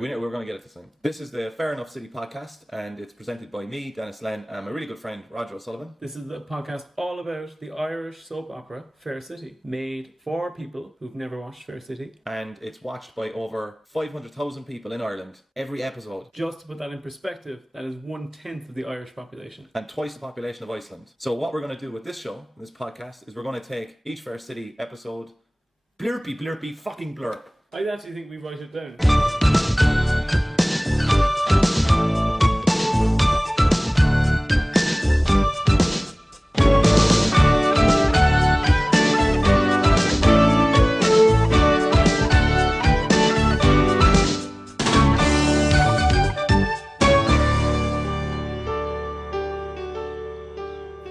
Right, we're going to get it this time. This is the Fair Enough City podcast, and it's presented by me, Denis, and my really good friend, Roger O'Sullivan. This is the podcast all about the Irish soap opera Fair City, made for people who've never watched Fair City. And it's watched by over 500,000 people in Ireland every episode. Just to put that in perspective, that is 1/10 of the Irish population. And twice the population of Iceland. So what we're going to do with this show, this podcast, is we're going to take each Fair City episode, blurpy, fucking blurp. I actually think we write it down.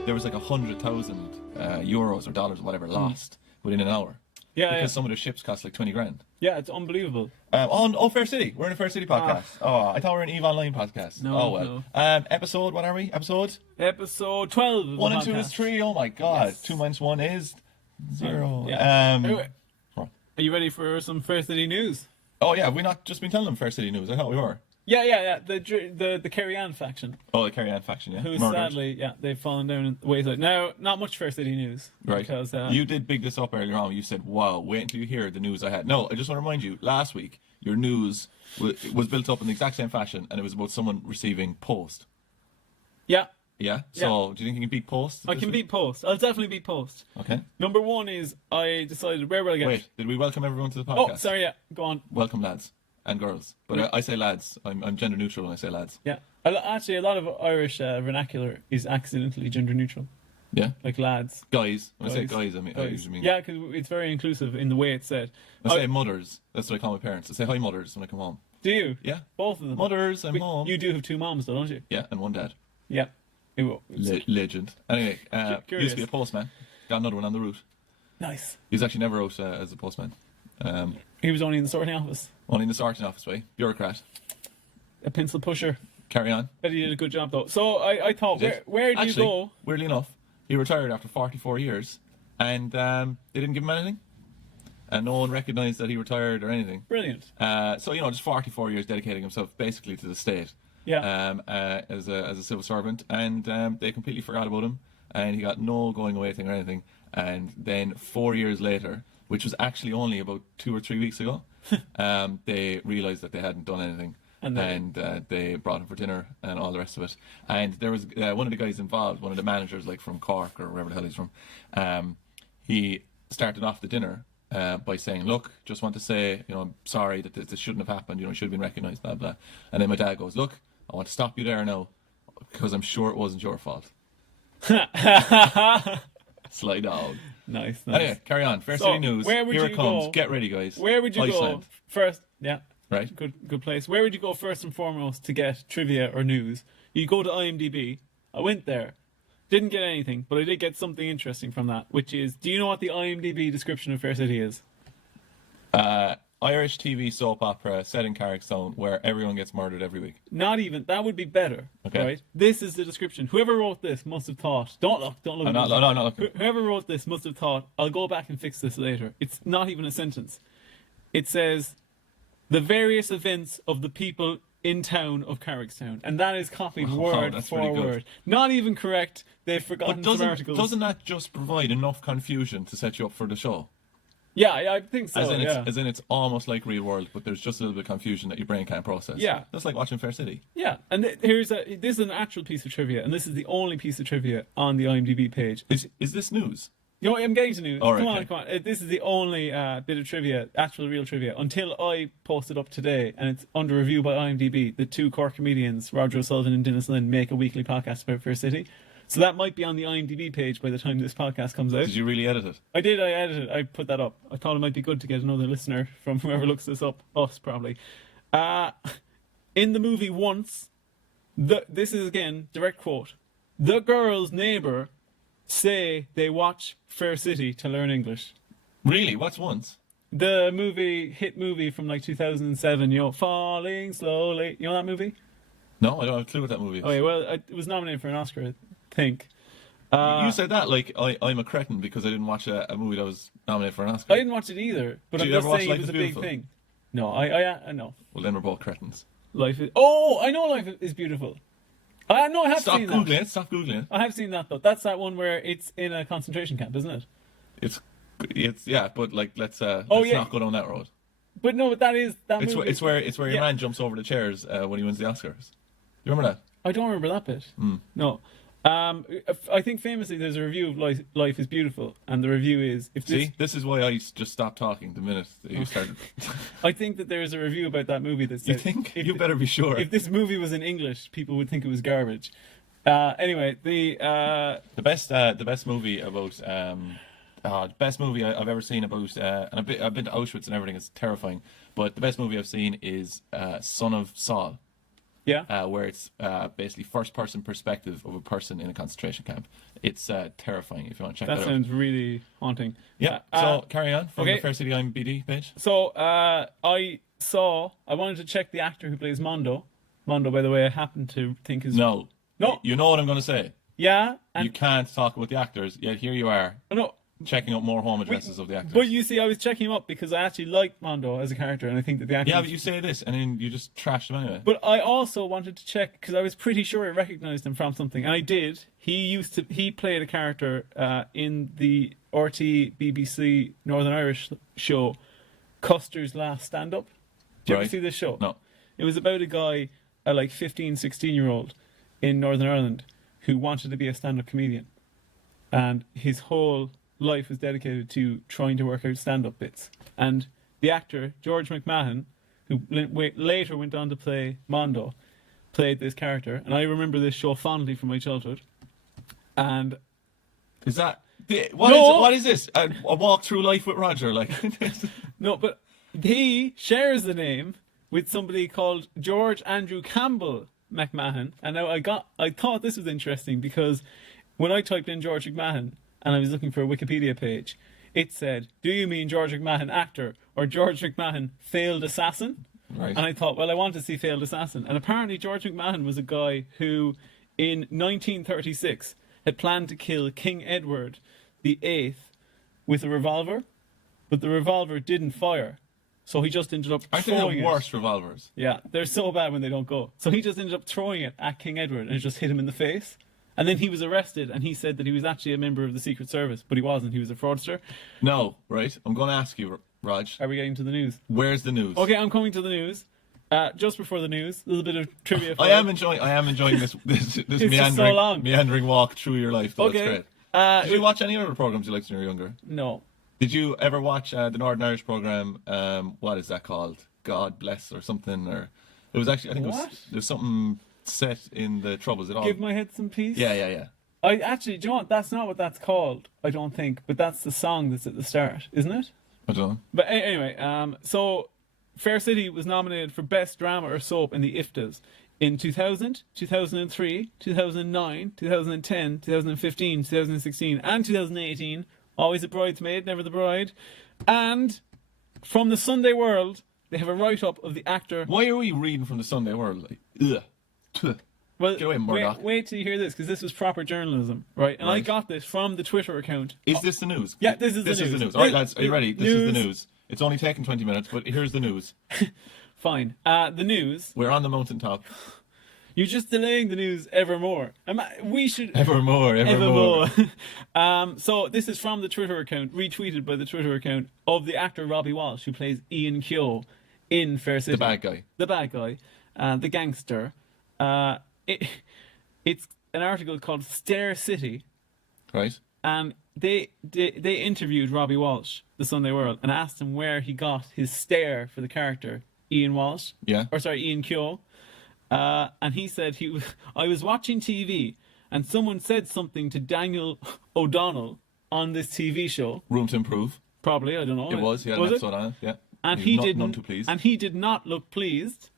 There was like 100,000 euros or dollars or whatever lost within an hour. Yeah, because some of the ships cost like 20 grand. Yeah, it's unbelievable. On Fair City. We're in a Fair City podcast. I thought we were an EVE Online podcast. No. Episode, what are we? Episode 12. 1 and 2 is 3. Oh my god. Yes. 2 minus 1 is 0. Yeah. Anyway, are you ready for some Fair City news? Oh yeah, have we not just been telling them Fair City news? I thought we were. Yeah. The Kerry-Ann faction. Oh, the Kerry-Ann faction, yeah. Who murdered. sadly, they've fallen down the wayside. Now, not much Fair City news. Right. Because, you did big this up earlier on. You said, wow, wait until you hear the news I had. No, I just want to remind you, last week, your news was built up in the exact same fashion, and it was about someone receiving post. Yeah. Yeah? So, do you think you can beat post? I can beat post. I'll definitely beat post. Okay. Number one is I decided, where will I get? Wait, did we welcome everyone to the podcast? Oh, sorry, yeah. Go on. Welcome, lads and girls. But I say lads. I'm gender neutral when I say lads. Yeah. Actually, a lot of Irish vernacular is accidentally gender neutral. Yeah? Like lads. Guys. When I say guys, I usually mean... Yeah, because it's very inclusive in the way it's said. I say mothers. That's what I call my parents. I say hi, mothers, when I come home. Do you? Yeah. Both of them? Mothers, I'm home. You do have two moms, though, don't you? Yeah, and one dad. Yeah. Legend. Anyway, Curious. used to be a postman. Got another one on the route. Nice. He was actually never out as a postman. He was only in the sorting office. Only in the sorting office way. Bureaucrat. A pencil pusher. Carry on. Bet he did a good job, though. So I thought, where do you go? Weirdly enough, he retired after 44 years, and they didn't give him anything. And no one recognised that he retired or anything. Brilliant. So, just 44 years dedicating himself basically to the state. Yeah. As a civil servant, and they completely forgot about him, and he got no going away thing or anything. And then 4 years later, which was actually only about 2 or 3 weeks ago, they realised that they hadn't done anything. And they brought him for dinner and all the rest of it. And there was one of the guys involved, one of the managers, like from Cork or wherever the hell he's from. He started off the dinner by saying, "Look, just want to say, I'm sorry that this shouldn't have happened. It should have been recognised, blah blah." And then my dad goes, "Look, I want to stop you there now, because I'm sure it wasn't your fault." Slide dog. Nice. Anyway, carry on. Fair City news. Where would Here you it comes. go? Get ready, guys. Where would you Iceland. go first? Yeah. Right. Good place. Where would you go first and foremost to get trivia or news? You go to IMDb. I went there. Didn't get anything, but I did get something interesting from that, which is, do you know what the IMDb description of Fair City is? Irish TV soap opera set in Carrickstown where everyone gets murdered every week. Not even. That would be better. Okay. Right? This is the description. Whoever wrote this must have thought. Don't look. I'm not looking. Whoever wrote this must have thought, I'll go back and fix this later. It's not even a sentence. It says, the various events of the people in town of Carrickstown. And that is copied word for word. Not even correct. They've forgotten some articles. Doesn't that just provide enough confusion to set you up for the show? Yeah, I think so. As in it's almost like real world, but there's just a little bit of confusion that your brain can't process. Yeah. That's like watching Fair City. Yeah, and this is an actual piece of trivia, and this is the only piece of trivia on the IMDb page. Is this news? I'm getting to news. All right, Come on. This is the only bit of trivia, actual real trivia, until I post it up today, and it's under review by IMDb. The two Cork comedians, Roger O'Sullivan and Denis, make a weekly podcast about Fair City. So that might be on the IMDb page by the time this podcast comes out. Did you really edit it? I did. I edited it. I put that up. I thought it might be good to get another listener from whoever looks this up. Us, probably. In the movie Once, this is, again, direct quote, the girl's neighbour say they watch Fair City to learn English. Really? What's Once? The hit movie from like 2007, Falling Slowly. You know that movie? No, I don't have a clue what that movie is. Okay, well, it was nominated for an Oscar, I think. You said that like I'm a cretin because I didn't watch a movie that was nominated for an Oscar. I didn't watch it either, but I'm just saying it was a big thing. No, I no. Well, then we're both cretins. Life is. Oh, I know Life is Beautiful. I know I have Stop seen googling that. it. Stop googling it. I have seen that though. That's that one where it's in a concentration camp, isn't it? It's yeah, but like let's yeah. not go down that road. But no, but that is that It's movie. it's where your Yeah. man jumps over the chairs when he wins the Oscars. You remember that? I don't remember that bit. No. I think famously there's a review of Life is Beautiful, and the review is if this. See, this is why I just stopped talking the minute that you started. I think that there is a review about that movie that says You think? You better be sure. if this movie was in English, people would think it was garbage. Anyway, the best movie about the best movie I've ever seen about and I've been to Auschwitz and everything. It's terrifying, but the best movie I've seen is Son of Saul. yeah. Where it's basically first-person perspective of a person in a concentration camp. It's terrifying if you want to check That that out. sounds really haunting. Yeah, so carry on from okay. the Fair City IMDb page. So I wanted to check the actor who plays Mondo. Mondo, by the way, I happen to think is No. No. You know what I'm going to say. Yeah, and You can't talk about the actors, yet here you are, no. checking up more home addresses of the actors. But you see, I was checking him up because I actually like Mondo as a character, and I think that the actor. Yeah, but you say this, and then you just trash them anyway. But I also wanted to check because I was pretty sure I recognized him from something, and I did. He played a character in the RT BBC Northern Irish show, Custer's Last Stand Up. Did you ever Right. see this show? No. It was about a guy, a like 15, 16-year-old in Northern Ireland who wanted to be a stand-up comedian, and his whole life was dedicated to trying to work out stand-up bits. And the actor George McMahon, who later went on to play Mondo, played this character, and I remember this show fondly from my childhood. And Is that No. what is this? A walk through life with Roger, like. no, but he shares the name with somebody called George Andrew Campbell McMahon. And now I thought this was interesting because when I typed in George McMahon and I was looking for a Wikipedia page, it said, "Do you mean George McMahon actor or George McMahon failed assassin?" Right. And I thought, well, I want to see failed assassin. And apparently George McMahon was a guy who, in 1936, had planned to kill King Edward VIII with a revolver, but the revolver didn't fire. So he just ended up Aren't they throwing the it. worst revolvers? Yeah, they're so bad when they don't go. So he just ended up throwing it at King Edward and it just hit him in the face. And then he was arrested and he said that he was actually a member of the Secret Service, but he wasn't. He was a fraudster. No, right? I'm going to ask you, Raj. Are we getting to the news? Where's the news? Okay, I'm coming to the news. Just before the news, a little bit of trivia. For I am enjoying this just so long. meandering walk through your life. Though. Okay. That's great. Did you watch any other programs you liked when you were younger? No. Did you ever watch the Northern Irish program? What is that called? God Bless or something? Or it was actually I think What? it was something set in the Troubles. It all. Give my head some peace. Yeah. I actually, do you know what? That's not what that's called, I don't think. But that's the song that's at the start, isn't it? I don't know. But anyway, so Fair City was nominated for Best Drama or Soap in the IFTAs in 2000, 2003, 2009, 2010, 2015, 2016, and 2018. Always a bridesmaid, never the bride. And from the Sunday World, they have a write-up of the actor. Why are we reading from the Sunday World? Like, ugh. Tuh. Well, Get away, Murdoch. wait till you hear this, because this was proper journalism, right? And I Right. got this from the Twitter account. Is this the news? Yeah, this is the This is news. the news. All right, lads, are you ready? This is the News. news. It's only taken 20 minutes, but here's the news. Fine. The news. We're on the mountaintop. You're just delaying the news evermore. We should... Evermore. So this is from the Twitter account, retweeted by the Twitter account of the actor Robbie Walsh, who plays Ian Keogh in Fair City. The bad guy. The bad guy. The gangster. It's an article called Stair City, Right? and they interviewed Robbie Walsh, the Sunday World, and asked him where he got his stare for the character Ian Walsh. Yeah. Ian Keogh. And he said I was watching TV and someone said something to Daniel O'Donnell on this TV show. Room to improve. Probably, I don't know. It was, yeah, Was an it? episode on it, yeah. And He was he none didn't. too pleased. And he did not look pleased.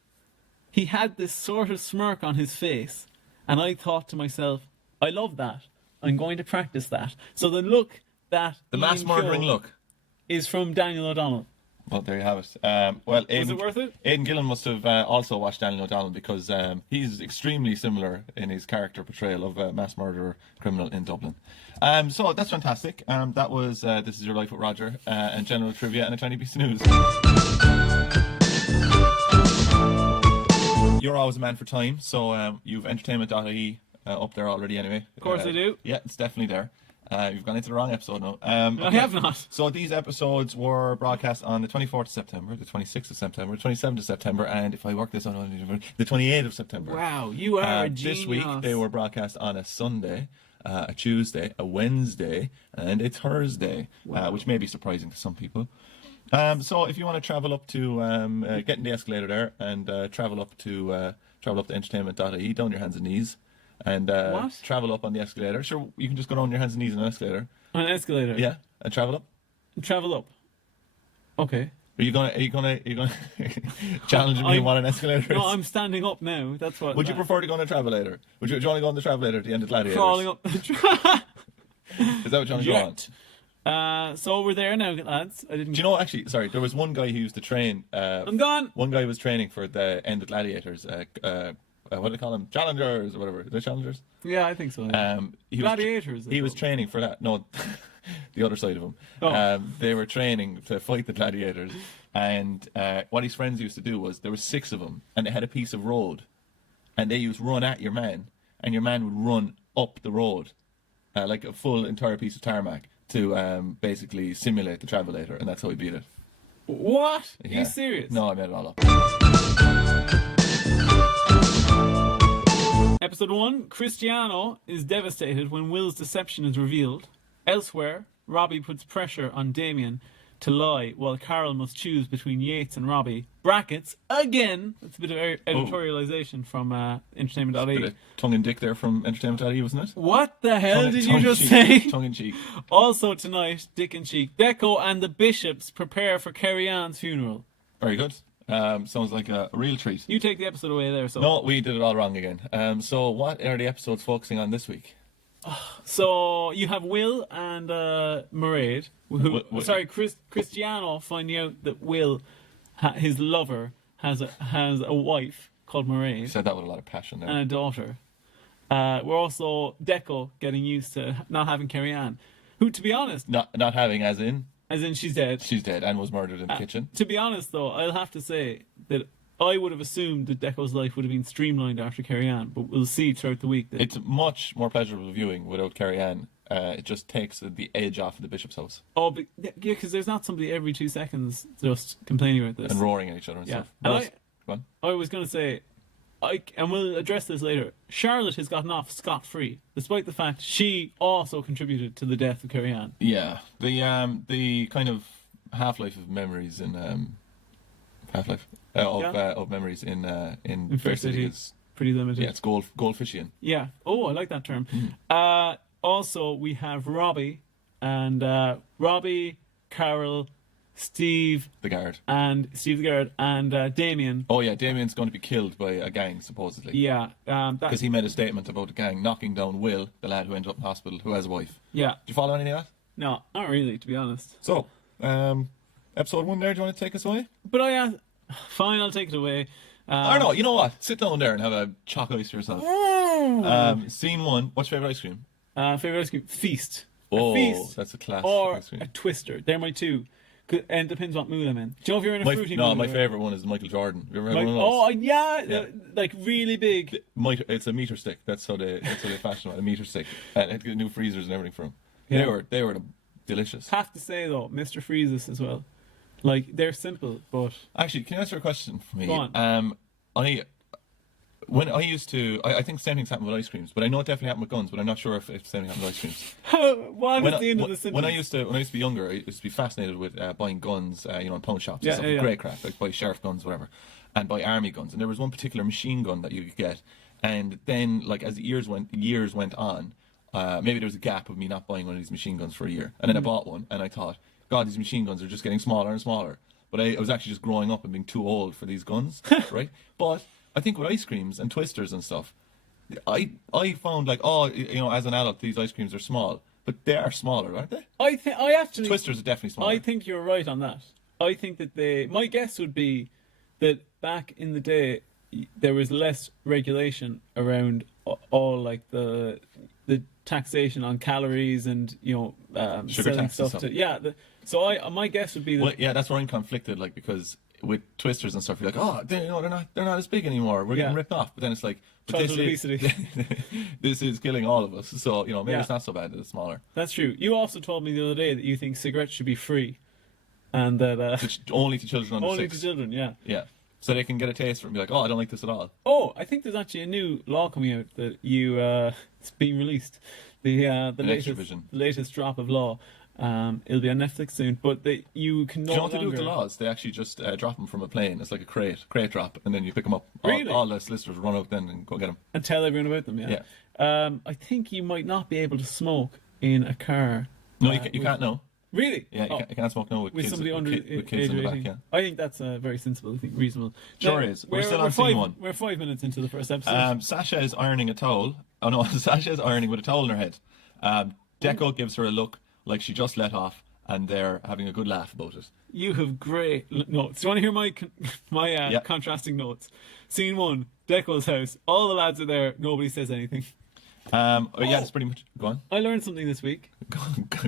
He had this sort of smirk on his face, and I thought to myself, I love that. I'm going to practice that. So the look that The Ian mass murdering Keogh look. is from Daniel O'Donnell. Well, there you have it. Well, Was it worth it? Aidan Gillen must have also watched Daniel O'Donnell because he's extremely similar in his character portrayal of a mass murderer criminal in Dublin. So that's fantastic. That was This Is Your Life with Roger and general trivia and a tiny piece of news. you're always a man for time, so you've entertainment.ie up there already anyway. Of course I do. Yeah, it's definitely there. You've gone into the wrong episode now. I have not. So these episodes were broadcast on the 24th of September, the 26th of September, 27th of September, and if I work this out, the 28th of September. Wow, you are a genius. This week they were broadcast on a Sunday, a Tuesday, a Wednesday, and a Thursday, which may be surprising to some people. So if you want to travel up to get in the escalator there and travel up to entertainment.ie, down your hands and knees, and travel up on the escalator. Sure, you can just go down on your hands and knees on an escalator. On an escalator. Yeah, and travel up. Travel up. Okay. Are you gonna challenge me on what an escalator is? No, I'm standing up now. That's what. Would you prefer to go on a travelator? Would you want to go on the travelator at the end of Gladiators? Crawling up. Is that what you want to go on? So we're there now, lads. I didn't. Do you know, actually, sorry, there was one guy who used to train. I'm gone. One guy was training for the end of Gladiators. What do they call them? Challengers or whatever. Are they challengers? Yeah, I think so. Yeah. Gladiators. He was training for that. No, the other side of him. Oh. They were training to fight the gladiators. And what his friends used to do was, there were 6 of them, and they had a piece of road. And they used run at your man. And your man would run up the road. Like a full entire piece of tarmac. To basically simulate the travelator. And that's how he beat it. What? Yeah. Are you serious? No, I made it all up. Episode 1, Cristiano is devastated when Will's deception is revealed. Elsewhere, Robbie puts pressure on Damien to lie while Carol must choose between Yates and Robbie. Brackets, again. That's a bit of editorialization from entertainment.ie. Bit of tongue-in-dick there from entertainment.ie, wasn't it? What the hell did you just say? Tongue-in-cheek. Also tonight, Dick and Cheek, Deco and the Bishops prepare for Kerry Ann's funeral. Very good. Sounds like a real treat. You take the episode away there. So. No, we did it all wrong again. So what are the episodes focusing on this week? So you have Will and Mairead. Cristiano finding out that Will, his lover, has a wife called Mairead. You said that with a lot of passion there. And a daughter. We're also Deco getting used to not having Kerry Ann, who, to be honest, not having as in she's dead. She's dead and was murdered in the kitchen. To be honest, though, I'll have to say that I would have assumed that Deco's life would have been streamlined after Kerry Ann, but we'll see throughout the week. That it's much more pleasurable viewing without Kerry Ann. It just takes the edge off of the Bishop's house. Oh, but, yeah, because there's not somebody every 2 seconds just complaining about this. And roaring at each other and stuff. And I was going to say, and we'll address this later, Charlotte has gotten off scot-free, despite the fact she also contributed to the death of Kerry Ann. Yeah. The kind of half-life of memories in... of memories in Fair City is pretty limited. Yeah, it's goldfishian. Yeah. Oh, I like that term. Also, we have Robbie and Carol, Steve the Guard, and Damien. Oh yeah, Damien's going to be killed by a gang supposedly. Yeah, because he made a statement about the gang knocking down Will, the lad who ended up in hospital, who has a wife. Yeah. Do you follow any of that? No, not really, to be honest. So, episode 1 there. Do you want to take us away? But fine, I'll take it away. I don't know. You know what? Sit down there and have a choc ice for yourself. Scene 1. What's your favourite ice cream? Favorite ice cream? Feast. Oh, a Feast, that's a class. Or ice cream. a Twister. They're my 2. And depends what mood I'm in. Do you know if you're in a fruity mood? No, my favourite one is Michael Jordan. You ever had one of those? Oh, yeah. Like really big. It's a meter stick. That's how they fashion it. A meter stick. And they had to get new freezers and everything for them. Yeah. They were delicious. Have to say though, Mr. Freezes as well. Like they're simple, but actually, can you answer a question for me? Go on. When I used to, I think the same thing's happened with ice creams, but I know it definitely happened with guns, but I'm not sure if the same thing happened with ice creams. What is the end of the sentence? When I used to be younger, I used to be fascinated with buying guns, in pawn shops and stuff, great crap, like buy sheriff guns, whatever, and buy army guns. And there was one particular machine gun that you could get, and then like as the years went on, maybe there was a gap of me not buying one of these machine guns for a year, and then I bought one, and I thought, God, these machine guns are just getting smaller and smaller. But I was actually just growing up and being too old for these guns, right? But I think with ice creams and twisters and stuff, I found like, as an adult, these ice creams are small, but they are smaller, aren't they? Twisters are definitely smaller. I think you're right on that. I think that my guess would be that back in the day there was less regulation around all like the taxation on calories and sugar tax stuff. So my guess would be that. Well, yeah, that's where I'm conflicted, like because with twisters and stuff, you're like, oh, they're not as big anymore. We're getting ripped off. But then it's like, but Childhood obesity. this is killing all of us. So maybe Yeah. it's not so bad that it's smaller. That's true. You also told me the other day that you think cigarettes should be free, and that Only to children under only 6. to children. Yeah. Yeah. So they can get a taste for it and be like, oh, I don't like this at all. Oh, I think there's actually a new law coming out that it's being released. The latest drop of law. It'll be on Netflix soon, but you can Do you know what they do with the laws? They actually just drop them from a plane. It's like a crate drop, and then you pick them up. Really? All the solicitors run out then and go get them. and tell everyone about them. Yeah. I think you might not be able to smoke in a car. No, you can't. No. Really? Yeah, you can't smoke no with With kids. somebody under with kids in the back. 18. Yeah. I think that's very sensible. I think reasonable. Sure Now, is. We're still on scene 1. We're 5 minutes into the first episode. Sasha is ironing a towel. Oh no, Sasha is ironing with a towel in her head. Deco gives her a look like she just let off, and they're having a good laugh about it. You have great notes. Do you want to hear my contrasting notes? Scene 1, Deco's house. All the lads are there. Nobody says anything. Yeah, it's pretty much. Go on. I learned something this week.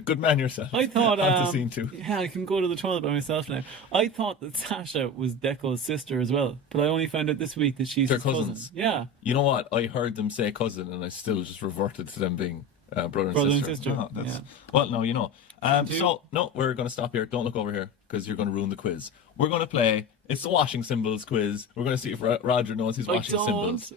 Good man yourself. I thought On to scene 2. Yeah, I can go to the toilet by myself now. I thought that Sasha was Deco's sister as well, but I only found out this week that she's They're his cousin. cousins. Yeah. You know what? I heard them say cousin, and I still just reverted to them being brother and sister. No, yeah. Well, no, you know. We're going to stop here. Don't look over here because you're going to ruin the quiz. We're going to play. It's the washing symbols quiz. We're going to see if Roger knows his washing symbols.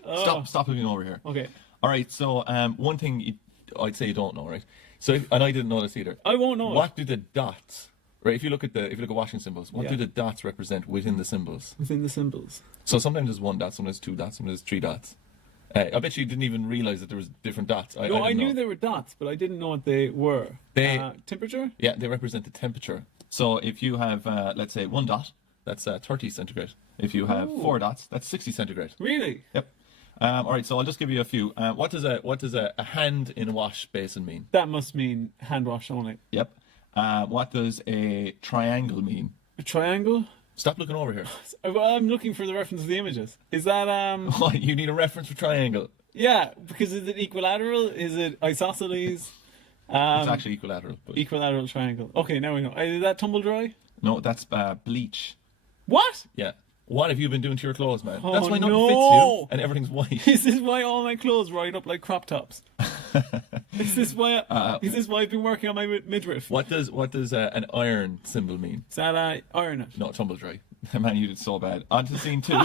Stop looking over here. Okay. All right. So one thing I'd say you don't know, right? So and I didn't know this either. I won't know. What do the dots? Right. If you look at washing symbols, what do the dots represent within the symbols? Within the symbols. So sometimes there's 1 dot, sometimes 2 dots, sometimes 3 dots. I bet you didn't even realize that there was different dots. I knew there were dots, but I didn't know what they were. Temperature? Yeah, they represent the temperature. So if you have, let's say, 1 dot, that's 30 centigrade. If you have 4 dots, that's 60 centigrade. Really? Yep. All right, so I'll just give you a few. What does a hand in a wash basin mean? That must mean hand wash only. Yep. What does a triangle mean? A triangle? Stop looking over here. Well, I'm looking for the reference to the images. Is that Oh, you need a reference for triangle. Yeah, because is it equilateral? Is it isosceles? It's actually equilateral. But... Equilateral triangle. Okay, now we know. Is that tumble dry? No, that's bleach. What? Yeah. What have you been doing to your clothes, man? Oh, That's why nothing no. fits you and everything's white. Is this why all my clothes ride up like crop tops? Is this why I've been working on my midriff? What does an iron symbol mean? Is that iron it? No, tumble dry. Man, you did so bad. On to scene 2.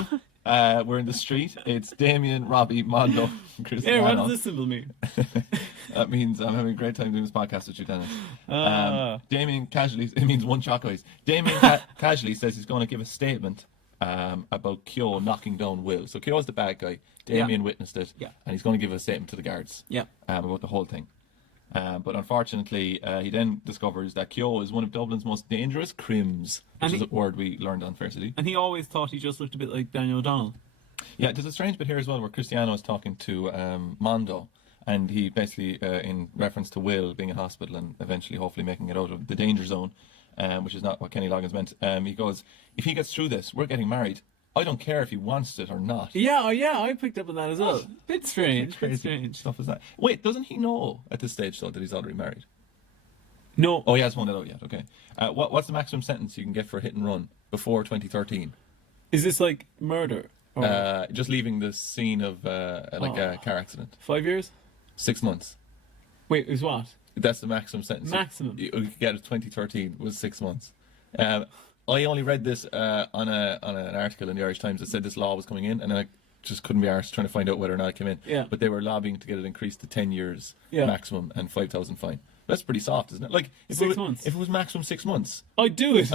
We're in the street. It's Damien, Robbie, Mondo, and Cristiano. Yeah, what does this symbol mean? That means I'm having a great time doing this podcast with you, Denis. Damien casually, it means 1 chocolate ice. Damien casually says he's going to give a statement about Kyo knocking down Will. So Kyo's the bad guy. Damien witnessed it. Yeah. And he's going to give a statement to the guards about the whole thing. But unfortunately, he then discovers that Kyo is one of Dublin's most dangerous crims, which is a word we learned on Fair City. And he always thought he just looked a bit like Daniel O'Donnell. Yeah, there's a strange bit here as well where Cristiano is talking to Mondo, and he basically, in reference to Will being in hospital and eventually hopefully making it out of the danger zone, which is not what Kenny Loggins meant, he goes, if he gets through this, we're getting married. I don't care if he wants it or not. Yeah, I picked up on that as well. Bit strange. Crazy strange. stuff is that. Wait, doesn't he know at this stage, though, that he's already married? No. Oh, he hasn't found it out yet, okay. What's the maximum sentence you can get for a hit and run before 2013? Is this like murder? Or... just leaving the scene of a car accident. 5 years? 6 months. Wait, is what? That's the maximum sentence. Maximum? You could get at 2013 was 6 months. I only read this on an article in the Irish Times that said this law was coming in, and I just couldn't be arsed trying to find out whether or not it came in. Yeah. But they were lobbying to get it increased to 10 years maximum and 5,000 fine. That's pretty soft, isn't it? Like if 6 months. If it was maximum 6 months, I'd do it.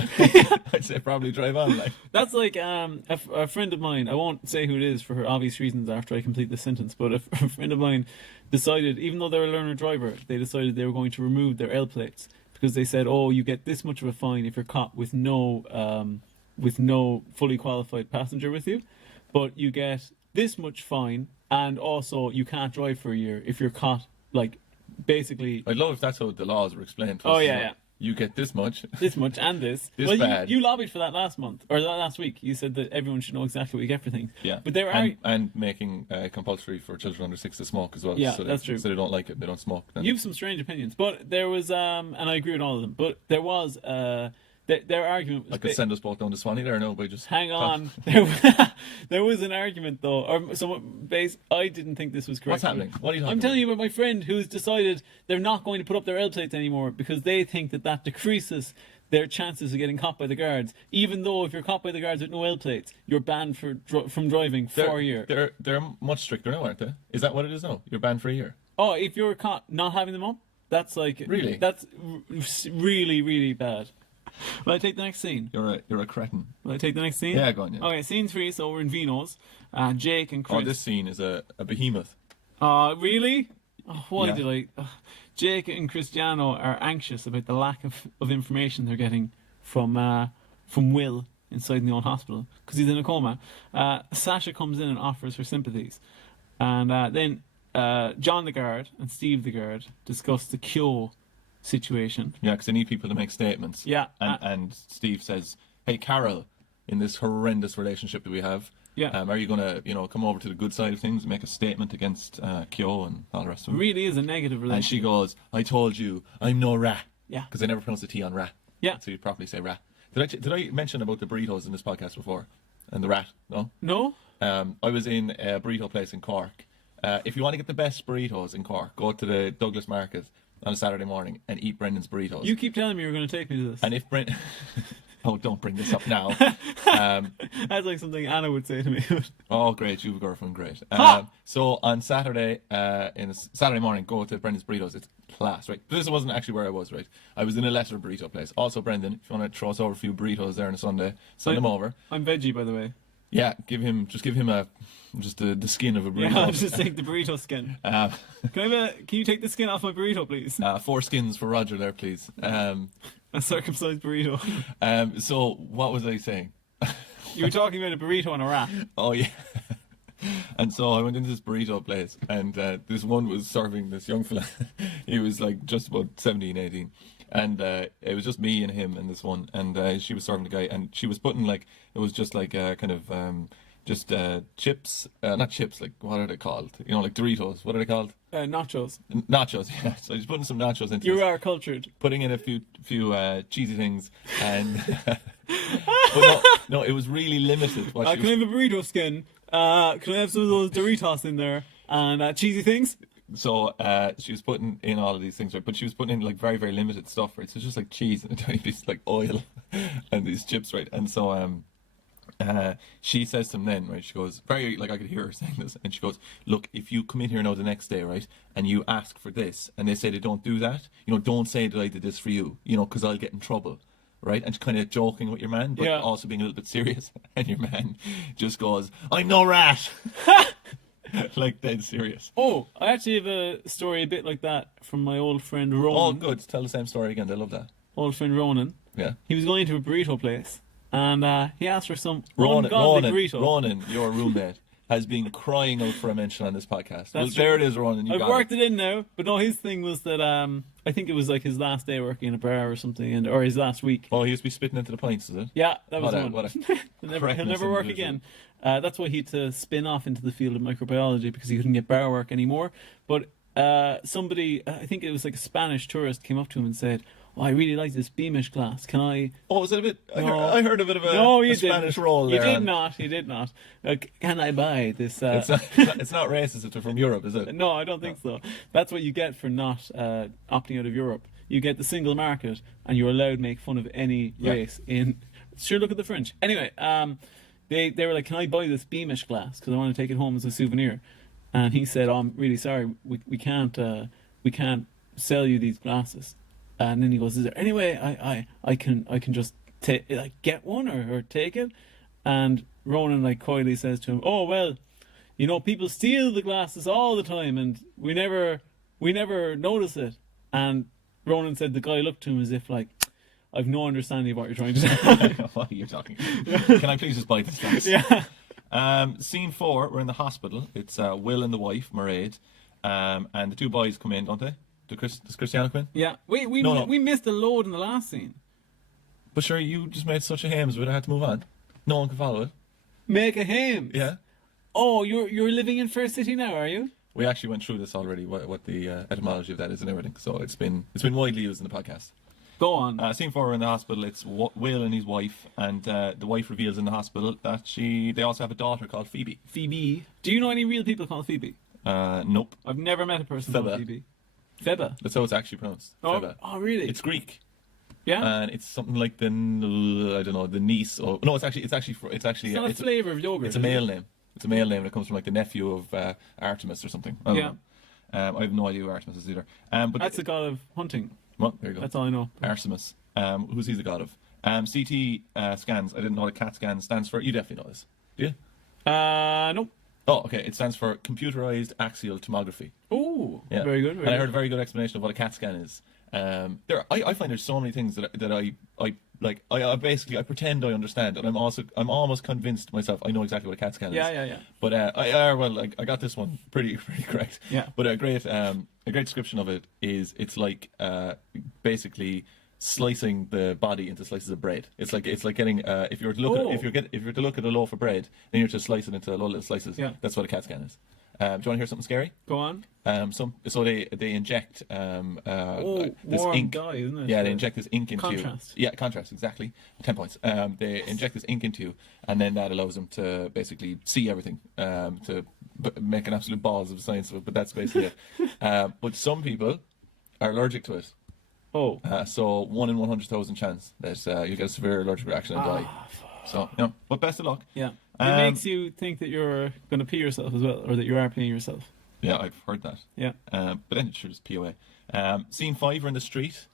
I'd say probably drive on. Like that's like a friend of mine. I won't say who it is for obvious reasons after I complete the sentence. But a friend of mine decided, even though they're a learner driver, they decided they were going to remove their L plates because they said, "Oh, you get this much of a fine if you're caught with no fully qualified passenger with you, but you get this much fine, and also you can't drive for a year if you're caught like." Basically, I'd love if that's how the laws were explained to us. Oh yeah. You get this much, and this. This well, bad. You lobbied for that last month or last week. You said that everyone should know exactly what you get for things. Yeah, but there and making compulsory for children under 6 to smoke as well. Yeah, so that's true. So they don't like it, they don't smoke. Then. You have some strange opinions, but there was and I agree with all of them. But there was Their argument was... I could send us both down to Swanee there now by just... Hang on. There was an argument, though. I didn't think this was correct. What's happening? What are you talking I'm about? telling you about my friend who's decided they're not going to put up their L plates anymore because they think that decreases their chances of getting caught by the guards. Even though if you're caught by the guards with no L plates, you're banned from driving for a year. They're much stricter now, aren't they? Is that what it is now? You're banned for a year? Oh, if you're caught not having them up, that's like... Really? That's really, really bad. Will I take the next scene? You're a cretin. Will I take the next scene? Yeah, go on, yeah. Okay, scene 3, so we're in Vino's. Jake and Chris... Oh, this scene is a behemoth. Really? Oh, why Yeah. did I... Jake and Cristiano are anxious about the lack of information they're getting from Will inside the old hospital, because he's in a coma. Sasha comes in and offers her sympathies. And then John the guard and Steve the guard discuss the Kyo situation. Yeah, because they need people to make statements. Yeah. And Steve says, hey, Carol, in this horrendous relationship that we have, Yeah. are you going to, come over to the good side of things and make a statement against Kyo and all the rest of them? Really is a negative relationship. And she goes, I told you, I'm no rat. Yeah. Because they never pronounce the T on rat. Yeah. So you properly say rat. Did I mention about the burritos in this podcast before? And the rat? No? No? I was in a burrito place in Cork. If you want to get the best burritos in Cork, go to the Douglas Market on a Saturday morning and eat Brennan's burritos. You keep telling me you're going to take me to this. And if Brennan... Oh, don't bring this up now. That's like something Anna would say to me. Oh, great. You have a girlfriend. Great. Ha! So on Saturday, Saturday morning, go to Brendan's Burritos. It's class, right? But this wasn't actually where I was, right? I was in a lesser burrito place. Also, Brendan, if you want to throw us over a few burritos there on a Sunday, send them over. I'm veggie, by the way. Yeah, give him the skin of a burrito. Yeah, I'll just take the burrito skin. Can you take the skin off my burrito, please? 4 skins for Roger there, please. A circumcised burrito. So what was I saying? You were talking about a burrito and a rat. Oh yeah. And so I went into this burrito place, and this one was serving this young fella. He was like just about 17, 18. And it was just me and him and this one. And she was serving the guy, and she was putting like, it was just like kind of just chips, not chips, like what are they called? Like Doritos. What are they called? Nachos. Nachos, yeah. So he's putting some nachos into You this, are cultured. putting in a few cheesy things, and but no, it was really limited. What she Can I have a burrito skin? Can I have some of those Doritos in there? And cheesy things? So she was putting in all of these things, right? But she was putting in like very, very limited stuff, right? So it's just like cheese and a tiny piece like oil and these chips, right? And so she says to him then, right? She goes, very like I could hear her saying this, and she goes, "Look, if you come in here now the next day, right, and you ask for this, and they say they don't do that, don't say that I did this for you, because I'll get in trouble." Right, and kind of joking with your man, but Yeah. also being a little bit serious. And your man just goes, "I'm no rat," like dead serious. Oh, I actually have a story a bit like that from my old friend Ronan. Oh, good. Tell the same story again. I love that. Old friend Ronan. Yeah. He was going to a burrito place, and he asked for some ungodly burrito. Ronan, your roommate, has been crying out for a mention on this podcast. That's There true. it is, Ronan. You I've got worked it in now, but no, his thing was that I think it was like his last day working in a bar or something, or his last week. Oh, he used to be spitting into the pints, is it? Yeah, that was What a- the one. what a he'll correctness never work individual. again. That's why he had to spin off into the field of microbiology because he couldn't get bar work anymore. But somebody, I think it was like a Spanish tourist, came up to him and said, "Oh, I really like this Beamish glass. Can I?" Oh, was it a bit? No. I heard a bit of a, No, a you Spanish didn't. roll You there. did not. You did not. Can I buy this? It's not racist if they're from Europe, is it? No, I don't think so. That's what you get for not opting out of Europe. You get the single market, and you're allowed to make fun of any race. Sure, look at the French. Anyway, they were like, "Can I buy this Beamish glass? Because I want to take it home as a souvenir." And he said, "Oh, I'm really sorry. We can't sell you these glasses." And then he goes, "Is there any way I can just get one or take it?" And Ronan coyly says to him, "Oh well, people steal the glasses all the time, and we never notice it." And Ronan said the guy looked to him as if "I've no understanding of what you're trying to say." What are you talking? Can I please just bite this glass? Yeah. Scene 4, we're in the hospital. It's Will and the wife, Mairead, and the 2 boys come in, don't they? Does Cristiano come in? Yeah. We No. missed a load in the last scene. But sure, you just made such a hames, but I had to move on. No one can follow it. Make a hymn. Yeah. Oh, you're living in Fair City now, are you? We actually went through this already, what the etymology of that is and everything. So it's been widely used in the podcast. Go on. Scene 4 in the hospital. It's Will and his wife, and the wife reveals in the hospital that they also have a daughter called Phoebe. Phoebe. Do you know any real people called Phoebe? Nope. I've never met a person Phoebe. called Phoebe. Phoebe. That's how it's actually pronounced. Oh, Phoebe. oh, really? It's Greek. Yeah. And it's something like the I don't know, the niece, or no, it's actually It's not a flavour of yogurt. It's a male name. It's a male name that comes from like the nephew of Artemis or something. I don't know. I have no idea who Artemis is either. But That's the god of hunting. well, there you go. That's all I know. Artemis. Who's he the god of? CT scans. I didn't know what a CAT scan stands for. You definitely know this. Do you? Nope. Oh, okay. It stands for computerized axial tomography. Oh, Yeah. very good. And I heard a very good explanation of what a CAT scan is. I find there's so many things that I basically pretend I understand, and I'm almost convinced myself I know exactly what a CAT scan is. Yeah. But I got this one pretty correct. Yeah. But a great description of it is it's like basically slicing the body into slices of bread. It's like getting if you were to look at a loaf of bread, then you're to slice it into little slices. Yeah. That's what a CAT scan is. Do you want to hear something scary? Go on. So they inject this warm ink. dye, isn't it? Yeah, they inject this ink into Contrast. you. Yeah, contrast, exactly. 10 points. They inject this ink into you, and then that allows them to basically see everything, to make an absolute balls of science of it, but that's basically it. But some people are allergic to it. Oh. So 1 in 100,000 chance that you get a severe allergic reaction and die. So, yeah, but best of luck. Yeah. It makes you think that you're going to pee yourself as well, or that you are peeing yourself. Yeah, I've heard that. Yeah. But then it should just pee away. Scene 5, we're in the street.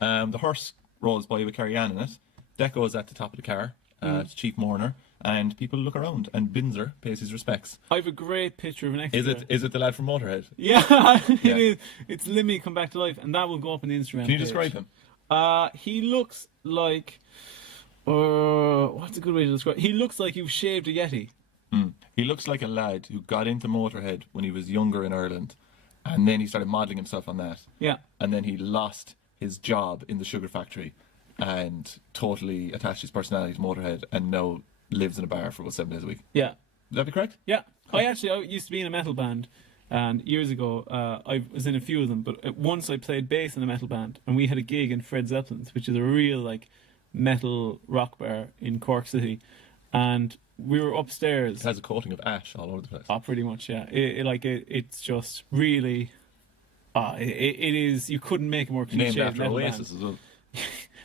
The hearse rolls by with Carrie Ann in it. Deco's at the top of the car. It's chief mourner. And people look around, and Binzer pays his respects. I have a great picture of an extra. Is it the lad from Motorhead? Yeah, it Yeah. is. It's Limmy come back to life, and that will go up on the Instagram. Can you page. describe him? He looks like. What's a good way to describe? He looks like you've shaved a Yeti. He looks like a lad who got into Motorhead when he was younger in Ireland, and then he started modelling himself on that. Yeah. And then he lost his job in the sugar factory and totally attached his personality to Motorhead, and now lives in a bar for about 7 days a week. Yeah. Would that be correct? Yeah. I used to be in a metal band, and years ago I was in a few of them, but once I played bass in a metal band, and we had a gig in Fred Zeppelin's, which is a real like metal rock bar in Cork City, and we were upstairs. It has a coating of ash all over the place. Oh, pretty much, yeah. It's just really, it is. You couldn't make a more Named cliched after metal Oasis band. as well.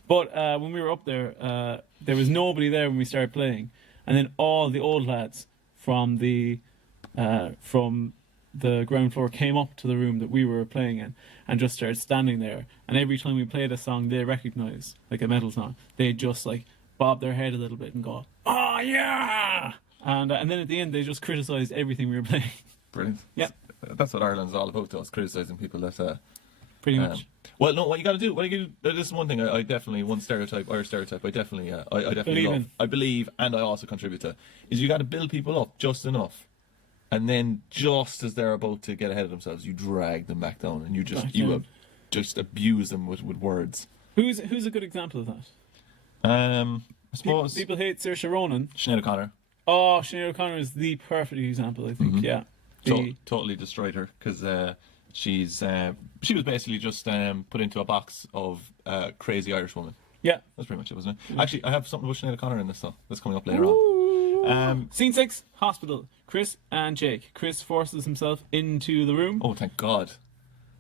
But when we were up there, there was nobody there when we started playing, and then all the old lads from the ground floor came up to the room that we were playing in and just started standing there. And every time we played a song they recognised, like a metal song, they'd just like bob their head a little bit and go, "Oh yeah!" And then at the end they just criticised everything we were playing. Brilliant. Yeah. That's what Ireland's all about, though, is criticising people that... Pretty much. Well, no, what you got to do, this is one thing I definitely, Irish stereotype, I definitely Believe love. in. I believe, and I also contribute to, is you got to build people up just enough, and then just as they're about to get ahead of themselves, you drag them back down, and you just abuse them with words. Who's a good example of that? I suppose People hate Saoirse Ronan. Sinead O'Connor. Oh, Sinead O'Connor is the perfect example, I think. Yeah. Totally destroyed her, because she was basically just put into a box of crazy Irish woman. Yeah. That's pretty much it, wasn't it? Actually, I have something about Sinead O'Connor in this, though. That's coming up later on. Scene 6, hospital. Chris and Jake. Chris forces himself into the room. Oh, thank God.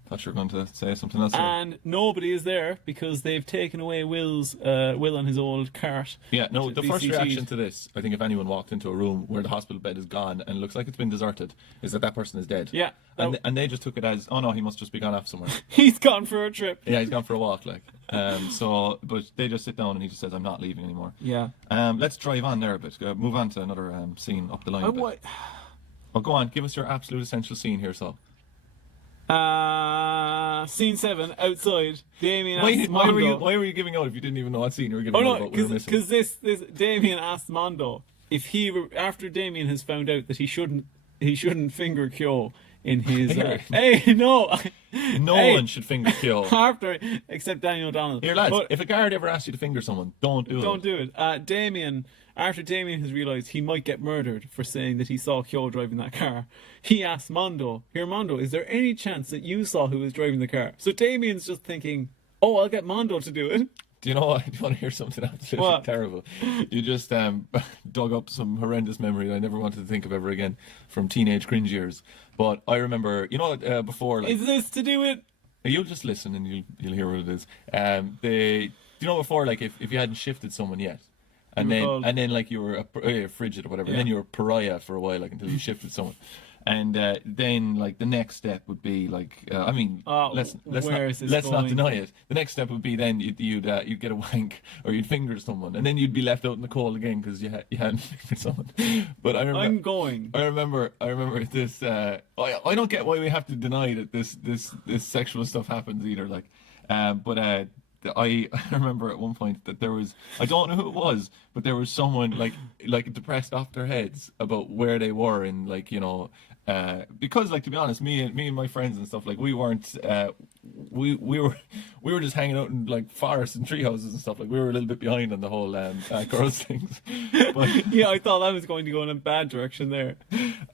Thought you were going to say something else. And nobody is there because they've taken away Will on his old cart. Yeah, no, the first BCT'd. reaction to this, I think if anyone walked into a room where the hospital bed is gone and looks like it's been deserted, is that person is dead. Yeah. And they just took it as, oh no, he must just be gone off somewhere. He's gone for a trip. Yeah, he's gone for a walk, like. But they just sit down and he just says, I'm not leaving anymore. Yeah. Let's drive on there a bit. Move on to another scene up the line a bit. Well, go on, give us your absolute essential scene here, so. Scene 7, outside. Damien Why asks Mondo. were you giving out if you didn't even know what scene you were giving out about? Because this Damien asks Mondo if after Damien has found out that he shouldn't finger Kyo in his hey no one should finger Kyo after except Daniel O'Donnell. Here, lads, if a guard ever asks you to finger someone, don't do it. Damien, after Damien has realised he might get murdered for saying that he saw Kyo driving that car, he asks Mondo, "Here, Mondo, is there any chance that you saw who was driving the car?" So Damien's just thinking, Oh, I'll get Mondo to do it. Do you know what? Do you want to hear something absolutely What? terrible? You just dug up some horrendous memory I never wanted to think of ever again from teenage cringe years. But I remember, before, like, Is this to do with? you'll just listen and you'll hear what it is. Before, like, if you hadn't shifted someone yet, and You were then called- and then like you were frigid or whatever, and then you were pariah for a while, like until you shifted someone. And then, like, the next step would be, like, let's where is this not going? deny it. The next step would be then you'd get a wank or you'd finger someone, and then you'd be left out in the cold again because you hadn't fingered someone. But I remember, I'm going. I remember this. I don't get why we have to deny that this sexual stuff happens either. Like, I remember at one point that there was, I don't know who it was, but there was someone like depressed off their heads about where they were in, like, because, like, to be honest, me and my friends and stuff, like, we weren't we were just hanging out in, like, forests and tree houses and stuff. Like, we were a little bit behind on the whole girls things. But Yeah, I thought I was going to go in a bad direction there.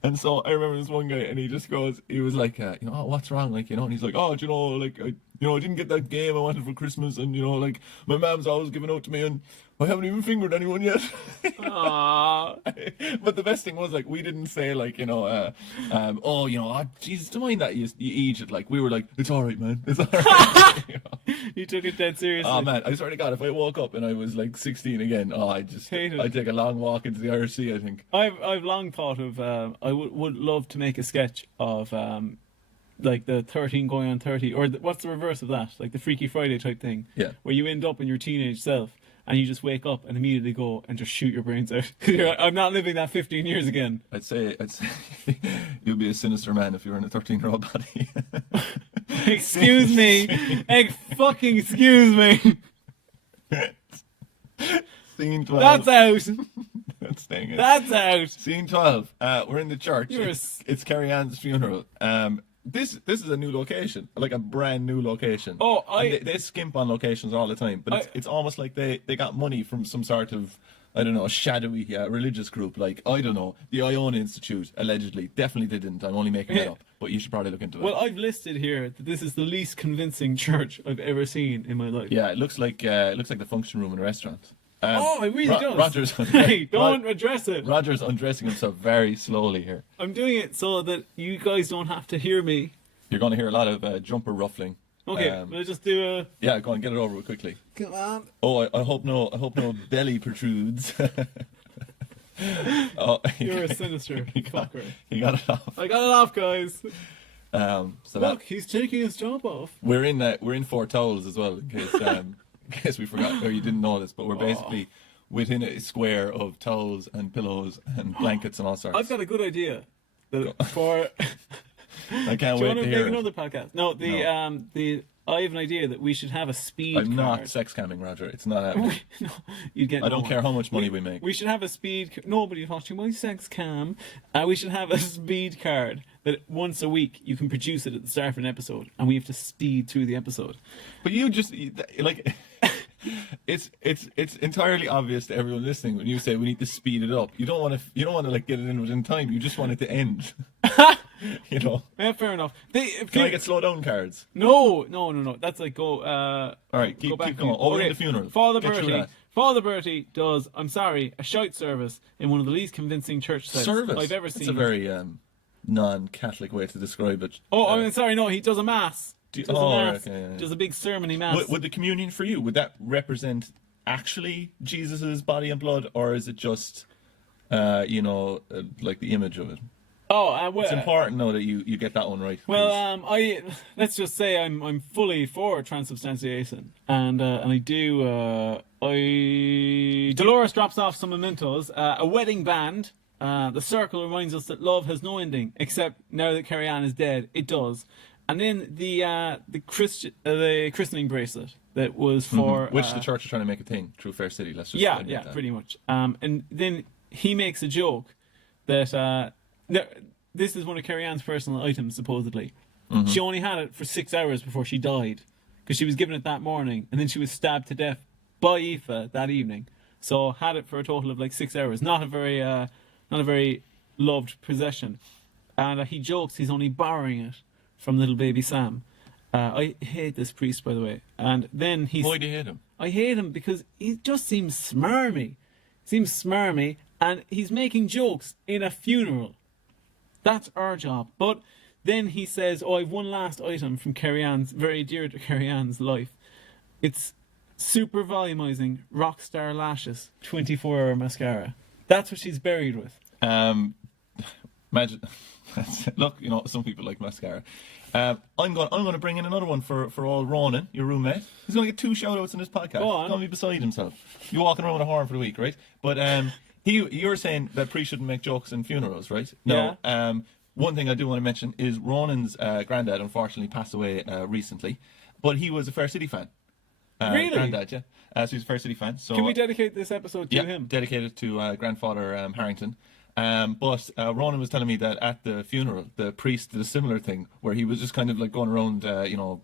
and so I remember this one guy, and he was like, "Oh, what's wrong?" Like, and he's like, "Oh, do you know, like, I didn't get that game I wanted for Christmas, and, like, my mom's always giving out to me, and I haven't even fingered anyone yet." Aww. But the best thing was, like, we didn't say, like, Jesus, don't mind that you eat it. Like, we were like, "It's all right, man. It's all right." You took it dead seriously. Oh man, I swear to God, if I woke up and I was like 16 again, I'd Hate it. take a long walk into the Irish Sea, I think. I've long thought of I would love to make a sketch of like the 13 going on 30, or what's the reverse of that, like the Freaky Friday type thing, Yeah. where you end up in your teenage self and you just wake up and immediately go and just shoot your brains out. You're like, I'm not living that 15 years again. I'd say you'd be a sinister man if you were in a 13-year-old body. Excuse me. Fucking excuse me. Scene 12. That's out. That's staying in. That's out. Scene 12. We're in the church. You're a It's Carrie Ann's funeral. This is a new location, like a brand new location. Oh, And they skimp on locations all the time, but it's almost like they got money from some sort of, I don't know, shadowy religious group, like, I don't know, the Iona Institute, allegedly. Definitely didn't. I'm only making that up, but you should probably look into it. Well, I've listed here that this is the least convincing church I've ever seen in my life. Yeah, it looks like the function room in a restaurant. Oh, it really does. Roger's Hey, don't address it. Roger's undressing himself very slowly here. I'm doing it so that you guys don't have to hear me. You're going to hear a lot of jumper ruffling. Okay, we'll just do a... Yeah, go on, get it over with quickly. Come on. Oh, I hope no belly protrudes. Oh, You're a sinister fucker. he got it off. I got it off, guys. So Look, he's taking his job off. we're in Four Towels as well, in case we forgot or you didn't know this, but we're basically within a square of towels and pillows and blankets and all sorts. I've got a good idea. For... I can't Do you wait want to to hear make it. another podcast? No, I have an idea that we should have a speed I'm card. not sex camming, Roger. It's not happening. No, you get I don't no care one. how much money we make. We should have a speed. Nobody's watching my sex cam. We should have a speed card that once a week you can produce it at the start of an episode, and we have to speed through the episode. But you just like it's entirely obvious to everyone listening when you say we need to speed it up. You don't want to like get it in within time. You just want it to end. Yeah, fair enough. Can I get slow down cards? No. That's like go. All right, keep back going. to- Over okay. in the funeral. Father Get through Bertie. that. Father Bertie does. I'm sorry, a shout service in one of the least convincing church sets Service. I've ever It's seen. a very non-Catholic way to describe it. Oh, I'm sorry. No, he does a mass. Do- Does a oh, mass. okay, yeah. Does a big sermony mass. Would the communion for you, would that represent actually Jesus's body and blood, or is it just like the image of it? Oh, well, It's important though that you get that one right. well, let's just say I'm fully for transubstantiation, and I do. Dolores drops off some mementos. A wedding band. The circle reminds us that love has no ending, except now that Carrie Ann is dead, it does. And then the christening bracelet that was for which the church is trying to make a thing through Fair City. Let's just yeah, admit that. pretty much. And then he makes a joke that this is one of Carrie Ann's personal items, supposedly. Mm-hmm. She only had it for 6 hours before she died, because she was given it that morning, and then she was stabbed to death by Aoife that evening. So had it for a total of like 6 hours. Not a very loved possession. And he jokes he's only borrowing it from little baby Sam. I hate this priest, by the way. And then Why do you hate him? I hate him because he just seems smarmy. And he's making jokes in a funeral. That's our job. But then he says, oh, I've one last item from Carrie Ann's, very dear to Carrie Ann's life. It's super volumizing Rockstar Lashes 24-hour mascara. That's what she's buried with. Imagine. Look, some people like mascara. I'm going to bring in another one for old Ronan, your roommate. He's going to get 2 shout-outs in this podcast. Go on. He's going to be beside himself. You're walking around with a horn for the week, right? But you're saying that priests shouldn't make jokes in funerals, right? No. Yeah. One thing I do want to mention is Ronan's granddad unfortunately passed away recently, but he was a Fair City fan. Really? Granddad, yeah. So he's a Fair City fan. So Can we dedicate this episode to him? Dedicated to grandfather Harrington. But Ronan was telling me that at the funeral, the priest did a similar thing where he was just kind of like going around,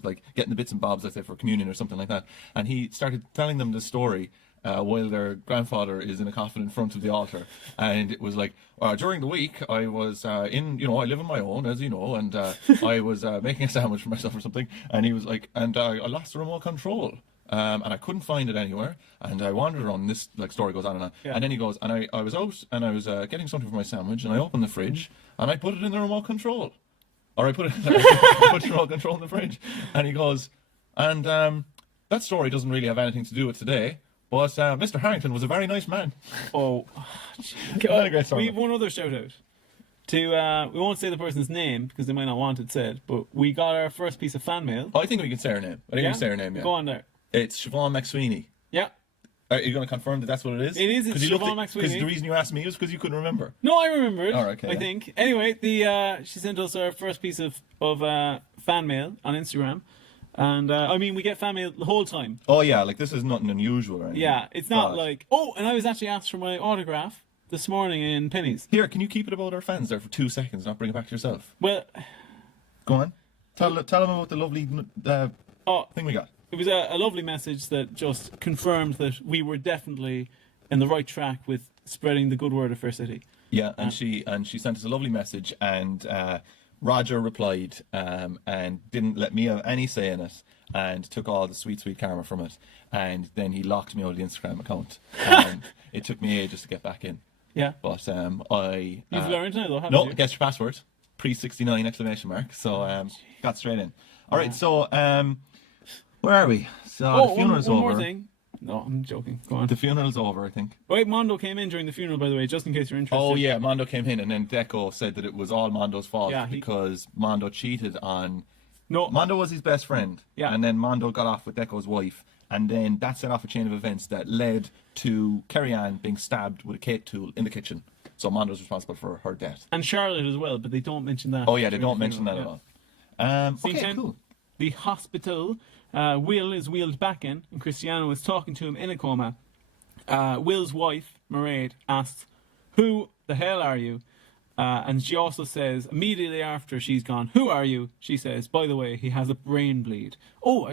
like getting the bits and bobs, let's say, for communion or something like that. And he started telling them the story while their grandfather is in a coffin in front of the altar. And it was like, during the week, I was I live on my own, as you know, and I was making a sandwich for myself or something. And he was like, and I lost the remote control. And I couldn't find it anywhere, and I wandered around. This story goes on and on, and then he goes, and I was out, and I was getting something for my sandwich, and I opened the fridge, and I put it in the remote control, or I put the remote control in the fridge, and he goes, and that story doesn't really have anything to do with today, but Mr. Harrington was a very nice man. Oh, a great story. We have one other shout out to we won't say the person's name because they might not want it said, but we got our first piece of fan mail. Oh, I think we can say her name. We can say her name. Yeah. Go on there. It's Siobhan McSweeney. Yeah. Are you going to confirm that that's what it is? It is. It's Siobhan McSweeney. Because the reason you asked me was because you couldn't remember. No, I remember it. Oh, okay, I think. Anyway, she sent us our first piece of fan mail on Instagram, and we get fan mail the whole time. Oh yeah, like this is nothing unusual or anything. Yeah, it's not like and I was actually asked for my autograph this morning in Penny's. Here, can you keep it about our fans there for 2 seconds, not bring it back to yourself? Well, go on. Tell them about the lovely thing we got. It was a lovely message that just confirmed that we were definitely in the right track with spreading the good word of Fair City. Yeah, and she sent us a lovely message, and Roger replied and didn't let me have any say in it, and took all the sweet karma from it, and then he locked me out of the Instagram account, and it took me ages to get back in. Yeah, but you've learned now though, haven't you? No, guess your password, pre-69 ! So got straight in. All right, so where are we? So the funeral's one over. More thing. No, I'm joking. Go on. The funeral's over, I think. Wait, Mondo came in during the funeral, by the way, just in case you're interested. Oh yeah, Mondo came in, and then Deco said that it was all Mondo's fault because Mondo cheated on. No, Mondo was his best friend. Yeah, and then Mondo got off with Deco's wife, and then that set off a chain of events that led to Carrie Ann being stabbed with a cake tool in the kitchen. So Mondo's responsible for her death. And Charlotte as well, but they don't mention that. Oh yeah, they don't mention that at all. Okay, cool. The hospital. Will is wheeled back in, and Cristiano is talking to him in a coma. Will's wife, Mairead, asks, "Who the hell are you?" And she also says, immediately after she's gone, "Who are you?" She says, "By the way, he has a brain bleed." Oh,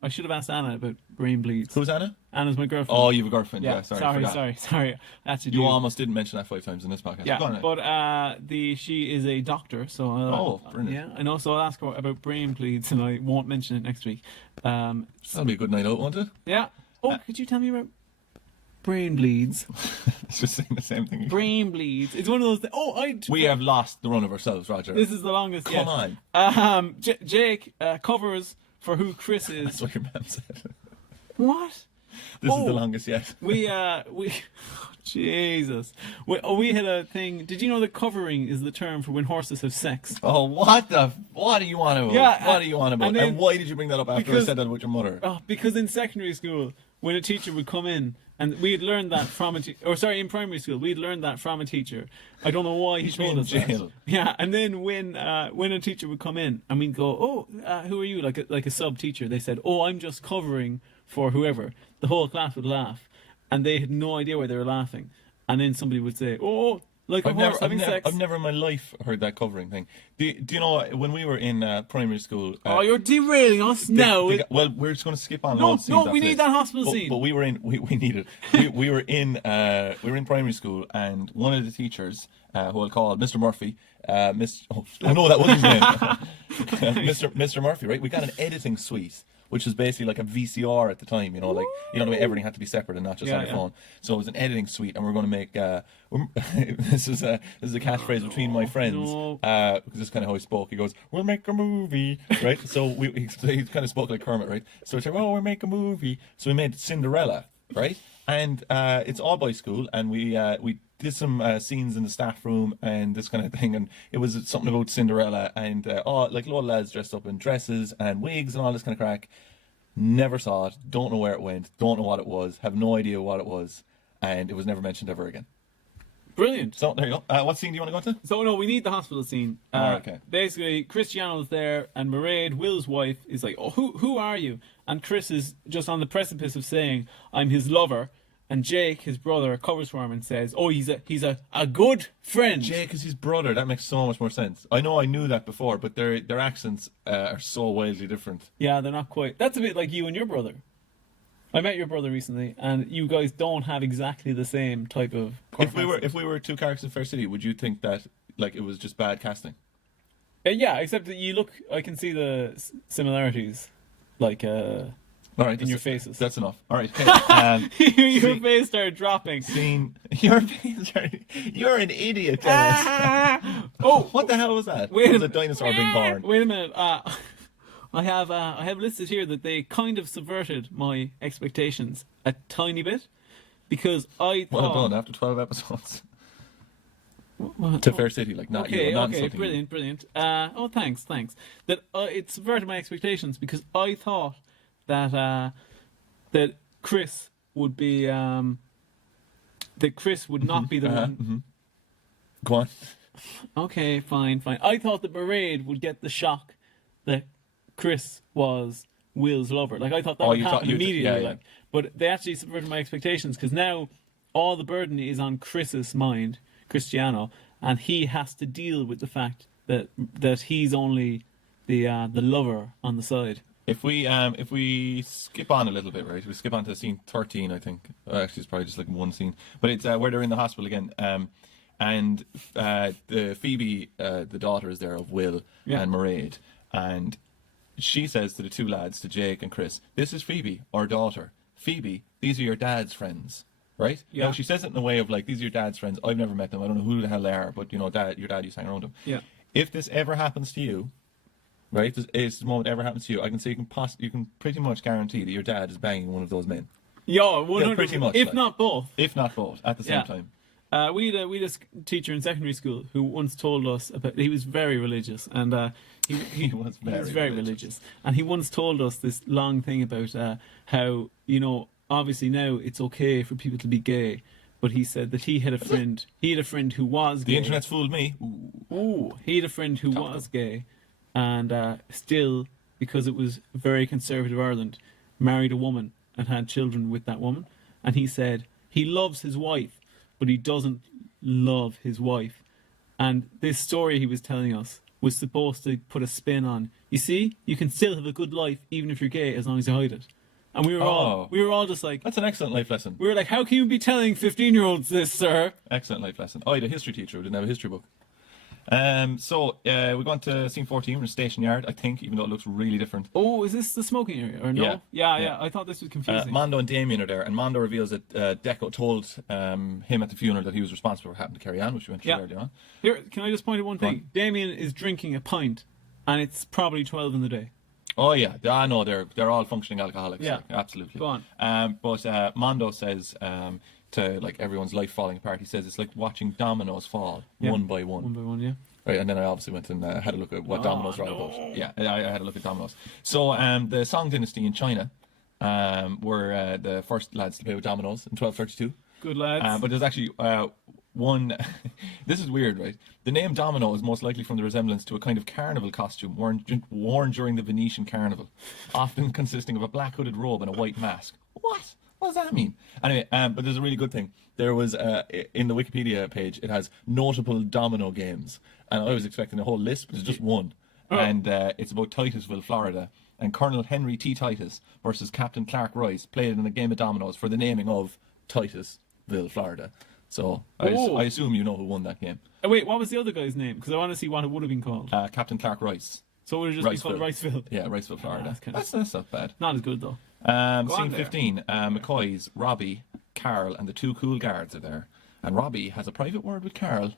I should have asked Anna about brain bleeds. Who's Anna? Anna's my girlfriend. Oh, you have a girlfriend. Yeah, sorry. Actually, you almost didn't mention that 5 times in this podcast. Yeah, but she is a doctor, so brilliant. Yeah, and also I'll ask her about brain bleeds, and I won't mention it next week. That'll be a good night out, won't it? Yeah. Oh, could you tell me about brain bleeds? It's just saying the same thing. Brain bleeds. It's one of those. We have lost the run of ourselves, Roger. This is the longest. Come on. Jake covers for who Chris is. That's what your man said. What? This is the longest yet. We Jesus. We had a thing. Did you know that covering is the term for when horses have sex? Oh, what do you want about? Yeah, what do you want about? And why did you bring that up after I said that about your mother? Oh, because in secondary school, when a teacher would come in, and we had learned that from in primary school, we'd learned that from a teacher. I don't know why he told us that. Yeah, and then when a teacher would come in, and we'd go, who are you? Like a sub teacher. They said, I'm just covering for whoever. The whole class would laugh, and they had no idea why they were laughing. And then somebody would say, like a horse having sex. I've never in my life heard that covering thing. Do you know when we were in primary school? Oh, you're derailing us now. Well, we're just going to skip on. No, loads of scenes we after need this. that hospital scene. But we were in. We needed. We were in. We were in primary school, and one of the teachers, who I'll call Mr. Murphy, oh no, that wasn't his name. Mr. Murphy, right? We got an editing suite, which was basically like a VCR at the time, you know, like, you know, the way everything had to be separate and not just on your phone. So it was an editing suite, and we're going to make, this is a catchphrase between my friends, because this is kind of how he spoke. He goes, we'll make a movie, right? So he kind of spoke like Kermit, right? So we said, oh, we'll make a movie. So we made Cinderella, right? And it's all boys school, and we did some scenes in the staff room and this kind of thing, and it was something about Cinderella, and like a lot of lads dressed up in dresses and wigs and all this kind of crack. Never saw it, don't know where it went, don't know what it was, have no idea what it was, and it was never mentioned ever again. Brilliant. So there you go. What scene do you want to go into? So no, we need the hospital scene. Okay. Basically, Cristiano's there, and Mairead, Will's wife, is like, "Oh, who are you?" And Chris is just on the precipice of saying, "I'm his lover." And Jake, his brother, covers for him and says, "Oh, he's a good friend." Jake is his brother. That makes so much more sense. I knew that before, but their accents are so wildly different. Yeah, they're not quite. That's a bit like you and your brother. I met your brother recently, and you guys don't have exactly the same type of. If we were two characters in Fair City, would you think that like it was just bad casting? Yeah, except that you look. I can see the similarities, like. All right, in your faces. That's enough. All right. Okay. Your face started dropping. Your face started. You're an idiot, Denis. Oh, what the hell was that? Wait, it was a dinosaur being born. Wait a minute. I have listed here that they kind of subverted my expectations a tiny bit, because I thought. Well done. After 12 episodes. What? To Fair City, like not you. Not Okay, brilliant. Thanks. That it subverted my expectations, because I thought that Chris would be not be the one. Mm-hmm. Go on. Okay, fine. I thought that Mairead would get the shock that Chris was Will's lover. Like, I thought that would happen immediately. Yeah. But they actually subverted my expectations, because now all the burden is on Chris's mind, Cristiano, and he has to deal with the fact that he's only the lover on the side. If we skip on a little bit, right? We skip on to scene 13, I think. Actually, it's probably just like one scene, but it's where they're in the hospital again. And the Phoebe, the daughter, is there of Will and Mairead, and she says to the two lads, to Jake and Chris, "This is Phoebe, our daughter. Phoebe, these are your dad's friends." Right? Yeah. Now, she says it in a way of like, these are your dad's friends. I've never met them. I don't know who the hell they are, but you know, your dad used to hang around them. Yeah. If this ever happens to you, right? If this moment ever happens to you, I can say you can pretty much guarantee that your dad is banging one of those men. Yeah, 100%. Pretty much. If not both. If not both, at the same time. We had a teacher in secondary school who once told us about. He was very religious, and he was very religious. And he once told us this long thing about how, you know, obviously now it's okay for people to be gay, but he said that he had a friend. He had a friend who was gay. The internet's fooled me. Ooh. He had a friend who was gay, and still, because it was very conservative Ireland, married a woman and had children with that woman. And he said he loves his wife, but he doesn't love his wife. And this story he was telling us was supposed to put a spin on, you see, you can still have a good life even if you're gay, as long as you hide it. And we were all just like, that's an excellent life lesson. We were like, how can you be telling 15-year-olds this, sir? Excellent life lesson. I had a history teacher who didn't have a history book. So we go on to scene 14 in a station yard, I think, even though it looks really different. Oh, is this the smoking area or no? Yeah. I thought this was confusing. Mondo and Damien are there, and Mondo reveals that Deco told him at the funeral that he was responsible for what happened to Carrie Ann, which we went through earlier on. Here, can I just point out one thing? Damien is drinking a pint, and it's probably 12 in the day. Oh yeah, I know they're all functioning alcoholics. Yeah, like, absolutely. Go on. But Mondo says to like everyone's life falling apart. He says it's like watching dominoes fall one by one. One by one, yeah. Right, and then I obviously went and had a look at what dominoes are all about. Yeah, I had a look at dominoes. So the Song Dynasty in China were the first lads to play with dominoes in 1232. Good lads. But there's actually one. This is weird, right? The name domino is most likely from the resemblance to a kind of carnival costume worn during the Venetian carnival, often consisting of a black hooded robe and a white mask. What? What does that mean? Anyway, but there's a really good thing. There was in the Wikipedia page, it has notable domino games, and I was expecting a whole list, but it's just one, and it's about Titusville, Florida, and Colonel Henry T. Titus versus Captain Clark Rice played in a game of dominoes for the naming of Titusville, Florida. So I assume you know who won that game. Wait, what was the other guy's name? Because I want to see what it would have been called. Captain Clark Rice. So it would have just been called Riceville. Yeah, Riceville, Florida. That's That's not bad. not as good though. Scene 15. McCoy's, Robbie, Carl, and the two cool guards are there. And Robbie has a private word with Carl.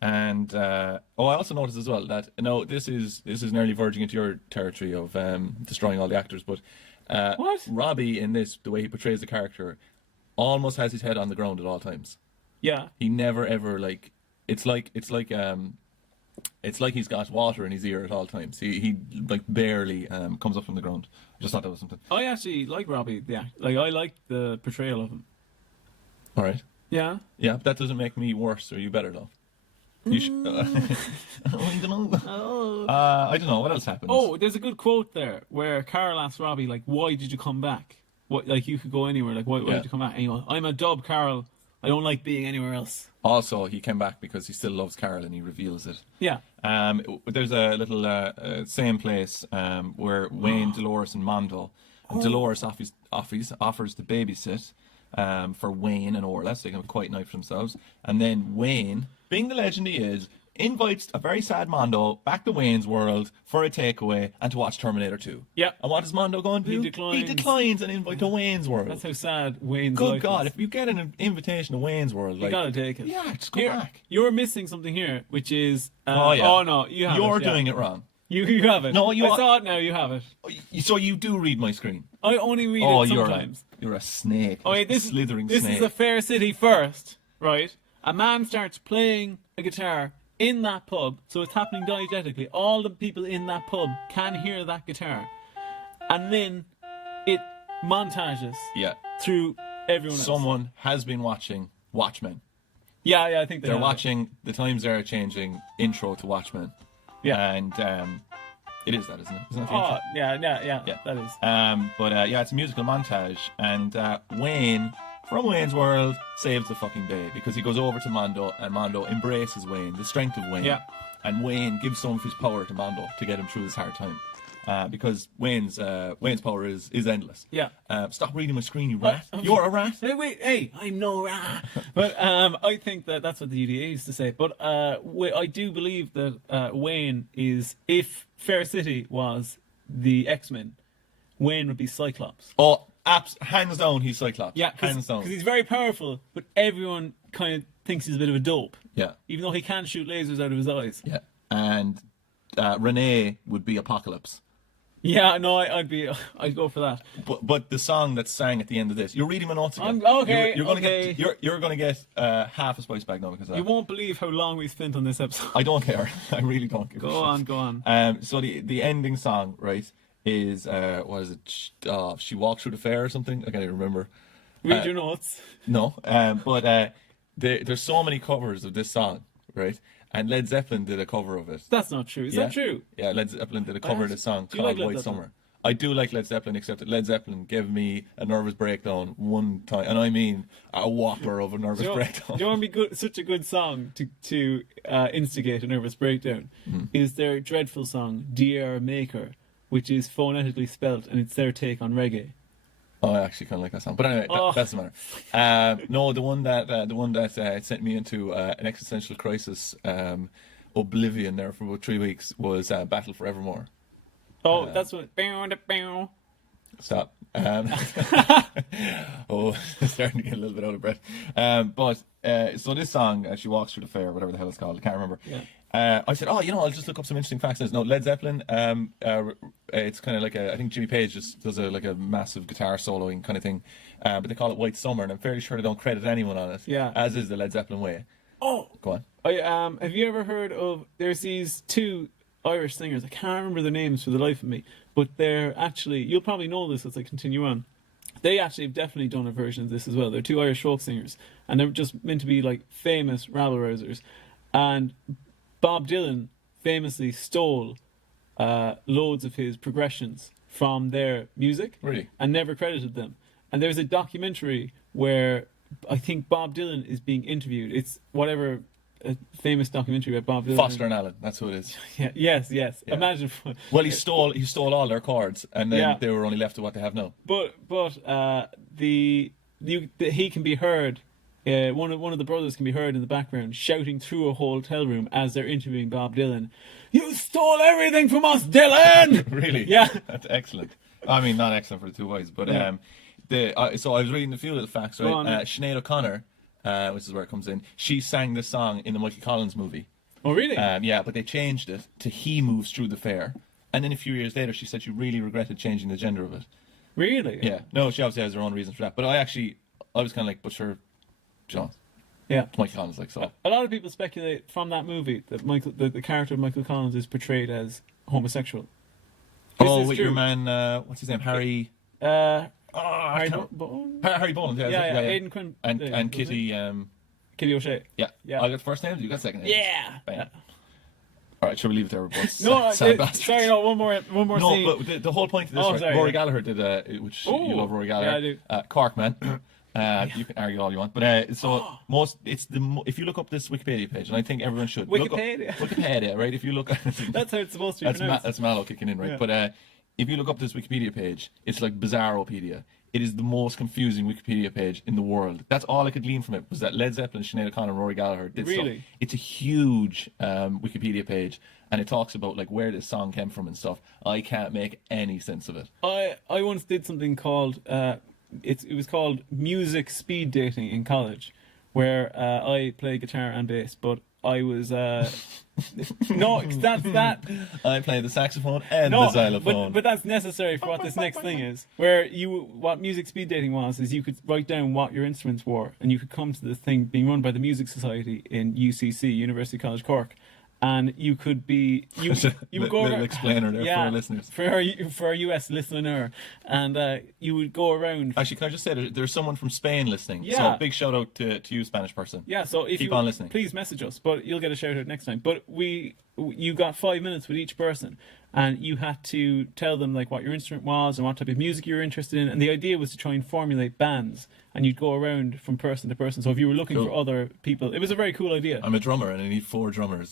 And I also noticed as well that this is nearly verging into your territory of destroying all the actors. But What? Robbie in this, the way he portrays the character, almost has his head on the ground at all times. Yeah. He never ever it's like he's got water in his ear at all times. He like barely comes up from the ground. I just thought that was something. I actually like Robbie. Yeah. Like I like the portrayal of him. All right. Yeah. Yeah, but that doesn't make me worse or you better though. You should. I don't know. I don't know what else happens. Oh, there's a good quote there where Carl asks Robbie, like, "Why did you come back? What, like, you could go anywhere. Like, why did you come back?" And he goes, "I'm a dub, Carl. I don't like being anywhere else." Also, he came back because he still loves Carol and he reveals it. Yeah. There's a little same place where Wayne, Dolores, and Mondo. And Dolores offers to babysit for Wayne and Orla, so they can have a quiet night for themselves. And then Wayne, being the legend he is, invites a very sad Mondo back to Wayne's world for a takeaway and to watch Terminator 2. Yeah. And what does Mondo go and do? He declines an invite to Wayne's world. That's how sad Wayne's Good life God, is. if you get an invitation to Wayne's world, You gotta take it. Yeah, just go back. You're missing something here, which is... Oh no, you have You're it. Yeah. doing it wrong. You have it. No, I saw it now, you have it. So you do read my screen. I only read it you're sometimes. you're a snake. Oh, wait, a slithering this snake. is a fair city first, right? A man starts playing a guitar in that pub, so it's happening diegetically. All the people in that pub can hear that guitar. And then it montages through everyone else. Someone has been watching Watchmen. Yeah, I think They're watching The Times Are Changing intro to Watchmen. Yeah. And it is that, isn't it? Isn't that the Oh, intro? yeah, that is. But it's a musical montage, and Wayne from Wayne's World saves the fucking day because he goes over to Mondo, and Mondo embraces Wayne, the strength of Wayne. Yeah. And Wayne gives some of his power to Mondo to get him through this hard time. Because Wayne's power is endless. Yeah. Stop reading my screen, you rat. You're a rat. Hey, I'm no rat. But I think that's what the UDA used to say. But I do believe that Wayne is, if Fair City was the X-Men, Wayne would be Cyclops. Oh, hands down, he's Cyclops. Yeah, hands down. because he's very powerful, but everyone kind of thinks he's a bit of a dope. Yeah. Even though he can shoot lasers out of his eyes. Yeah. And Renee would be Apocalypse. Yeah, no, I'd go for that. But the song that's sang at the end of this, you're reading my notes again. Okay, You're gonna get half a spice bag now because of that. You won't believe how long we spent on this episode. I don't care. I really don't care. Go on. So the ending song, right, is what is it? She walked through the fair or something. I can't even remember. Read your notes. No, but there's so many covers of this song, right? And Led Zeppelin did a cover of it. That's not true. Is that true? Yeah, Led Zeppelin did a cover of this song Do you called like Led White Zeppelin? Summer. I do like Led Zeppelin, except that Led Zeppelin gave me a nervous breakdown one time, and I mean a whopper of a nervous breakdown. Do you want to be such a good song to instigate a nervous breakdown? Is their dreadful song "Dear Maker," which is phonetically spelt, and it's their take on reggae. Oh, I actually kind of like that song, but anyway, that doesn't matter. No, the one that sent me into an existential crisis, oblivion there for about 3 weeks was "Battle for Evermore." Oh, that's what. Stop. Starting to get a little bit out of breath. So this song, "She Walks Through the Fair," whatever the hell it's called, I can't remember. Yeah. I said, I'll just look up some interesting facts. No, Led Zeppelin. It's kind of like I think Jimmy Page just does a massive guitar soloing kind of thing, but they call it White Summer, and I'm fairly sure they don't credit anyone on it. Yeah. As is the Led Zeppelin way. Oh, Go on. have you ever heard of? There's these two Irish singers. I can't remember their names for the life of me, but they're actually. You'll probably know this as I continue on. They actually have definitely done a version of this as well. They're two Irish folk singers, and they're just meant to be like famous rabble-rousers. And Bob Dylan famously stole loads of his progressions from their music, Really? and never credited them. And there's a documentary where I think Bob Dylan is being interviewed. It's whatever a famous documentary about Bob Dylan. Foster and Allen, that's who it is. Yeah, yes. Yeah. Imagine. Well, he stole all their chords, and then they were only left with what they have now. But he can be heard. One of the brothers can be heard in the background shouting through a hotel room as they're interviewing Bob Dylan. You stole everything from us, Dylan! Really? Yeah. That's excellent. I mean, not excellent for the two boys, but so I was reading a few little facts, right? Sinead O'Connor, which is where it comes in, she sang this song in the Michael Collins movie. Oh, really? Yeah, but they changed it to He Moves Through the Fair. And then a few years later, she said she really regretted changing the gender of it. Really? Yeah. No, she obviously has her own reasons for that. But I was kind of like, but sure, John. Yeah. Michael Collins, like, so. A lot of people speculate from that movie that the character of Michael Collins is portrayed as homosexual. Your man, what's his name? Harry... Harry Boland, yeah. Aidan Quinn. And Kitty... Kitty O'Shea. Yeah. Yeah. I got the first name, you got second name. Yeah. All right, shall we leave it there? Sorry, no, one more scene. No, but the whole point of this, Rory Gallagher did, which you love Rory Gallagher. Yeah, I do. Cork, man. You can argue all you want, but if you look up this Wikipedia page, and I think everyone should Wikipedia, right? If you look, that's how it's supposed to be pronounced. That's Mallow kicking in, right? Yeah. But if you look up this Wikipedia page, it's like Bizarropedia. It is the most confusing Wikipedia page in the world. That's all I could glean from it, was that Led Zeppelin, Sinead O'Connor, and Rory Gallagher did stuff. It's a huge Wikipedia page, and it talks about like where this song came from and stuff. I can't make any sense of it. I once did something called it was called music speed dating in college, where I play guitar and bass, but I was no, that's that. I play the saxophone and the xylophone. But that's necessary for what this next thing is. Where what music speed dating was is you could write down what your instruments were, and you could come to this thing being run by the Music Society in UCC, University College Cork. And you could be you would go little explainer there for our listeners, for our US listener, and you would go around. Actually, can I just say there's someone from Spain listening? Yeah. So big shout out to you, Spanish person. Yeah. So if keep on listening, please message us, but you'll get a shout out next time. But you got 5 minutes with each person, and you had to tell them like what your instrument was and what type of music you were interested in. And the idea was to try and formulate bands, and you'd go around from person to person. So if you were looking for other people, it was a very cool idea. I'm a drummer, and I need 4 drummers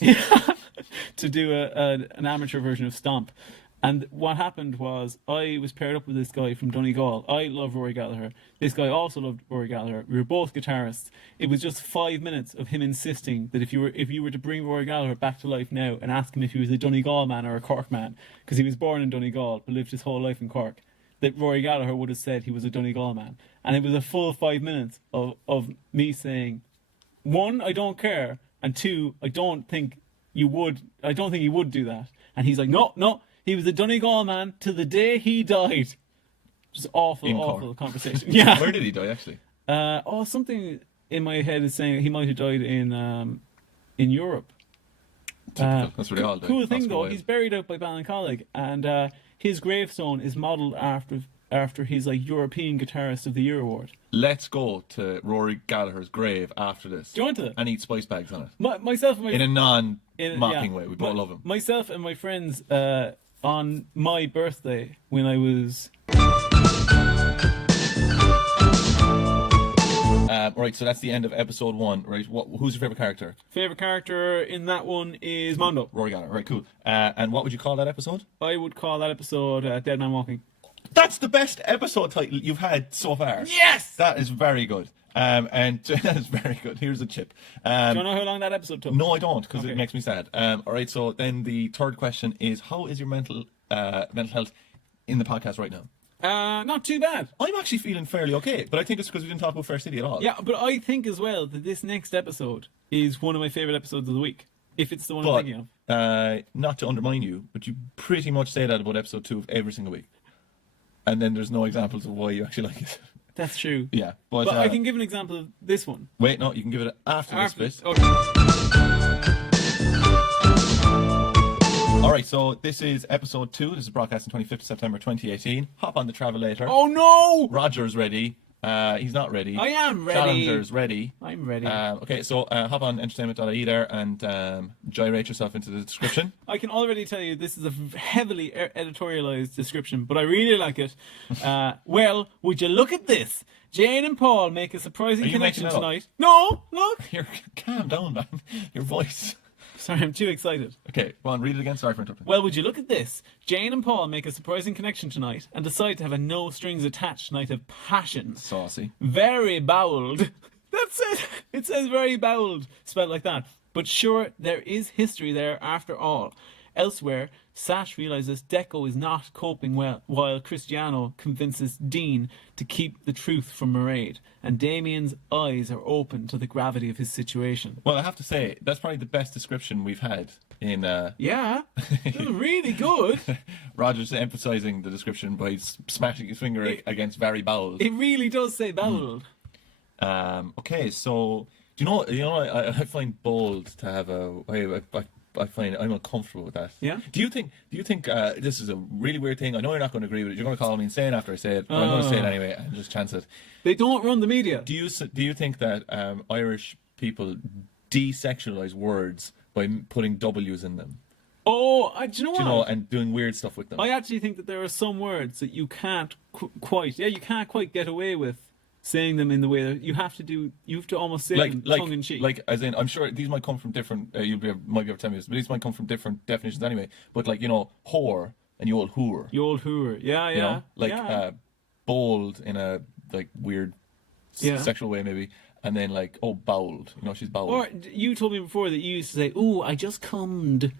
to do an amateur version of Stomp. And what happened was I was paired up with this guy from Donegal. I love Rory Gallagher. This guy also loved Rory Gallagher. We were both guitarists. It was just 5 minutes of him insisting that if you were to bring Rory Gallagher back to life now and ask him if he was a Donegal man or a Cork man, because he was born in Donegal but lived his whole life in Cork, that Rory Gallagher would have said he was a Donegal man. And it was a full 5 minutes of me saying, 1, I don't care, and 2, I don't think he would do that. And he's like, no, he was a Donegal man till the day he died. Just awful conversation. Yeah. Where did he die, actually? Something in my head is saying he might have died in Europe. That's where they all died. Cool thing though, he's buried out by Ballincollig, and his gravestone is modelled after his like European Guitarist of the Year award. Let's go to Rory Gallagher's grave after this. Do you want to? And eat spice bags on it. Myself and my in a non-mocking way. We both love him. Myself and my friends on my birthday when I was. Right, so that's the end of episode 1. Right, who's your favorite character? Favorite character in that one is Mondo. Rory Gallagher. Right, cool. And what would you call that episode? I would call that episode Dead Man Walking. That's the best episode title you've had so far. Yes! That is very good. And that is very good. Here's a chip. Do you know how long that episode took? No, I don't, because it makes me sad. All right, so then the third question is, how is your mental health in the podcast right now? Not too bad. I'm actually feeling fairly okay, but I think it's because we didn't talk about Fair City at all. Yeah, but I think as well that this next episode is one of my favourite episodes of the week. If it's the one I'm thinking of. Not to undermine you, but you pretty much say that about episode 2 of every single week. And then there's no examples of why you actually like it. That's true. Yeah. But I can give an example of this one. Wait, no, you can give it after this bit. Okay. Alright, so this is episode 2. This is broadcast on 25th of September 2018. Hop on the Travelator. Oh no! Roger's ready. He's not ready. I am ready. Challenger's ready. I'm ready. Okay, so hop on entertainment.ie there and gyrate yourself into the description. I can already tell you this is a heavily editorialized description, but I really like it. Well, would you look at this? Jane and Paul make a surprising connection tonight. No, look. Calm down, man. Your voice. Sorry, I'm too excited. Okay, go on, read it again. Sorry for interrupting. Well, would you look at this? Jane and Paul make a surprising connection tonight and decide to have a no strings attached night of passion. Saucy. Very bowled. That's it. It says very bowled, spelled like that. But sure, there is history there after all. Elsewhere, Sash realizes Deco is not coping well, while Cristiano convinces Dean to keep the truth from Mairead, and Damien's eyes are open to the gravity of his situation. Well, I have to say, that's probably the best description we've had in... Yeah, that was really good. Roger's emphasising the description by smashing his finger against very bowels. It really does say bowled. Okay, so... Do you know, I find bold to have I find I'm uncomfortable with that. Yeah. Do you think this is a really weird thing? I know you're not going to agree with it. You're going to call me insane after I say it, but I'm going to say it anyway and just chance it. They don't run the media. Do you think that Irish people desexualize words by putting W's in them? Oh, do you know what? Do you know, and doing weird stuff with them? I actually think that there are some words that you can't quite get away with saying them in the way that you have to almost say them tongue in cheek. Like, as in, I'm sure these might come from different, might be able to tell me this, but these might come from different definitions anyway. But like, whore and you old hooer. You old hooer. Yeah, yeah. Bold in a like weird sexual way maybe. And then like, bowled. She's bowled. Or you told me before that you used to say, "Ooh, I just cummed."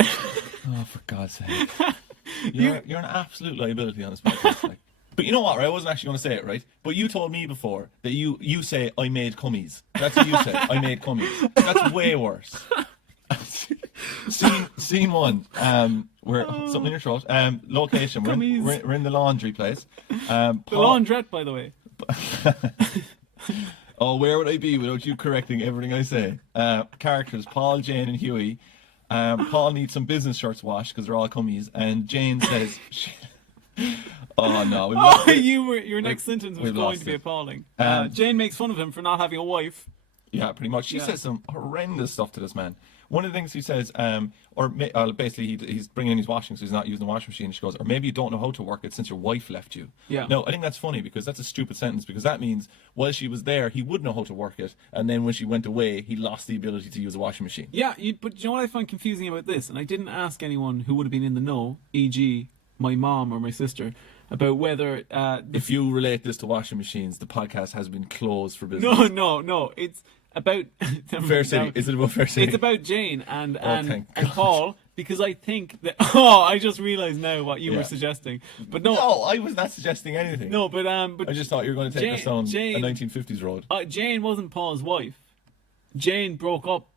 Oh, for God's sake. You're an absolute liability on this podcast. Like. But you know what, right? I wasn't actually going to say it, right? But you told me before that you say, I made cummies. That's what you say, I made cummies. That's way worse. Scene one, we're something in your throat. Location, we're in the laundry place. The laundrette, by the way. Oh, where would I be without you correcting everything I say? Characters, Paul, Jane and Huey. Paul needs some business shirts washed because they're all cummies. And Jane says... Oh no! Your next sentence was going to be appalling. Jane makes fun of him for not having a wife. Yeah, pretty much. She says some horrendous stuff to this man. One of the things he says, basically he's bringing in his washing, so he's not using the washing machine. She goes, or maybe you don't know how to work it since your wife left you. Yeah. No, I think that's funny because that's a stupid sentence because that means while she was there, he would know how to work it, and then when she went away, he lost the ability to use a washing machine. Yeah, but you know what I find confusing about this, and I didn't ask anyone who would have been in the know, e.g., my mom or my sister, about whether if you relate this to washing machines, the podcast has been closed for business. No, it's about Fair City. Is it about Fair City? It's about Jane and Paul, because I think that I just realised now what you were suggesting, but no, I was not suggesting anything. No, but I just thought you were going to take us down a 1950s road. Jane wasn't Paul's wife. Jane broke up.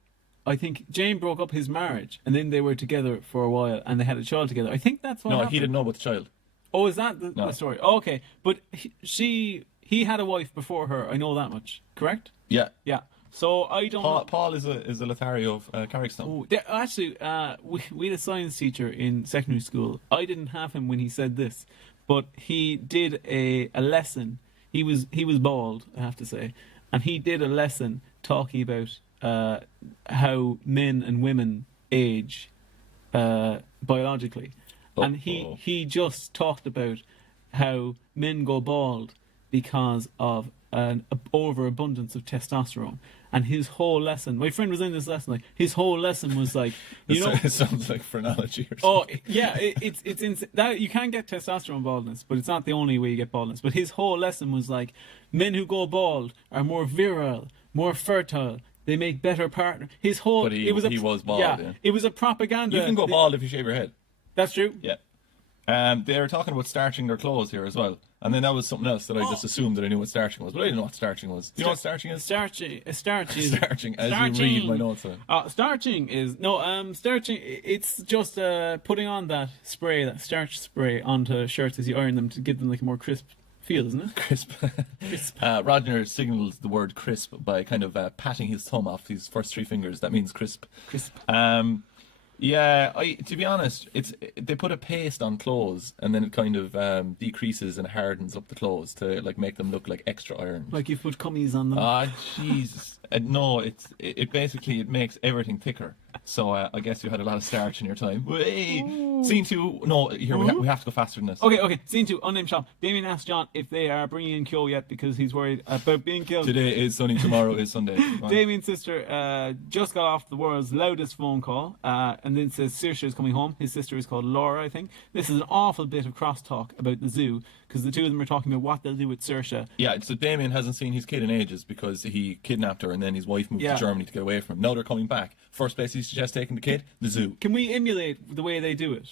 I think Jane broke up his marriage, and then they were together for a while, and they had a child together. I think that's what happened. He didn't know about the child. Oh, is that the story? Oh, okay, but he had a wife before her. I know that much. Correct? Yeah. Yeah. So I don't know. Paul is a Lothario of Carrickstone. Oh, actually, we had a science teacher in secondary school. I didn't have him when he said this, but he did a lesson. He was bald, I have to say, and he did a lesson talking about how men and women age biologically. And he just talked about how men go bald because of an overabundance of testosterone. And his whole lesson, my friend was in this lesson, like, his whole lesson was like, it sounds like phrenology or something. Oh, yeah, it's that you can get testosterone baldness, but it's not the only way you get baldness. But his whole lesson was like, men who go bald are more virile, more fertile, they make better partners. His whole... But he was bald, yeah. It was a propaganda. You can go bald if you shave your head. That's true. Yeah. They were talking about starching their clothes here as well. And then that was something else that I just assumed that I knew what starching was. But I didn't know what starching was. Do you know what starching is? Starching is... Starching, as you read my notes on. Starching is... No, starching, it's just putting on that spray, that starch spray onto shirts as you iron them to give them like a more crisp feel, isn't it? Crisp. Roger signals the word crisp by kind of patting his thumb off his first three fingers. That means crisp. Crisp. Yeah, to be honest, they put a paste on clothes and then it kind of decreases and hardens up the clothes to like make them look like extra ironed. Like you've put cummies on them. Ah, Jesus. No, it basically it makes everything thicker. So I guess you had a lot of starch in your time. Hey, scene 2. No, here we have to go faster than this. Okay. Scene 2, unnamed shop. Damien asks John if they are bringing in Kyo yet because he's worried about being killed. Today is sunny, tomorrow is Sunday. Come on. Damien's sister just got off the world's loudest phone call and then says Saoirse is coming home. His sister is called Laura, I think. This is an awful bit of crosstalk about the zoo because the two of them are talking about what they'll do with Saoirse. Yeah, so Damien hasn't seen his kid in ages because he kidnapped her and then his wife moved to Germany to get away from him. Now they're coming back. First place he suggests taking the kid, the zoo. Can we emulate the way they do it?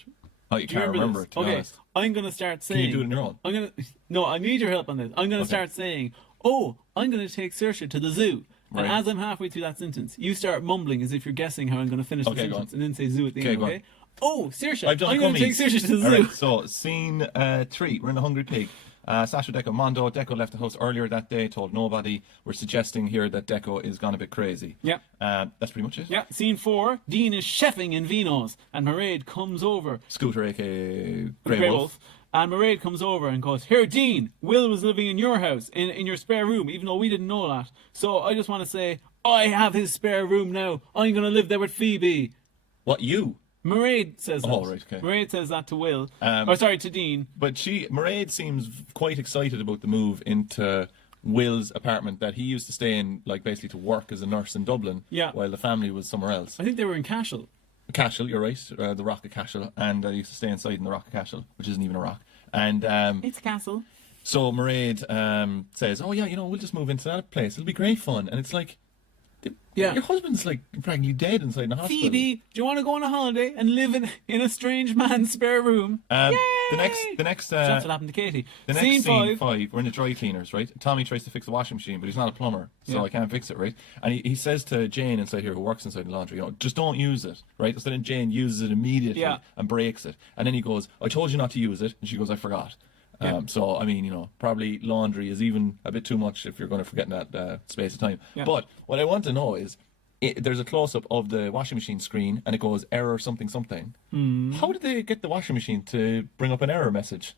Oh, you can't remember it, to be honest. I'm going to start saying... Can you do it on your own? No, I need your help on this. I'm going to start saying, I'm going to take Saoirse to the zoo. Right. And as I'm halfway through that sentence, you start mumbling as if you're guessing how I'm going to finish the sentence and then say zoo at the end, okay? Oh, Saoirse, I'm going to take Saoirse to the zoo. All right, so scene 3, we're in the Hungry Pig. Sasha, Deco, Mondo. Deco left the house earlier that day, told nobody. We're suggesting here that Deco is gone a bit crazy. Yeah. That's pretty much it. Yeah. Scene 4, Dean is chefing in Vino's and Mairead comes over. Scooter, aka Grey Wolf. And Mairead comes over and goes, "Here, Dean, Will was living in your house, in your spare room, even though we didn't know that. So I just want to say, I have his spare room now. I'm going to live there with Phoebe." What, you? Mairead says that. Oh, right, okay. Mairead says that to Will. To Dean. But Mairead seems quite excited about the move into Will's apartment that he used to stay in, like basically to work as a nurse in Dublin, while the family was somewhere else. I think they were in Cashel. Cashel, you're right, the Rock of Cashel, and I used to stay inside in the Rock of Cashel, which isn't even a rock. And it's a castle. So Mairead says, "Oh yeah, we'll just move into that place. It'll be great fun." And it's like, your husband's like practically dead inside the hospital. Phoebe, do you want to go on a holiday and live in a strange man's spare room? The next that's what happened to Katie. The next scene 5, we're in the dry cleaners, right? Tommy tries to fix the washing machine, but he's not a plumber, so I can't fix it, right? And he says to Jane inside here, who works inside the laundry, just don't use it, right? So then Jane uses it immediately and breaks it, and then he goes, "I told you not to use it," and she goes, "I forgot." So, I mean, probably laundry is even a bit too much if you're going to forget in that space of time. Yeah. But what I want to know is, there's a close-up of the washing machine screen, and it goes, "error something something." How did they get the washing machine to bring up an error message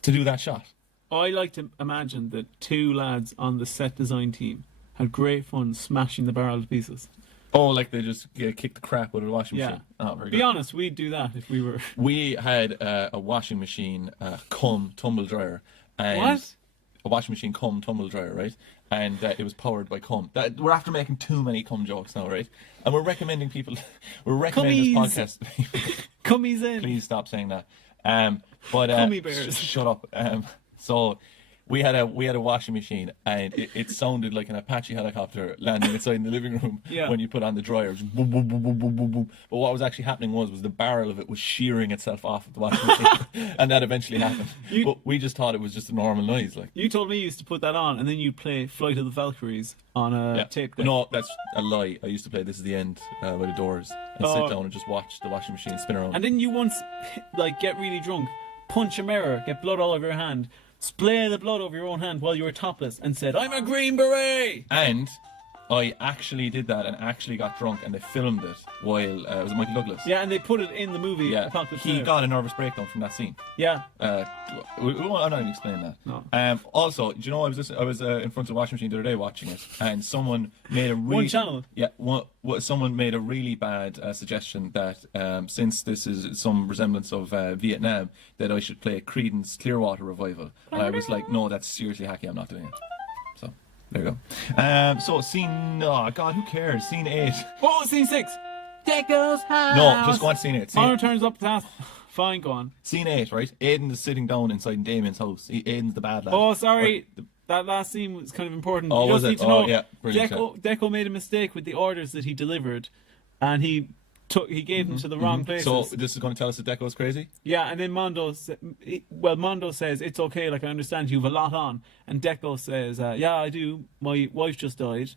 to do that shot? I like to imagine that 2 lads on the set design team had great fun smashing the barrel to pieces. Oh, like they just kick the crap out of the washing machine. Oh, very good. Be honest, we'd do that if we were. We had a washing machine cum tumble dryer. And what? A washing machine cum tumble dryer, right? And it was powered by cum. We're after making too many cum jokes now, right? And we're recommending people. We're recommending this podcast. Cummies in. Please stop saying that. Cummy bears. Shut up. So. We had a washing machine, and it sounded like an Apache helicopter landing inside in the living room when you put on the dryer. Just boom, boom, boom, boom, boom, boom, boom. But what was actually happening was the barrel of it was shearing itself off of the washing machine, and that eventually happened. But we just thought it was just a normal noise. Like, you told me you used to put that on, and then you'd play Flight of the Valkyries on a tape deck. No, that's a lie. I used to play This Is the End by the Doors and sit down and just watch the washing machine spin around. And didn't you once get really drunk, punch a mirror, get blood all over your hand, splay the blood over your own hand while you were topless and said, "I'm a Green Beret"? And I actually did that and actually got drunk, and they filmed it while it was Michael Douglas. Yeah, and they put it in the movie. Yeah, he got a nervous breakdown from that scene. Yeah. I'm not even explaining that. No. Also, do you know, I was in front of the washing machine the other day watching it, and someone made a one channel. Yeah, someone made a really bad suggestion that since this is some resemblance of Vietnam, that I should play Creedence Clearwater Revival. And I was like, no, that's seriously hacky. I'm not doing it. So. There you go. So scene, oh God, who cares? Scene 8. Oh, scene 6. Deco's house. No, just go on to scene 8. Honor turns up to ask. Fine, go on. Scene 8, right? Aidan is sitting down inside Damien's house. Aidan's the bad lad. Oh, sorry. That last scene was kind of important. Oh, you was just it? need to know, yeah, brilliant. Deco made a mistake with the orders that he delivered, and he gave them to the wrong places. So this is going to tell us that Deco's crazy? Yeah, and then Mondo says, "It's okay, like I understand you've a lot on." And Deco says, "Yeah, I do. My wife just died.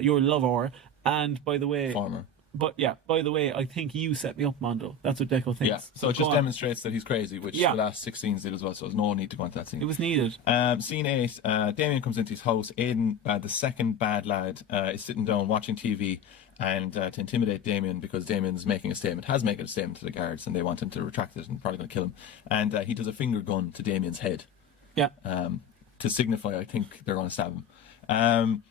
Your lover. And by the way..." Farmer. But yeah, by the way, I think you set me up, Mondo. That's what Deco thinks. Yeah, so it just demonstrates that he's crazy, which the last 6 scenes did as well, so there's no need to go into that scene. It was needed. Scene 8, Damien comes into his house. Aidan, the second bad lad, is sitting down watching TV, and to intimidate Damien, because Damien's making a statement, has made a statement to the guards, and they want him to retract it and probably going to kill him. And he does a finger gun to Damien's head. Yeah. To signify, I think, they're going to stab him.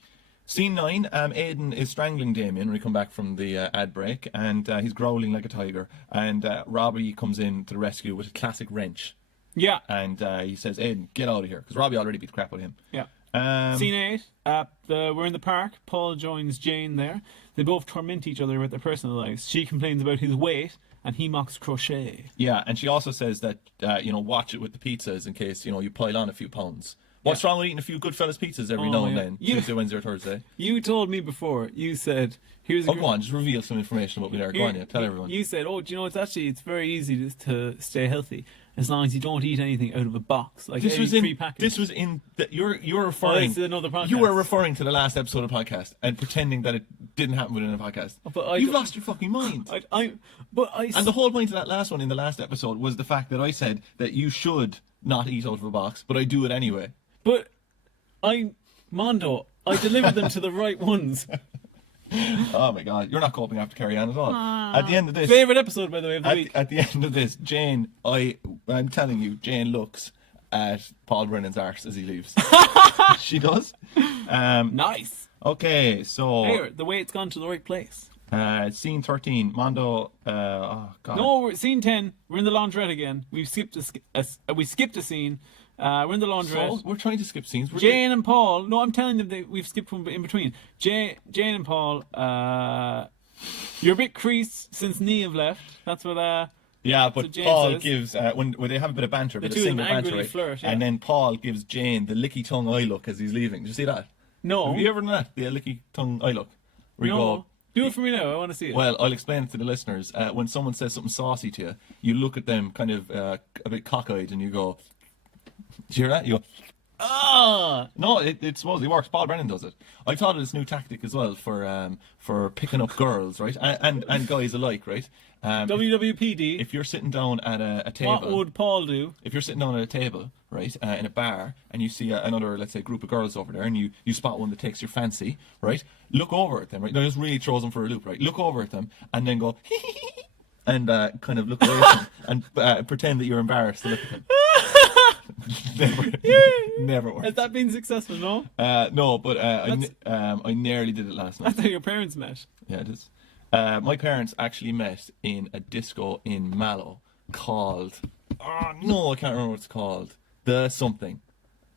Scene 9, Aidan is strangling Damien when we come back from the ad break, and he's growling like a tiger. And Robbie comes in to the rescue with a classic wrench. Yeah. And he says, Aidan, get out of here, because Robbie already beat the crap out of him. Yeah. Scene 8, we're in the park. Paul joins Jane there. They both torment each other with their personal lives. She complains about his weight, and he mocks crochet. Yeah, and she also says that, watch it with the pizzas in case, you pile on a few pounds. What's wrong with eating a few Goodfellas pizzas every now and then? Tuesday, Wednesday, or Thursday? You told me before, you said, here's a go on, just reveal some information about me there. Go on, tell everyone. You said, do you know, it's very easy to stay healthy as long as you don't eat anything out of a box. Like this was in you're referring. This is another podcast. You were referring to the last episode of the podcast and pretending that it didn't happen within a podcast. You've lost your fucking mind. And the whole point of that last one in the last episode was the fact that I said that you should not eat out of a box, but I do it anyway. But I delivered them to the right ones. Oh my god, you're not coping after Carrie Ann at all. At the end of this, favourite episode, by the way, of the week. At the end of this, Jane, I'm telling you, Jane looks at Paul Brennan's arse as he leaves. She does. Nice. Okay, so hey, the way it's gone to the right place. Scene 13, Mondo. Oh god. No, we're scene 10. We're in the laundrette again. We skipped a scene. We're in the laundrette. So, we're trying to skip scenes. Jane and Paul. No, I'm telling them that we've skipped one in between. Jane and Paul. You're a bit creased since Niamh left. That's what. Yeah, but Paul says. Gives when they have a bit of banter, the bit of single banter, flirt, yeah. and then Paul gives Jane the licky tongue eye look as he's leaving. Did you see that? No. Have you ever done that? The licky tongue eye look. No. Do it for me now. I want to see it. Well, I'll explain it to the listeners. When someone says something saucy to you, you look at them kind of a bit cockeyed, and you go. Do you hear that? You go, No, it supposedly works. Paul Brennan does it. I thought of this new tactic as well for picking up girls, right? And guys alike, right? WWPD. If you're sitting down at a table... What would Paul do? If you're sitting down at a table, right, in a bar, and you see another, let's say, group of girls over there, and you spot one that takes your fancy, right? Look over at them, right? No, just really throws them for a loop, right? Look over at them, and then go, and kind of look away at them, and pretend that you're embarrassed to look at them. Never works. Has that been successful? No. No, but I nearly did it last night. That's how your parents met. Yeah, it is. My parents actually met in a disco in Mallow called. Oh no, I can't remember what it's called. The something.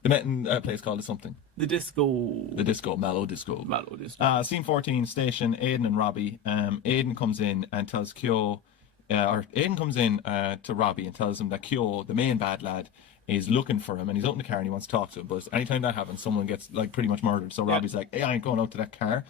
They met in a place called the something. The disco. The disco, Mallow disco. Mallow disco. Scene 14, station. Aidan and Robbie. Aidan comes in and tells Kyo, or Aidan comes in to Robbie and tells him that Kyo, the main bad lad, is looking for him, and he's out in the car and he wants to talk to him. But anytime that happens, someone gets like pretty much murdered. So Robbie's like, "Hey, I ain't going out to that car."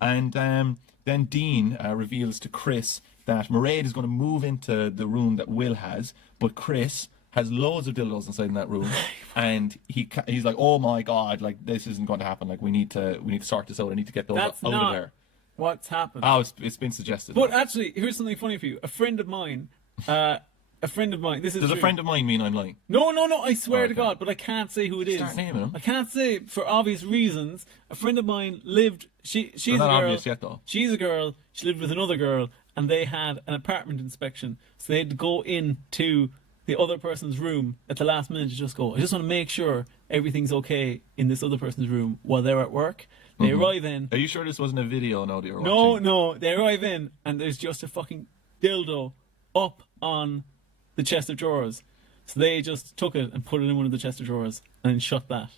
And then Dean reveals to Chris that Mairead is going to move into the room that Will has, but Chris has loads of dildos inside in that room, and he's like, "Oh my god, like this isn't going to happen. Like we need to sort this out. I need to get those out of there." What's happened? Oh, it's been suggested. But actually, here's something funny for you. A friend of mine. This is. Does true. a friend of mine mean I'm lying? No. I swear to God, but I can't say who it is. Start naming them. I can't say for obvious reasons. A friend of mine lived. She's They're a not girl. obvious yet, though. She's a girl. She lived with another girl, and they had an apartment inspection. So they had to go into the other person's room at the last minute to just go, I just want to make sure everything's okay in this other person's room while they're at work. They arrive in. Are you sure this wasn't a video now that you were watching? No. They arrive in, and there's just a fucking dildo up on the chest of drawers. So they just took it and put it in one of the chest of drawers and then shut that.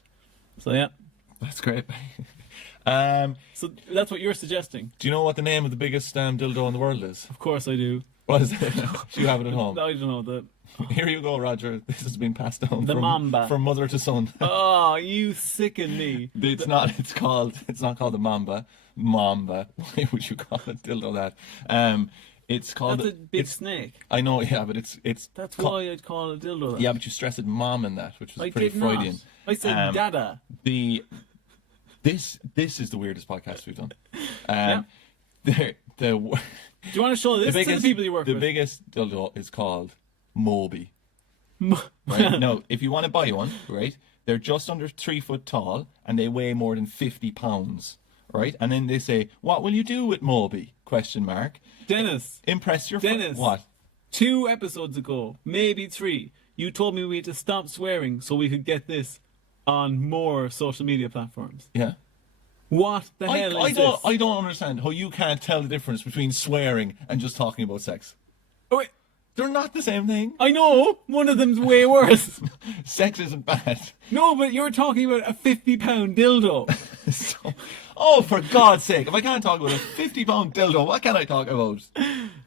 So yeah. That's great. So that's what you're suggesting. Do you know what the name of the biggest dildo in the world is? Of course I do. What is it? Do you have it at home? I don't know. Here you go, Roger. This has been passed down from mother to son. Oh, you sicken me. It's not called the Mamba. Mamba. Why would you call it dildo that? It's called. That's a big snake. I know, yeah, but it's. That's why I'd call it dildo. That. Yeah, but you stressed mom in that, which was pretty Freudian. I said dada. This is the weirdest podcast we've done. Yeah. Do you want to show this to the people you work with? The biggest dildo is called Moby. Right? Now, if you want to buy one, right, they're just under 3 foot tall and they weigh more than 50 pounds. right? And then they say, what will you do with Moby? Question mark. Denis. Impress your Denis. What? 2 episodes ago, maybe 3, you told me we had to stop swearing so we could get this on more social media platforms. Yeah. What the hell is this? I don't understand how you can't tell the difference between swearing and just talking about sex. Oh, wait. They're not the same thing. I know, one of them's way worse. Sex isn't bad. No, but you're talking about a 50-pound dildo. Oh, for God's sake. If I can't talk about a 50-pound dildo, what can I talk about?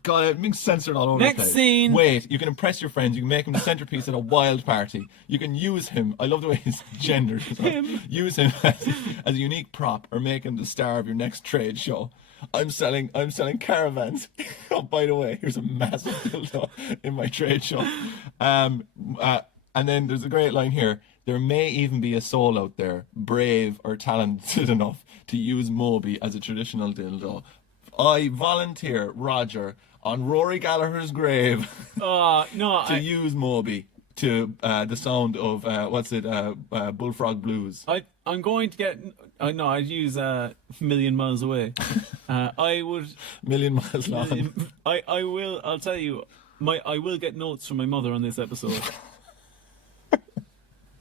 God, it being censored all over Next the place. scene. Wait, you can impress your friends. You can make him the centerpiece at a wild party. You can use him. I love the way he's gendered. Use him as a unique prop or make him the star of your next trade show. I'm selling caravans. Oh, by the way, here's a massive dildo in my trade show. And then there's a great line here. There may even be a soul out there, brave or talented enough to use Moby as a traditional dildo. I volunteer, Roger, on Rory Gallagher's grave to use Moby to the sound of, Bullfrog Blues. I'm going to get... I'd use Million Miles Away. I would... Million Miles Long. I will, I'll tell you, I will get notes from my mother on this episode.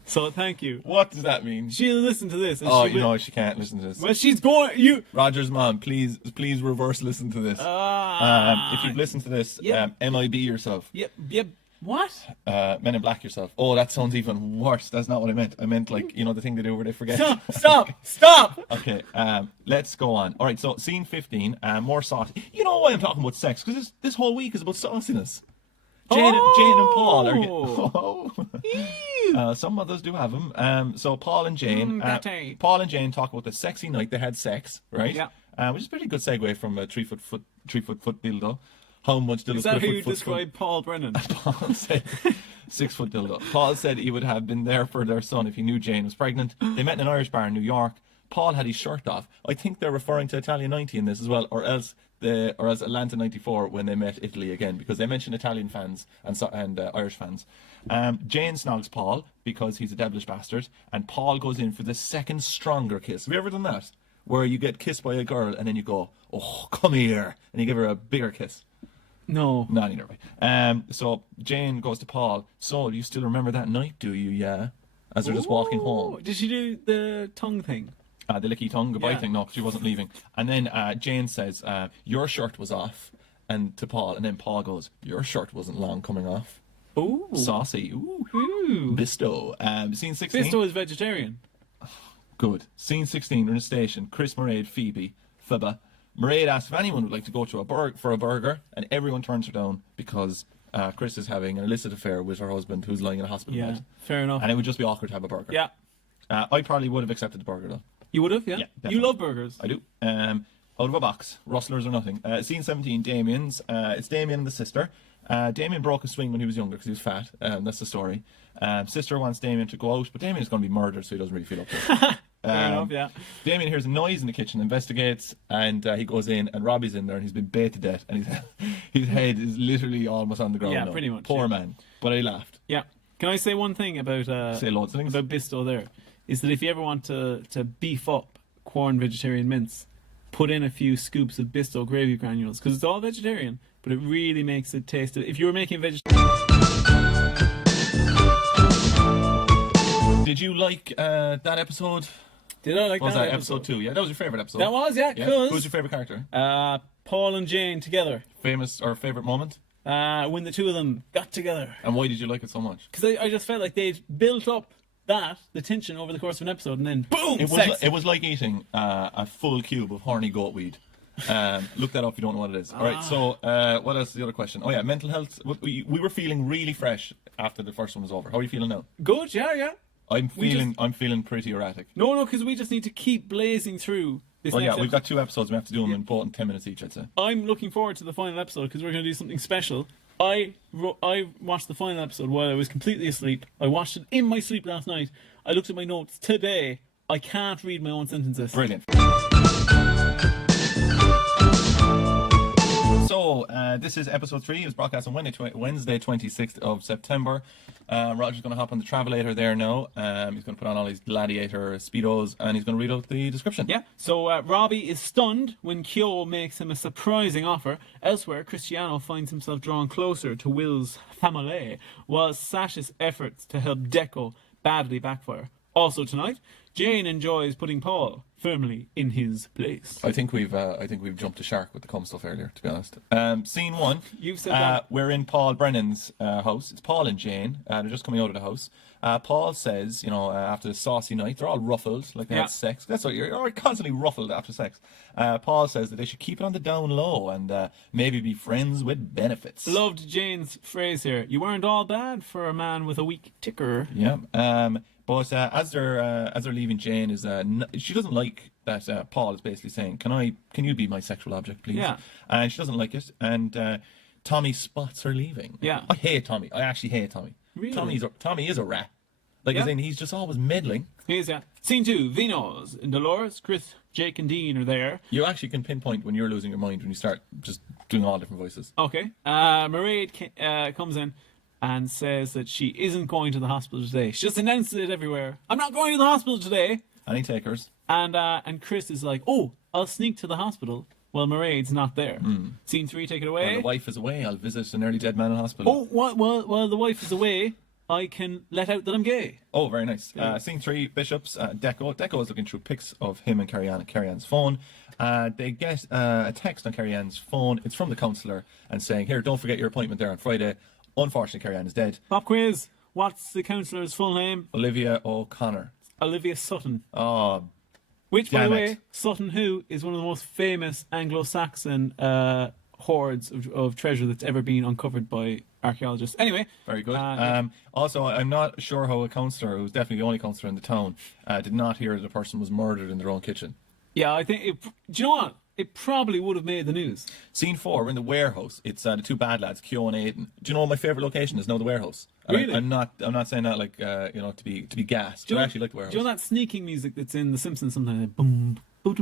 So thank you. What does that mean? She'll listen to this. And she can't listen to this. Well, she's going... Roger's mom, please reverse listen to this. If you've listened to this, MIB yourself. Yep. What? Men in Black yourself. Oh, that sounds even worse. That's not what I meant. I meant like, the thing they do where they forget. Stop! Okay, let's go on. All right, so scene 15, more saucy. You know why I'm talking about sex? Because this whole week is about sauciness. Jane and Paul are some mothers do have them. So Paul and Jane talk about the sexy night they had sex, right? Yeah. Which is a pretty good segue from a 3 foot dildo. How much dildo? Is that how you describe Paul Brennan? Paul said 6 foot dildo. Paul said he would have been there for their son if he knew Jane was pregnant. They met in an Irish bar in New York. Paul had his shirt off. I think they're referring to Italia 90 in this as well, or else Atlanta 94 when they met Italy again, because they mention Italian fans and Irish fans. Jane snogs Paul because he's a devilish bastard, and Paul goes in for the second stronger kiss. Have you ever done that? Where you get kissed by a girl and then you go, oh, come here, and you give her a bigger kiss. No. Not either way. So Jane goes to Paul, so you still remember that night, do you? Yeah. As they're just walking home. Did she do the tongue thing? The licky tongue goodbye thing, no, she wasn't leaving. And then Jane says, your shirt was off, and to Paul, and then Paul goes, your shirt wasn't long coming off. Ooh. Saucy. Ooh. Bisto. Scene 16. Bisto is vegetarian. Good. Scene 16, we're in a station. Chris, Mairead, Phoebe. Mairead asks if anyone would like to go to for a burger, and everyone turns her down because Chris is having an illicit affair with her husband who's lying in a hospital bed. Fair enough. And it would just be awkward to have a burger. Yeah. I probably would have accepted the burger, though. You would have, yeah? You love burgers. I do. Out of a box. Rustlers or nothing. Scene 17, Damien's. It's Damien and the sister. Damien broke a swing when he was younger because he was fat. That's the story. Sister wants Damien to go out, but Damien's going to be murdered, so he doesn't really feel up to it. Fair enough, yeah. Damien hears a noise in the kitchen, investigates, and he goes in, and Robbie's in there, and he's been bait to death, and his head is literally almost on the ground. Yeah, now. pretty much. Poor man. But I laughed. Yeah. Can I say one thing about say loads of things. About Bisto there? Is that if you ever want to beef up Quorn vegetarian mince, put in a few scoops of Bisto gravy granules, because it's all vegetarian, but it really makes it taste. If you were making vegetarian... Did you like that episode? Did I like was that episode 2? Yeah, that was your favourite episode. That was, yeah. Cause who's your favourite character? Paul and Jane together. Famous or favourite moment? When the two of them got together. And why did you like it so much? Because I just felt like they'd built up the tension over the course of an episode, and then boom, it was like eating a full cube of horny goat weed. Look that up if you don't know what it is. All right, so what else is the other question? Oh yeah, mental health. We were feeling really fresh after the first one was over. How are you feeling now? Good, yeah. I'm feeling pretty erratic. No, because we just need to keep blazing through this. Oh yeah, we've got 2 episodes. We have to do them in both in 10 minutes each, I'd say. I'm looking forward to the final episode because we're going to do something special. I watched the final episode while I was completely asleep. I watched it in my sleep last night. I looked at my notes today. I can't read my own sentences. Brilliant. So, So, this is episode 3. It was broadcast on Wednesday 26th of September. Roger's going to hop on the Travelator there now. He's going to put on all his gladiator speedos and he's going to read out the description. Yeah, so Robbie is stunned when Kyo makes him a surprising offer. Elsewhere, Cristiano finds himself drawn closer to Will's family, while Sash's efforts to help Deco badly backfire. Also tonight, Jane enjoys putting Paul firmly in his place. I think we've jumped a shark with the cum stuff earlier, to be honest. Scene 1. You've said that. We're in Paul Brennan's house. It's Paul and Jane. They're just coming out of the house. Paul says, after the saucy night, they're all ruffled, like they had sex. That's what you're constantly ruffled after sex. Paul says that they should keep it on the down low and maybe be friends with benefits. Loved Jane's phrase here. You weren't all bad for a man with a weak ticker. Yeah. But as they're leaving, Jane is she doesn't like that Paul is basically saying, "Can you be my sexual object, please?" Yeah. And she doesn't like it. And Tommy spots her leaving. Yeah. I hate Tommy. I actually hate Tommy. Really? Tommy is a rat. Like, as in, he's just always meddling. He is, yeah. Scene 2, Vino's and Dolores, Chris, Jake and Dean are there. You actually can pinpoint when you're losing your mind when you start just doing all different voices. Okay. Mairead comes in and says that she isn't going to the hospital today. She just announced it everywhere. I'm not going to the hospital today. Any takers? And Chris is like, oh, I'll sneak to the hospital while Mairead's not there. Scene 3, take it away. While the wife is away, I'll visit an early dead man in hospital. Oh, while the wife is away, I can let out that I'm gay. Oh, very nice. Scene 3, Bishops, Deco. Deco is looking through pics of him and Carrie Ann at Carrie Ann's phone. They get a text on Carrie Ann's phone. It's from the counsellor and saying, here, don't forget your appointment there on Friday. Unfortunately, Carrie Ann is dead. Pop quiz. What's the counsellor's full name? Olivia O'Connor. Olivia Sutton. Oh, Which, by the damn way, it. Sutton Hoo is one of the most famous Anglo-Saxon hoards of treasure that's ever been uncovered by archaeologists. Anyway. Very good. Also, I'm not sure how a counsellor, who was definitely the only counsellor in the town, did not hear that a person was murdered in their own kitchen. Yeah, I think do you know what? It probably would have made the news. Scene 4, we're in the warehouse. It's the two bad lads, Kyo and Aidan. Do you know what my favourite location is? No, the warehouse. Really? I'm not saying that like to be gas. But I actually like the warehouse. Do you know that sneaking music that's in The Simpsons sometimes? Like, boom, boom,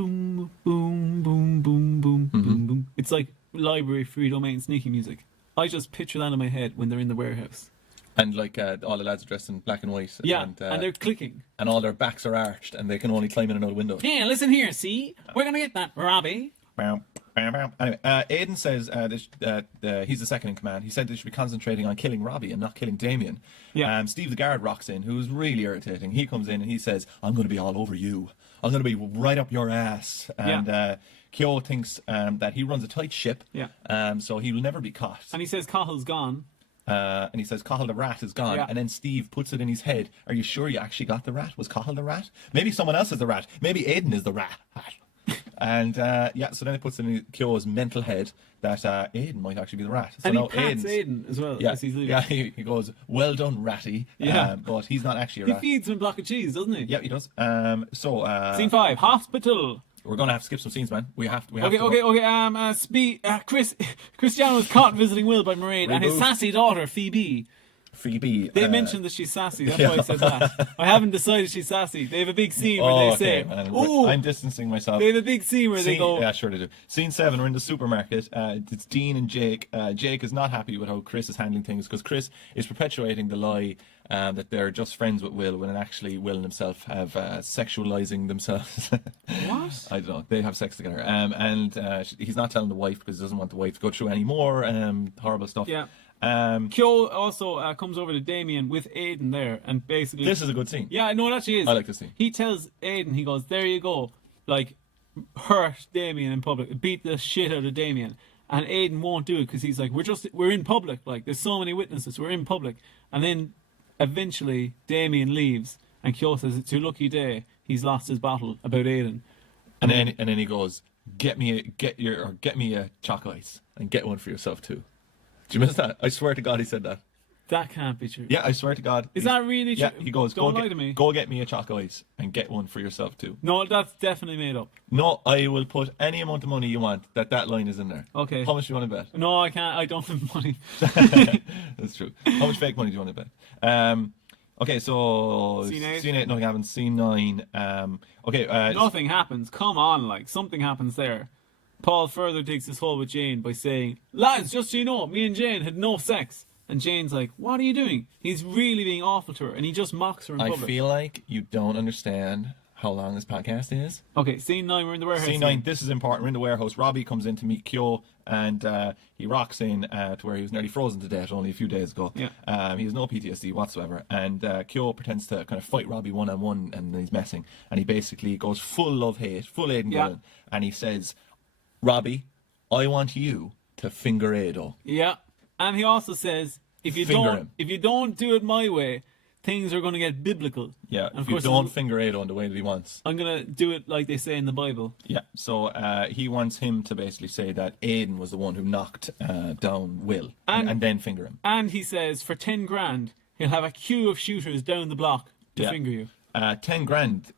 boom, boom, boom, boom, boom, boom. It's like library free domain sneaking music. I just picture that in my head when they're in the warehouse. And like all the lads are dressed in black and white. Yeah, and they're clicking. And all their backs are arched and they can only climb in and out of windows. Yeah, listen here, see? We're going to get that, Robbie. Anyway, Aidan says he's the second in command. He said they should be concentrating on killing Robbie and not killing Damien. Yeah. Steve the guard rocks in, who's really irritating. He comes in and he says, I'm going to be all over you. I'm going to be right up your ass. And Kyo thinks that he runs a tight ship, so he will never be caught. And he says Cahill's gone. And he says Cahill the rat is gone. Yeah. And then Steve puts it in his head. Are you sure you actually got the rat? Was Cahill the rat? Maybe someone else is the rat. Maybe Aidan is the rat. And so then it puts in Kyo's mental head that Aidan might actually be the rat. So And he now pats Aidan as well as he's leaving. Yeah, he goes, well done, ratty. Yeah. But he's not actually a He rat. feeds him a block of cheese, doesn't he? Yeah, he does. Scene 5, hospital. We're going to have to skip some scenes, man. We have to. Cristiano was caught visiting Will by Mairead and his Reboot. sassy daughter, Phoebe. They mentioned that she's sassy. That's why I said that. I haven't decided she's sassy. They have a big scene where they say, "Ooh, I'm distancing myself." They have a big scene where they go, "Yeah, sure they do." Scene 7, we're in the supermarket. It's Dean and Jake. Jake is not happy with how Chris is handling things because Chris is perpetuating the lie that they're just friends with Will when actually Will and himself have sexualizing themselves. What? I don't know. They have sex together, and he's not telling the wife because he doesn't want the wife to go through any more horrible stuff. Yeah. Kyo also comes over to Damien with Aidan there, and basically This is a good scene. Yeah, no, it actually is. I like this scene. He tells Aidan, he goes, "There you go, like hurt Damien in public, beat the shit out of Damien," and Aidan won't do it because he's like, "We're in public, like there's so many witnesses, we're in public," and then eventually Damien leaves, and Kyo says it's your lucky day. He's lost his battle about Aidan, And then he goes, get me a chocolate ice and get one for yourself too. Did you miss that? I swear to God he said that. That can't be true. Yeah, I swear to God. Is that really true? Yeah, he goes, Don't lie to me. Go get me a chocolate ice and get one for yourself too. No, that's definitely made up. No, I will put any amount of money you want that line is in there. Okay. How much do you want to bet? No, I can't. I don't have money. That's true. How much fake money do you want to bet? Okay, so Scene 8. Scene 8, nothing happens. Scene 9. Nothing happens. Come on, like something happens there. Paul further digs his hole with Jane by saying, "Lads, just so you know, me and Jane had no sex." And Jane's like, "What are you doing?" He's really being awful to her, and he just mocks her in I public. feel like you don't understand how long this podcast is. Okay, scene 9, we're in the warehouse. Scene 9, this is important. We're in the warehouse. Robbie comes in to meet Kyo, and he rocks in to where he was nearly frozen to death only a few days ago. Yeah. He has no PTSD whatsoever, and Kyo pretends to kind of fight Robbie one-on-one, and he's messing, and he basically goes full love-hate, full Aidan Gillen, and he says, "Robbie, I want you to finger Ado." Yeah, and he also says, if you don't do it my way, things are going to get biblical. Yeah, and if you don't finger Ado in the way that he wants, I'm going to do it like they say in the Bible. Yeah, so he wants him to basically say that Aidan was the one who knocked down Will, and then finger him. And he says for 10 grand, he'll have a queue of shooters down the block to finger you. 10 grand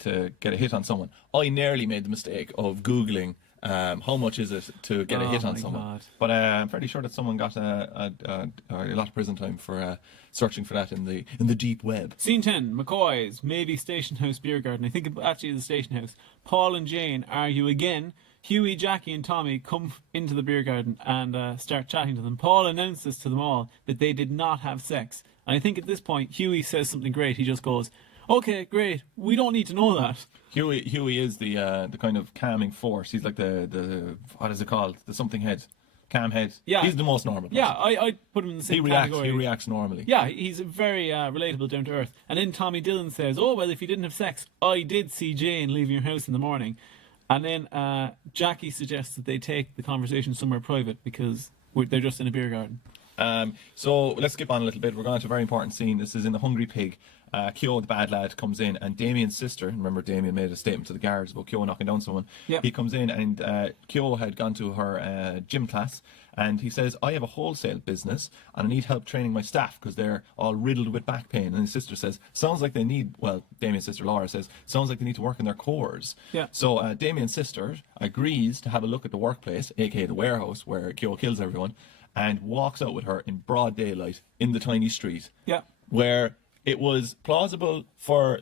to get a hit on someone. I nearly made the mistake of Googling how much is it to get a hit on someone. God. But I'm pretty sure that someone got a lot of prison time for searching for that in the deep web. Scene 10, McCoy's, maybe Station House Beer Garden. I think it actually is the Station House. Paul and Jane argue again. Huey, Jackie and Tommy come into the beer garden and start chatting to them. Paul announces to them all that they did not have sex. And I think at this point, Huey says something great. He just goes, "Okay, great. We don't need to know that." Huey is the kind of calming force. He's like the what is it called? The something head. Calm head. Yeah. He's the most normal person. Yeah, I put him in the same category. He reacts normally. Yeah, he's very relatable, down to earth. And then Tommy Dillon says, "Oh, well, if you didn't have sex, I did see Jane leaving your house in the morning." And then Jackie suggests that they take the conversation somewhere private because they're just in a beer garden. So let's skip on a little bit. We're going to a very important scene. This is in the Hungry Pig. Kyo, the bad lad, comes in, and Damien's sister, remember Damien made a statement to the guards about Kyo knocking down someone. Yep. He comes in, and Kyo had gone to her gym class, and he says, "I have a wholesale business, and I need help training my staff because they're all riddled with back pain." And his sister says, "Sounds like they need," well, Damien's sister Laura says, "sounds like they need to work in their cores." Yeah. So Damien's sister agrees to have a look at the workplace, aka the warehouse where Kyo kills everyone, and walks out with her in broad daylight in the tiny street. Yeah. Where it was plausible for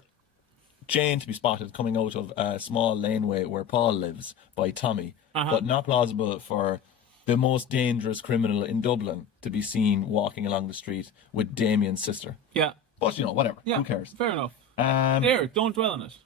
Jane to be spotted coming out of a small laneway where Paul lives by Tommy, but not plausible for the most dangerous criminal in Dublin to be seen walking along the street with Damien's sister. Yeah. But, whatever. Yeah. Who cares? Fair enough. There, don't dwell on it.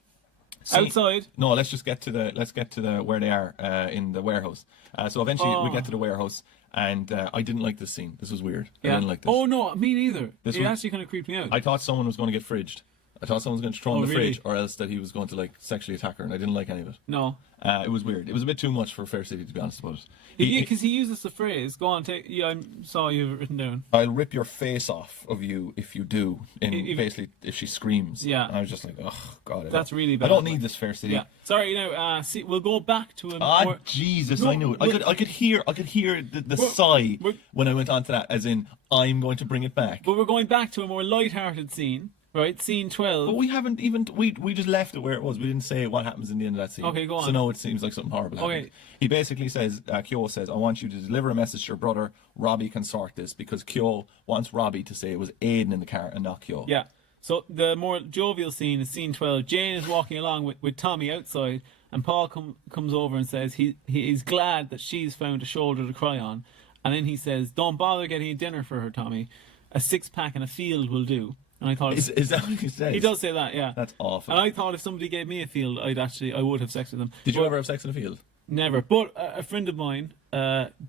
Outside. No, let's get to the where they are in the warehouse. So eventually we get to the warehouse, and I didn't like this scene. This was weird. I didn't like this. Oh no, me neither. It actually kind of creeped me out. I thought someone was going to get fridged. I thought someone was going to throw in the really? fridge, or else that he was going to sexually attack her, and I didn't like any of it. No. It was weird. It was a bit too much for Fair City, to be honest about it. Because he uses the phrase, go on, take. Yeah, I saw you have it written down. "I'll rip your face off of you if you do." Basically, if she screams. Yeah. And I was just like, oh god. That's really bad. I don't need this, Fair City. Yeah. Sorry, see, we'll go back to him. Jesus, No, I knew it. I could hear the sigh when I went on to that, as in, I'm going to bring it back. But we're going back to a more light-hearted scene. Right, scene 12. But we haven't even we just left it where it was. We didn't say what happens in the end of that scene. Okay, go on. So now it seems like something horrible happened. Okay. He basically says, Kyo says, "I want you to deliver a message to your brother. Robbie can sort this," because Kyo wants Robbie to say it was Aidan in the car and not Kyo. Yeah. So the more jovial scene is scene 12. Jane is walking along with Tommy outside, and Paul comes over and says he's glad that she's found a shoulder to cry on. And then he says, "Don't bother getting a dinner for her, Tommy. A 6-pack and a field will do." And I thought, is that what he says? He does say that, yeah. That's awful. And I thought if somebody gave me a field, I would have sex with them. Did you ever have sex in a field? Never. But a friend of mine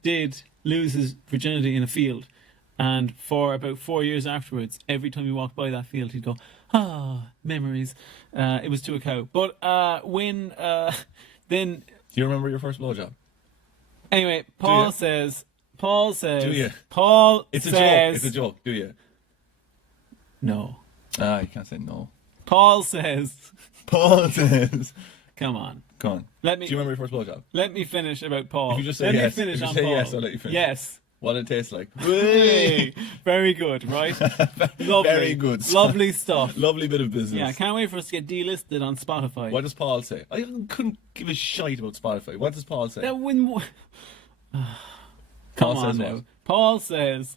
did lose his virginity in a field, and for about 4 years afterwards, every time he walked by that field, he'd go, memories. It was to a cow. But then. Do you remember your first blowjob? Anyway, Paul says. Do you? Paul It's a says. joke. It's a joke. Do you? No. You can't say no. Paul says. Come on. Come on. Do you remember your first blowjob? Let me finish about Paul. If you just say let yes. me finish If you on say Paul. yes, I'll let you finish. Yes. What did it taste like? Hey, very good, right? Lovely. Very good. Lovely stuff. Lovely bit of business. Yeah, can't wait for us to get delisted on Spotify. What does Paul say? I couldn't give a shite about Spotify. What does Paul say? That when Come Paul on says now. what? Paul says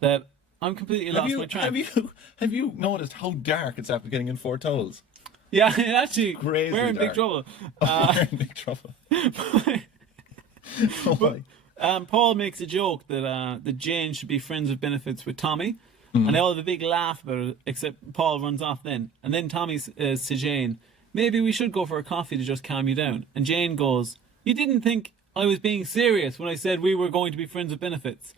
that I'm completely lost my track. Have you noticed how dark it's after getting in 4 towels? Yeah, actually, Crazy we're in big dark. trouble. We're in big trouble. Why? Paul makes a joke that Jane should be friends with benefits with Tommy, and they all have a big laugh about it, except Paul runs off then. And then Tommy says to Jane, maybe we should go for a coffee to just calm you down. And Jane goes, you didn't think I was being serious when I said we were going to be friends with benefits?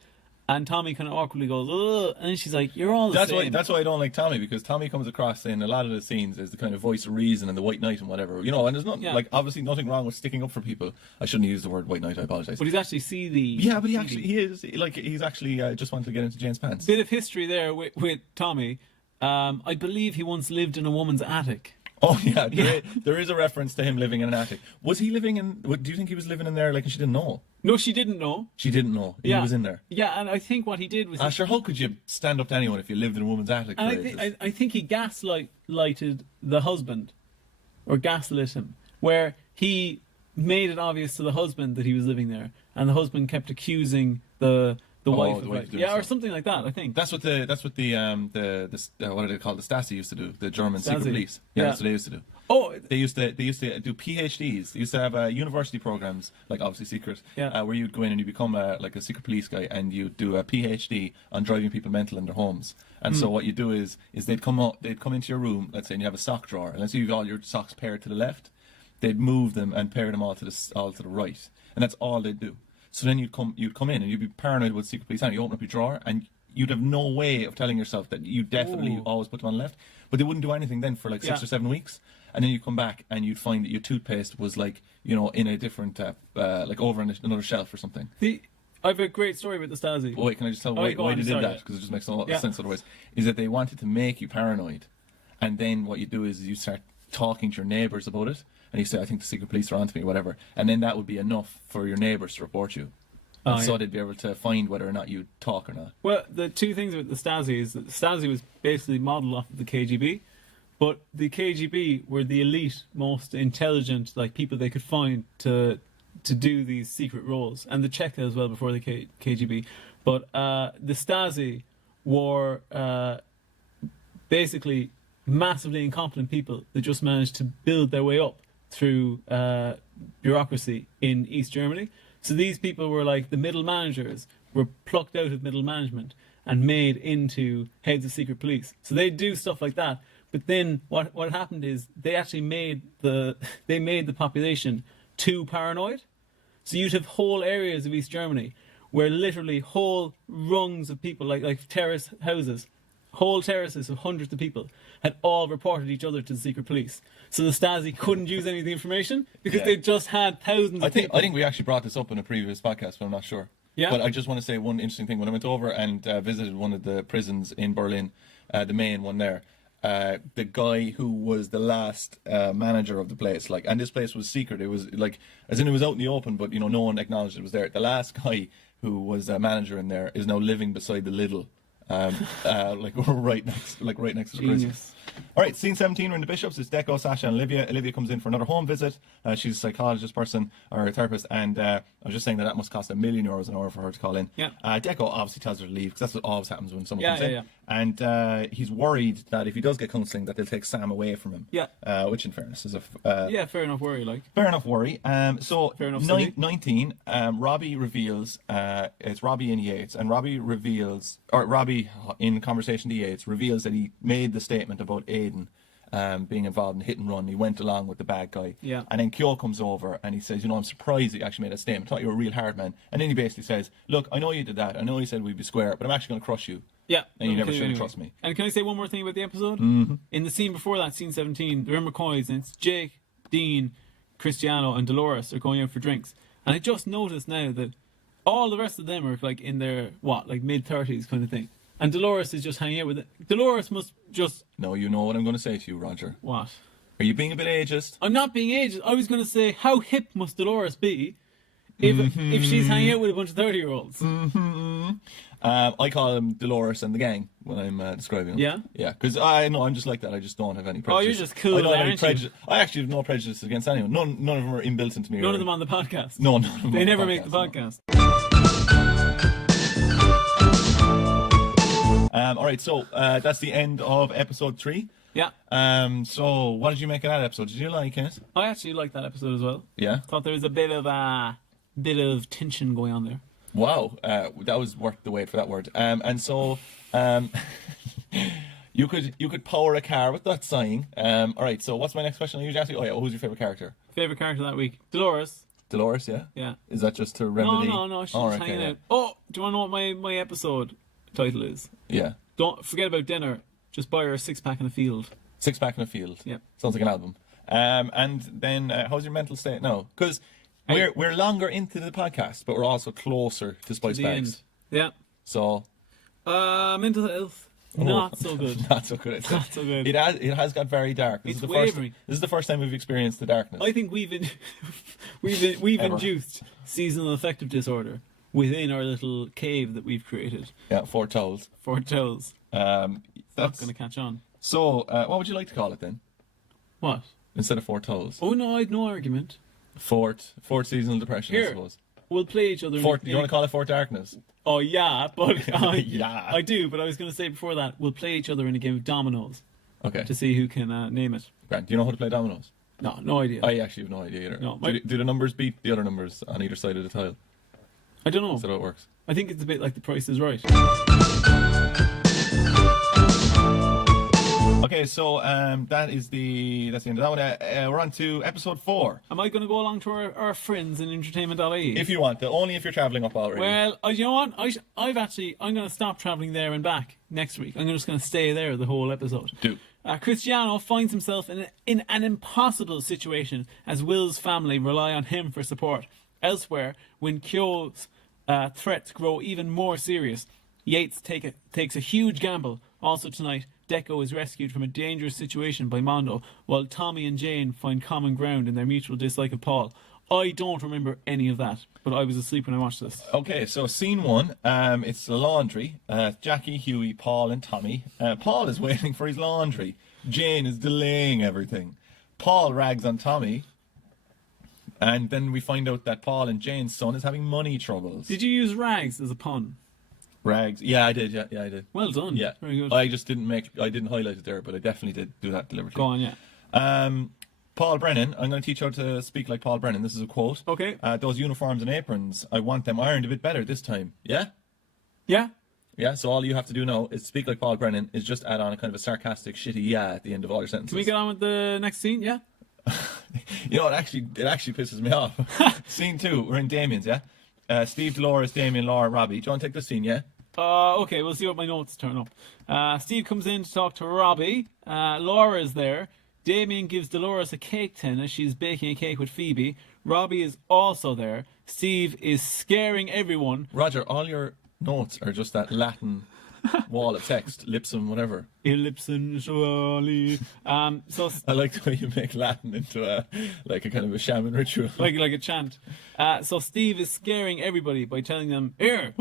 And Tommy kind of awkwardly goes, ugh, and then she's like, you're all the same. That's why I don't like Tommy, because Tommy comes across in a lot of the scenes as the kind of voice of reason and the white knight and whatever, you know, and there's not, like, obviously nothing wrong with sticking up for people. I shouldn't use the word white knight, I apologise. But he's actually seedy. Yeah, but he is, like, he's actually just wanted to get into Jane's pants. Bit of history there with Tommy. I believe he once lived in a woman's attic. Oh, yeah, there is a reference to him living in an attic. Was he living in, do you think he was living in there, like, and she didn't know? No, she didn't know. She didn't know. He was in there. Yeah, and I think what he did was... Sure, how could you stand up to anyone if you lived in a woman's attic? And I think he gaslighted the husband, or gaslit him, where he made it obvious to the husband that he was living there, and the husband kept accusing the wife of it. Yeah, or something like that, I think. That's what the what are they called? The Stasi used to do. The German secret police. Yeah, that's what they used to do. Oh, they used to do PhDs. They used to have university programs, like obviously secret, where you'd go in and you become like a secret police guy, and you do a PhD on driving people mental in their homes. And so what you do is they'd come into your room, let's say, and you have a sock drawer, and let's say you've all your socks paired to the left, they'd move them and pair them all to the right, and that's all they'd do. So then you'd come in and you'd be paranoid with secret police, and you open up your drawer and you'd have no way of telling yourself that you definitely always put them on the left. But they wouldn't do anything then for like 6 or 7 weeks. And then you'd come back and you'd find that your toothpaste was like, you know, in a different, like over on another shelf or something. I have a great story about the Stasi. Oh, wait, can I just tell why they did that? Because it just makes no sense otherwise. Is that they wanted to make you paranoid. And then what you do is you start talking to your neighbours about it. And you say, I think the secret police are onto me, or whatever. And then that would be enough for your neighbours to report you. So they'd be able to find whether or not you talk or not. Well, the two things about the Stasi is that the Stasi was basically modelled off of the KGB, but the KGB were the elite, most intelligent, like, people they could find to do these secret roles, and the Czech as well before the KGB. But the Stasi were basically massively incompetent people that just managed to build their way up through bureaucracy in East Germany. So these people were like the middle managers, were plucked out of middle management and made into heads of secret police. So they do stuff like that. But then what happened is they actually made the population too paranoid. So you'd have whole areas of East Germany where literally whole rungs of people, like terrace houses, whole terraces of hundreds of people had all reported each other to the secret police. So the Stasi couldn't use any of the information because they just had thousands of people. I think we actually brought this up in a previous podcast, but I'm not sure. Yeah. But I just want to say one interesting thing. When I went over and visited one of the prisons in Berlin, the main one there, the guy who was the last manager of the place, like, and this place was secret. It was like, as in it was out in the open, but you know, no one acknowledged it was there. The last guy who was a manager in there is now living beside the Lidl. Like right next to the prison. All right, scene 17, we're in the Bishops. It's Deco, Sasha, and Olivia. Olivia comes in for another home visit. She's a psychologist person, or a therapist, and I was just saying that must cost €1 million an hour for her to call in. Yeah. Deco obviously tells her to leave, because that's what always happens when someone comes in. Yeah. And he's worried that if he does get counselling, that they'll take Sam away from him. Yeah. Which, in fairness, is a... fair enough worry, like. Fair enough worry. So, fair enough 19, Robbie reveals, it's Robbie and Yates, and Robbie in conversation to Yates reveals that he made the statement about Aidan being involved in hit and run. He went along with the bad guy. Yeah. And then Kyo comes over and he says, you know, I'm surprised that you actually made a statement. I thought you were a real hard man. And then he basically says, look, I know you did that. I know you said we'd be square, but I'm actually going to crush you. Yeah. And you never should have trusted me. And can I say one more thing about the episode? Mm-hmm. In the scene before that, scene 17, they're in McCoy's and it's Jake, Dean, Cristiano and Dolores are going out for drinks. And I just noticed now that all the rest of them are like in their, mid-30s kind of thing. And Dolores is just hanging out with it. Dolores must just... No, you know what I'm going to say to you, Roger. What? Are you being a bit ageist? I'm not being ageist. I was going to say, how hip must Dolores be if she's hanging out with a bunch of 30-year-olds? Mm-hmm. I call them Dolores and the gang when I'm describing them. Yeah? Yeah, because I'm just like that. I just don't have any prejudice. Oh, you're just cool. I don't have any prejudice. I actually have no prejudice against anyone. None of them are inbuilt into me. None of them on the podcast? No, none of them. They never make the podcast. All right, so that's the end of episode 3. Yeah. So what did you make of that episode? Did you like it? I actually liked that episode as well. Yeah. Thought there was a bit of bit of tension going on there. Wow, that was worth the wait for that word. And so, you could power a car with that sign. All right. So what's my next question? I usually ask you. Oh yeah, who's your favorite character? Favorite character that week? Dolores. Dolores, yeah. Yeah. Is that just to remedy? No. She's Oh, just okay, hanging yeah. out. Oh, do you want to know what my episode title is? Yeah. Don't forget about dinner. Just buy her a 6-pack in the field. 6-pack in a field. Yeah. Sounds like an album. And then how's your mental state now? Because we're longer into the podcast, but we're also closer to Spice The Bags. end. Yeah. So Mental health. Not so good. Not so good. Not so good. It has got very dark. It's wavering. This is the first time we've experienced the darkness. I think we've Ever. induced seasonal affective disorder within our little cave that we've created. Yeah, 4 towels. 4 toes. Not That's going to catch on. so. What would you like to call it then? What? Instead of 4 towels, Oh no, I'd no argument. Fort seasonal depression. I Here. suppose. We'll play each other. Fort. You want to call it Fort Darkness? Oh yeah, but Yeah. I do. But I was going to say before that, we'll play each other in a game of dominoes Okay. to see who can name it. Grant, do you know how to play dominoes? No idea. I actually have no idea either. No, do the numbers beat the other numbers on either side of the tile? I don't know. Is that how it works? I think it's a bit like The Price is Right. Okay, so that's the end of that one. We're on to episode 4. Am I going to go along to our friends in entertainment.ie? If you want, only if you're travelling up already. Well, you know what? I'm going to stop travelling there and back next week. I'm just going to stay there the whole episode. Do. Cristiano finds himself in an impossible situation as Will's family rely on him for support. Elsewhere, when Kyo's threats grow even more serious, Yates takes a huge gamble. Also tonight, Deco is rescued from a dangerous situation by Mondo, while Tommy and Jane find common ground in their mutual dislike of Paul. I don't remember any of that, but I was asleep when I watched this. Okay, so scene 1, it's the laundry. Jackie, Huey, Paul and Tommy. Paul is waiting for his laundry. Jane is delaying everything. Paul rags on Tommy. And then we find out that Paul and Jane's son is having money troubles. Did you use rags as a pun? Rags. Yeah, I did. Yeah, I did. Well done. Yeah. Very good. I just didn't highlight it there, but I definitely did do that deliberately. Go on, yeah. Paul Brennan, I'm going to teach you how to speak like Paul Brennan. This is a quote. Okay. Those uniforms and aprons, I want them ironed a bit better this time. Yeah? Yeah? Yeah, so all you have to do now is speak like Paul Brennan, is just add on a kind of a sarcastic, shitty yeah at the end of all your sentences. Can we get on with the next scene? Yeah? You know, it actually pisses me off. Scene 2, we're in Damien's, yeah? Steve, Dolores, Damien, Laura, Robbie. Do you want to take this scene, yeah? Okay, we'll see what my notes turn up. Steve comes in to talk to Robbie. Laura's there. Damien gives Dolores a cake tin as she's baking a cake with Phoebe. Robbie is also there. Steve is scaring everyone. Roger, all your notes are just that Latin wall of text, lipsum, whatever. Ellipson surely. So I like the way you make Latin into a kind of a shaman ritual. like a chant. So Steve is scaring everybody by telling them, "Here,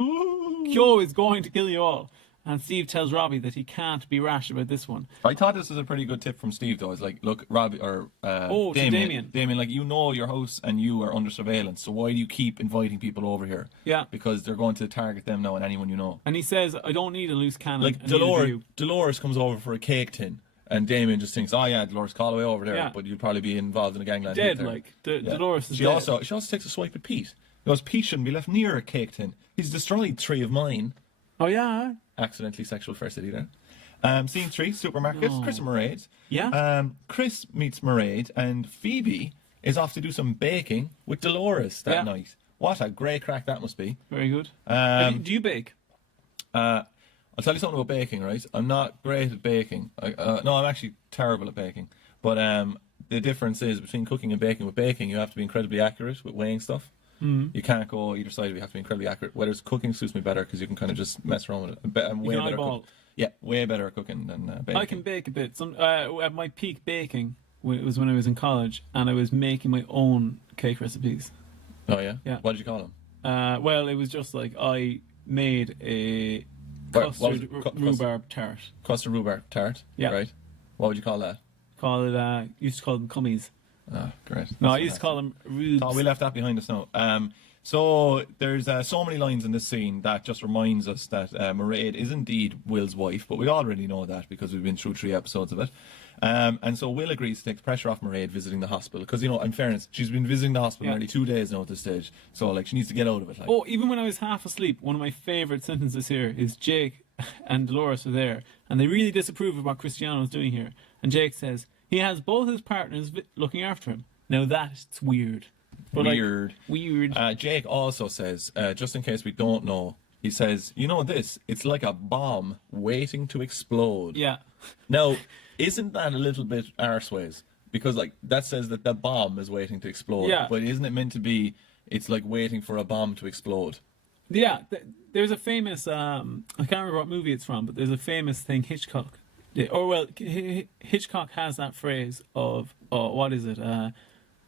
Kyo is going to kill you all." And Steve tells Robbie that he can't be rash about this one. I thought this was a pretty good tip from Steve, though. It's like, look, Robbie or to Damien, like, you know your house and you are under surveillance, so why do you keep inviting people over here? Yeah. Because they're going to target them now and anyone you know. And he says, "I don't need a loose cannon." Like, and neither do you." Dolores comes over for a cake tin, and Damien just thinks, oh yeah, Dolores, call away over there, Yeah. but you'll probably be involved in a gangland. Dead, there. like. Yeah. Dolores is she dead. also takes a swipe at Pete. He goes, Pete shouldn't be left near a cake tin. He's destroyed 3 of mine. Oh, yeah. Accidentally sexual first city there. Scene 3, supermarket. No. Chris and Mairead. Yeah. Chris meets Mairead, and Phoebe is off to do some baking with Dolores that night. What a great crack that must be. Very good. Do you bake? I'll tell you something about baking, right? I'm not great at baking. No, I'm actually terrible at baking. But the difference is between cooking and baking. With baking, you have to be incredibly accurate with weighing stuff. You can't go either side. You have to be incredibly accurate. Whereas cooking suits me better because you can kind of just mess around with it. I'm way better. Way better at cooking than baking. I can bake a bit. At my peak baking was when I was in college, and I was making my own cake recipes. Oh yeah. Yeah. What did you call them? Well, it was just like I made a custard rhubarb tart. Custard rhubarb tart. Yeah. Right. What would you call that? Used to call them cummies. Ah, great. No, I used to call them rubes. Oh, we left that behind us now. So there's so many lines in this scene that just reminds us that Mairead is indeed Will's wife, but we already know that because we've been through 3 episodes of it. And so Will agrees to take the pressure off Mairead visiting the hospital because, in fairness, she's been visiting the hospital nearly 2 days now at this stage. So, like, she needs to get out of it. Like. Oh, even when I was half asleep, one of my favourite sentences here is Jake and Dolores are there, and they really disapprove of what Cristiano's doing here. And Jake says, he has both his partners looking after him. Now that's weird. But Weird. Weird. Jake also says, just in case we don't know, he says, it's like a bomb waiting to explode. Yeah. Now, isn't that a little bit arseways? Because, like, that says that the bomb is waiting to explode. Yeah. But isn't it meant to be, it's like waiting for a bomb to explode? Yeah, there's a famous, I can't remember what movie it's from, but there's a famous thing Hitchcock, Hitchcock has that phrase of, what is it,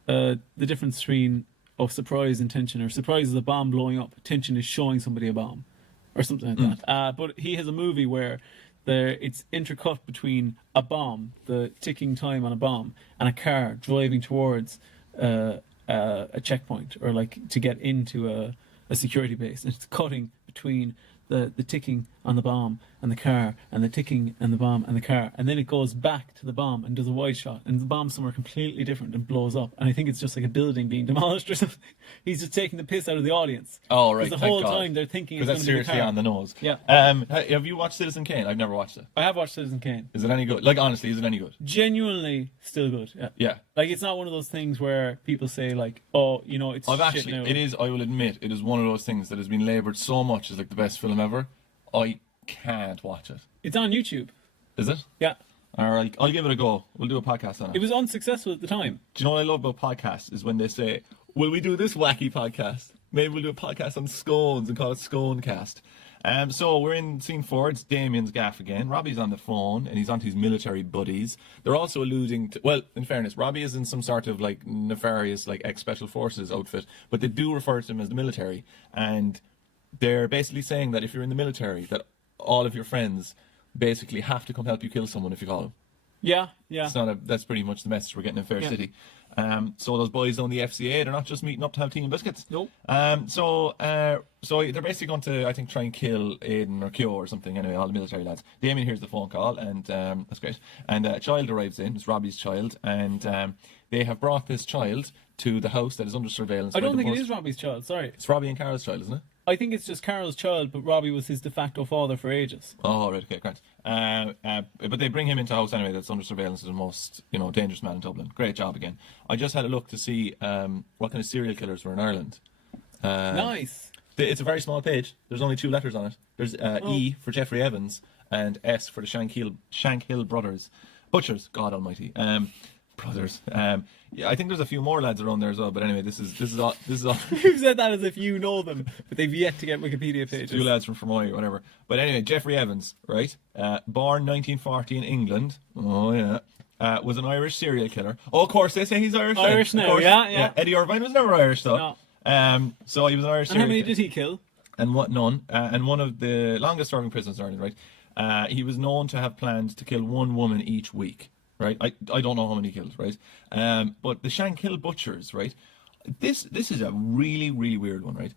the difference between surprise and tension, or surprise is a bomb blowing up, tension is showing somebody a bomb, or something like that. But he has a movie where it's intercut between a bomb, the ticking time on a bomb, and a car driving towards a checkpoint, or like to get into a security base. And it's cutting between the ticking on the bomb and the car, and the ticking and the bomb and the car, and then it goes back to the bomb and does a wide shot, and the bomb's somewhere completely different and blows up. And I think it's just like a building being demolished or something. He's just taking the piss out of the audience. Oh, right. Because the whole time they're thinking it's going to be a seriously car. on the nose. Yeah. Have you watched Citizen Kane? I've never watched it. I have watched Citizen Kane. Is it any good? Like, honestly, is it any good? Genuinely still good. Yeah. Yeah. Like, it's not one of those things where people say, like, oh, it's shit now. It is, I will admit, it is one of those things that has been laboured so much as like the best film ever. I can't watch it. It's on YouTube. Is it? Yeah. All right, I'll give it a go. We'll do a podcast on it. It was unsuccessful at the time. Do you know what I love about podcasts is when they say, will we do this wacky podcast? Maybe we'll do a podcast on scones and call it Sconecast. So we're in scene 4. It's Damien's gaff again. Robbie's on the phone and he's on to his military buddies. They're also alluding to, well, in fairness, Robbie is in some sort of like nefarious like ex-special forces outfit, but they do refer to him as the military. And they're basically saying that if you're in the military, that all of your friends basically have to come help you kill someone if you call them. Yeah, yeah. That's pretty much the message we're getting in Fair City. So those boys on the FCA, they're not just meeting up to have tea and biscuits. Nope. So they're basically going to, I think, try and kill Aidan or Kyo or something. Anyway, all the military lads. Damien hears the phone call, and that's great. And a child arrives in. It's Robbie's child, and they have brought this child to the house that is under surveillance. I don't think it is Robbie's child. Sorry. It's Robbie and Carol's child, isn't it? I think it's just Carol's child, but Robbie was his de facto father for ages. Oh, right, okay, great. But they bring him into a house anyway that's under surveillance as the most, dangerous man in Dublin. Great job again. I just had a look to see what kind of serial killers were in Ireland. Nice. It's a very small page. There's only 2 letters on it. There's E for Jeffrey Evans and S for the Shankhill brothers. Butchers, God almighty. Brothers. Yeah, I think there's a few more lads around there as well. But anyway, this is all. You've said that as if you know them, but they've yet to get Wikipedia pages. 2 lads from Fermoy or whatever. But anyway, Jeffrey Evans, right? Born 1940 in England. Oh yeah. Was an Irish serial killer. Oh, of course they say he's Irish. Irish then. now, yeah. Eddie Irvine was never Irish though. No. So he was an Irish. And how many killer. did he kill? And what? None. And one of the longest serving prisoners in Ireland, right? He was known to have planned to kill 1 woman each week. Right, I don't know how many kills, right? But the Shankhill butchers, right? This is a really, really weird one, right?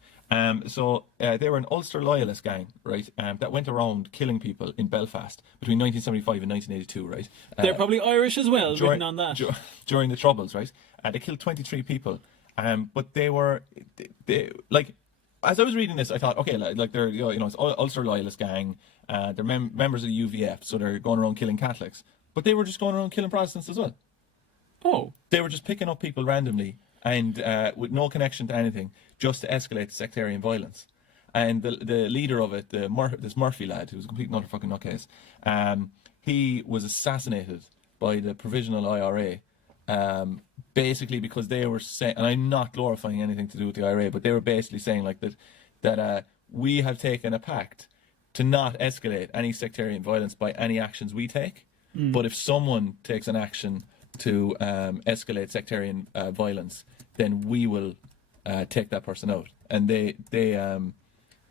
So they were an Ulster loyalist gang, right? That went around killing people in Belfast between 1975 and 1982, right? They're probably Irish as well, written on that. During the Troubles, right? They killed 23 people, but they like. As I was reading this, I thought, okay, like they're it's Ulster loyalist gang. They're members of the UVF, so they're going around killing Catholics. But they were just going around killing Protestants as well. Oh. They were just picking up people randomly and with no connection to anything, just to escalate the sectarian violence. And the leader of it, this Murphy lad, who was a complete fucking nutcase, he was assassinated by the Provisional IRA, basically because they were saying, and I'm not glorifying anything to do with the IRA, but they were basically saying like that we have taken a pact to not escalate any sectarian violence by any actions we take. But if someone takes an action to escalate sectarian violence, then we will take that person out. And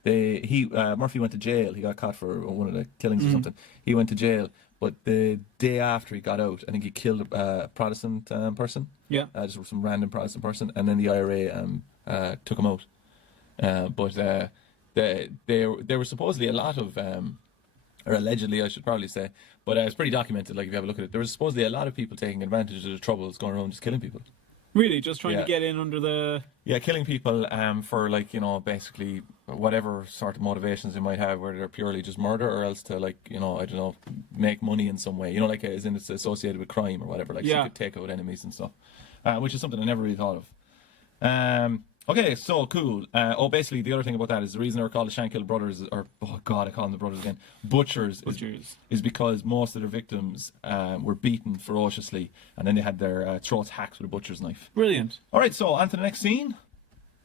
Murphy went to jail. He got caught for one of the killings or something. He went to jail, but the day after he got out, I think he killed a Protestant person. Yeah. Just some random Protestant person, and then the IRA took him out. But there were supposedly a lot of, or allegedly, I should probably say, but it's pretty documented. Like if you have a look at it, there was supposedly a lot of people taking advantage of the troubles, going around just killing people. Really, just trying Yeah. to get in under the. Yeah, killing people for like, you know, basically whatever sort of motivations they might have, whether they're purely just murder or else to, like, you know, I don't know, make money in some way. You know, like as in it's associated with crime or whatever. Like, so Yeah. you could take out enemies and stuff, which is something I never really thought of. Okay, so cool. Basically the other thing about that is the reason they're called the Shankill brothers, or oh god, I call them the brothers again, butchers. Is because most of their victims were beaten ferociously, and then they had their throats hacked with a butcher's knife. Brilliant. All right, so on to the next scene.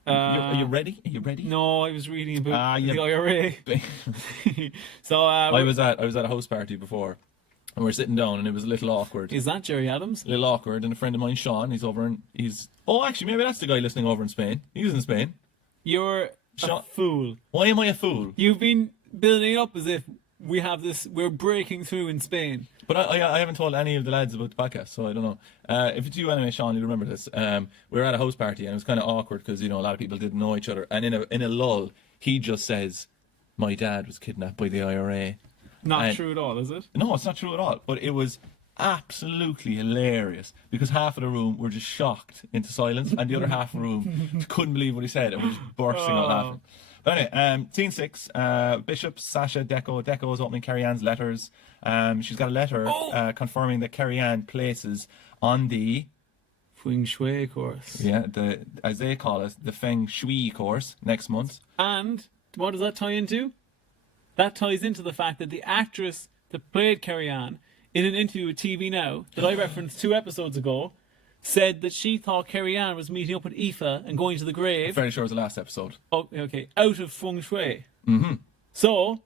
Are you ready? Are you ready? No, I was reading about yeah. the IRA. So I was at a house party before, and we were sitting down, and it was a little awkward. is that Jerry Adams? A little awkward, and a friend of mine, Sean, actually, maybe that's the guy listening over in Spain. He's in Spain. You're Sean- a fool. Why am I a fool? You've been building it up as if we're breaking through in Spain. But I haven't told any of the lads about the podcast, so I don't know. If it's you anyway, Sean, you remember this. We were at a house party, and it was kind of awkward because, you know, a lot of people didn't know each other. And in a lull, he just says, "My dad was kidnapped by the IRA." Not true at all, is it? No, it's not true at all. But it was absolutely hilarious because half of the room were just shocked into silence, and the other half of the room couldn't believe what he said and were just bursting out laughing. But anyway, scene 6, Bishop, Sasha, Deco is opening Carrie Ann's letters. She's got a letter confirming that Carrie Ann places on the Feng Shui course. Yeah, as they call it, the Feng Shui course next month. And what does that tie into? That ties into the fact that the actress that played Carrie Ann in an interview with TV Now that I referenced 2 episodes ago said that she thought Carrie Ann was meeting up with Aoife and going to the I'm grave. fairly sure it was the last episode. Oh, okay, out of Feng Shui. Mm-hmm. So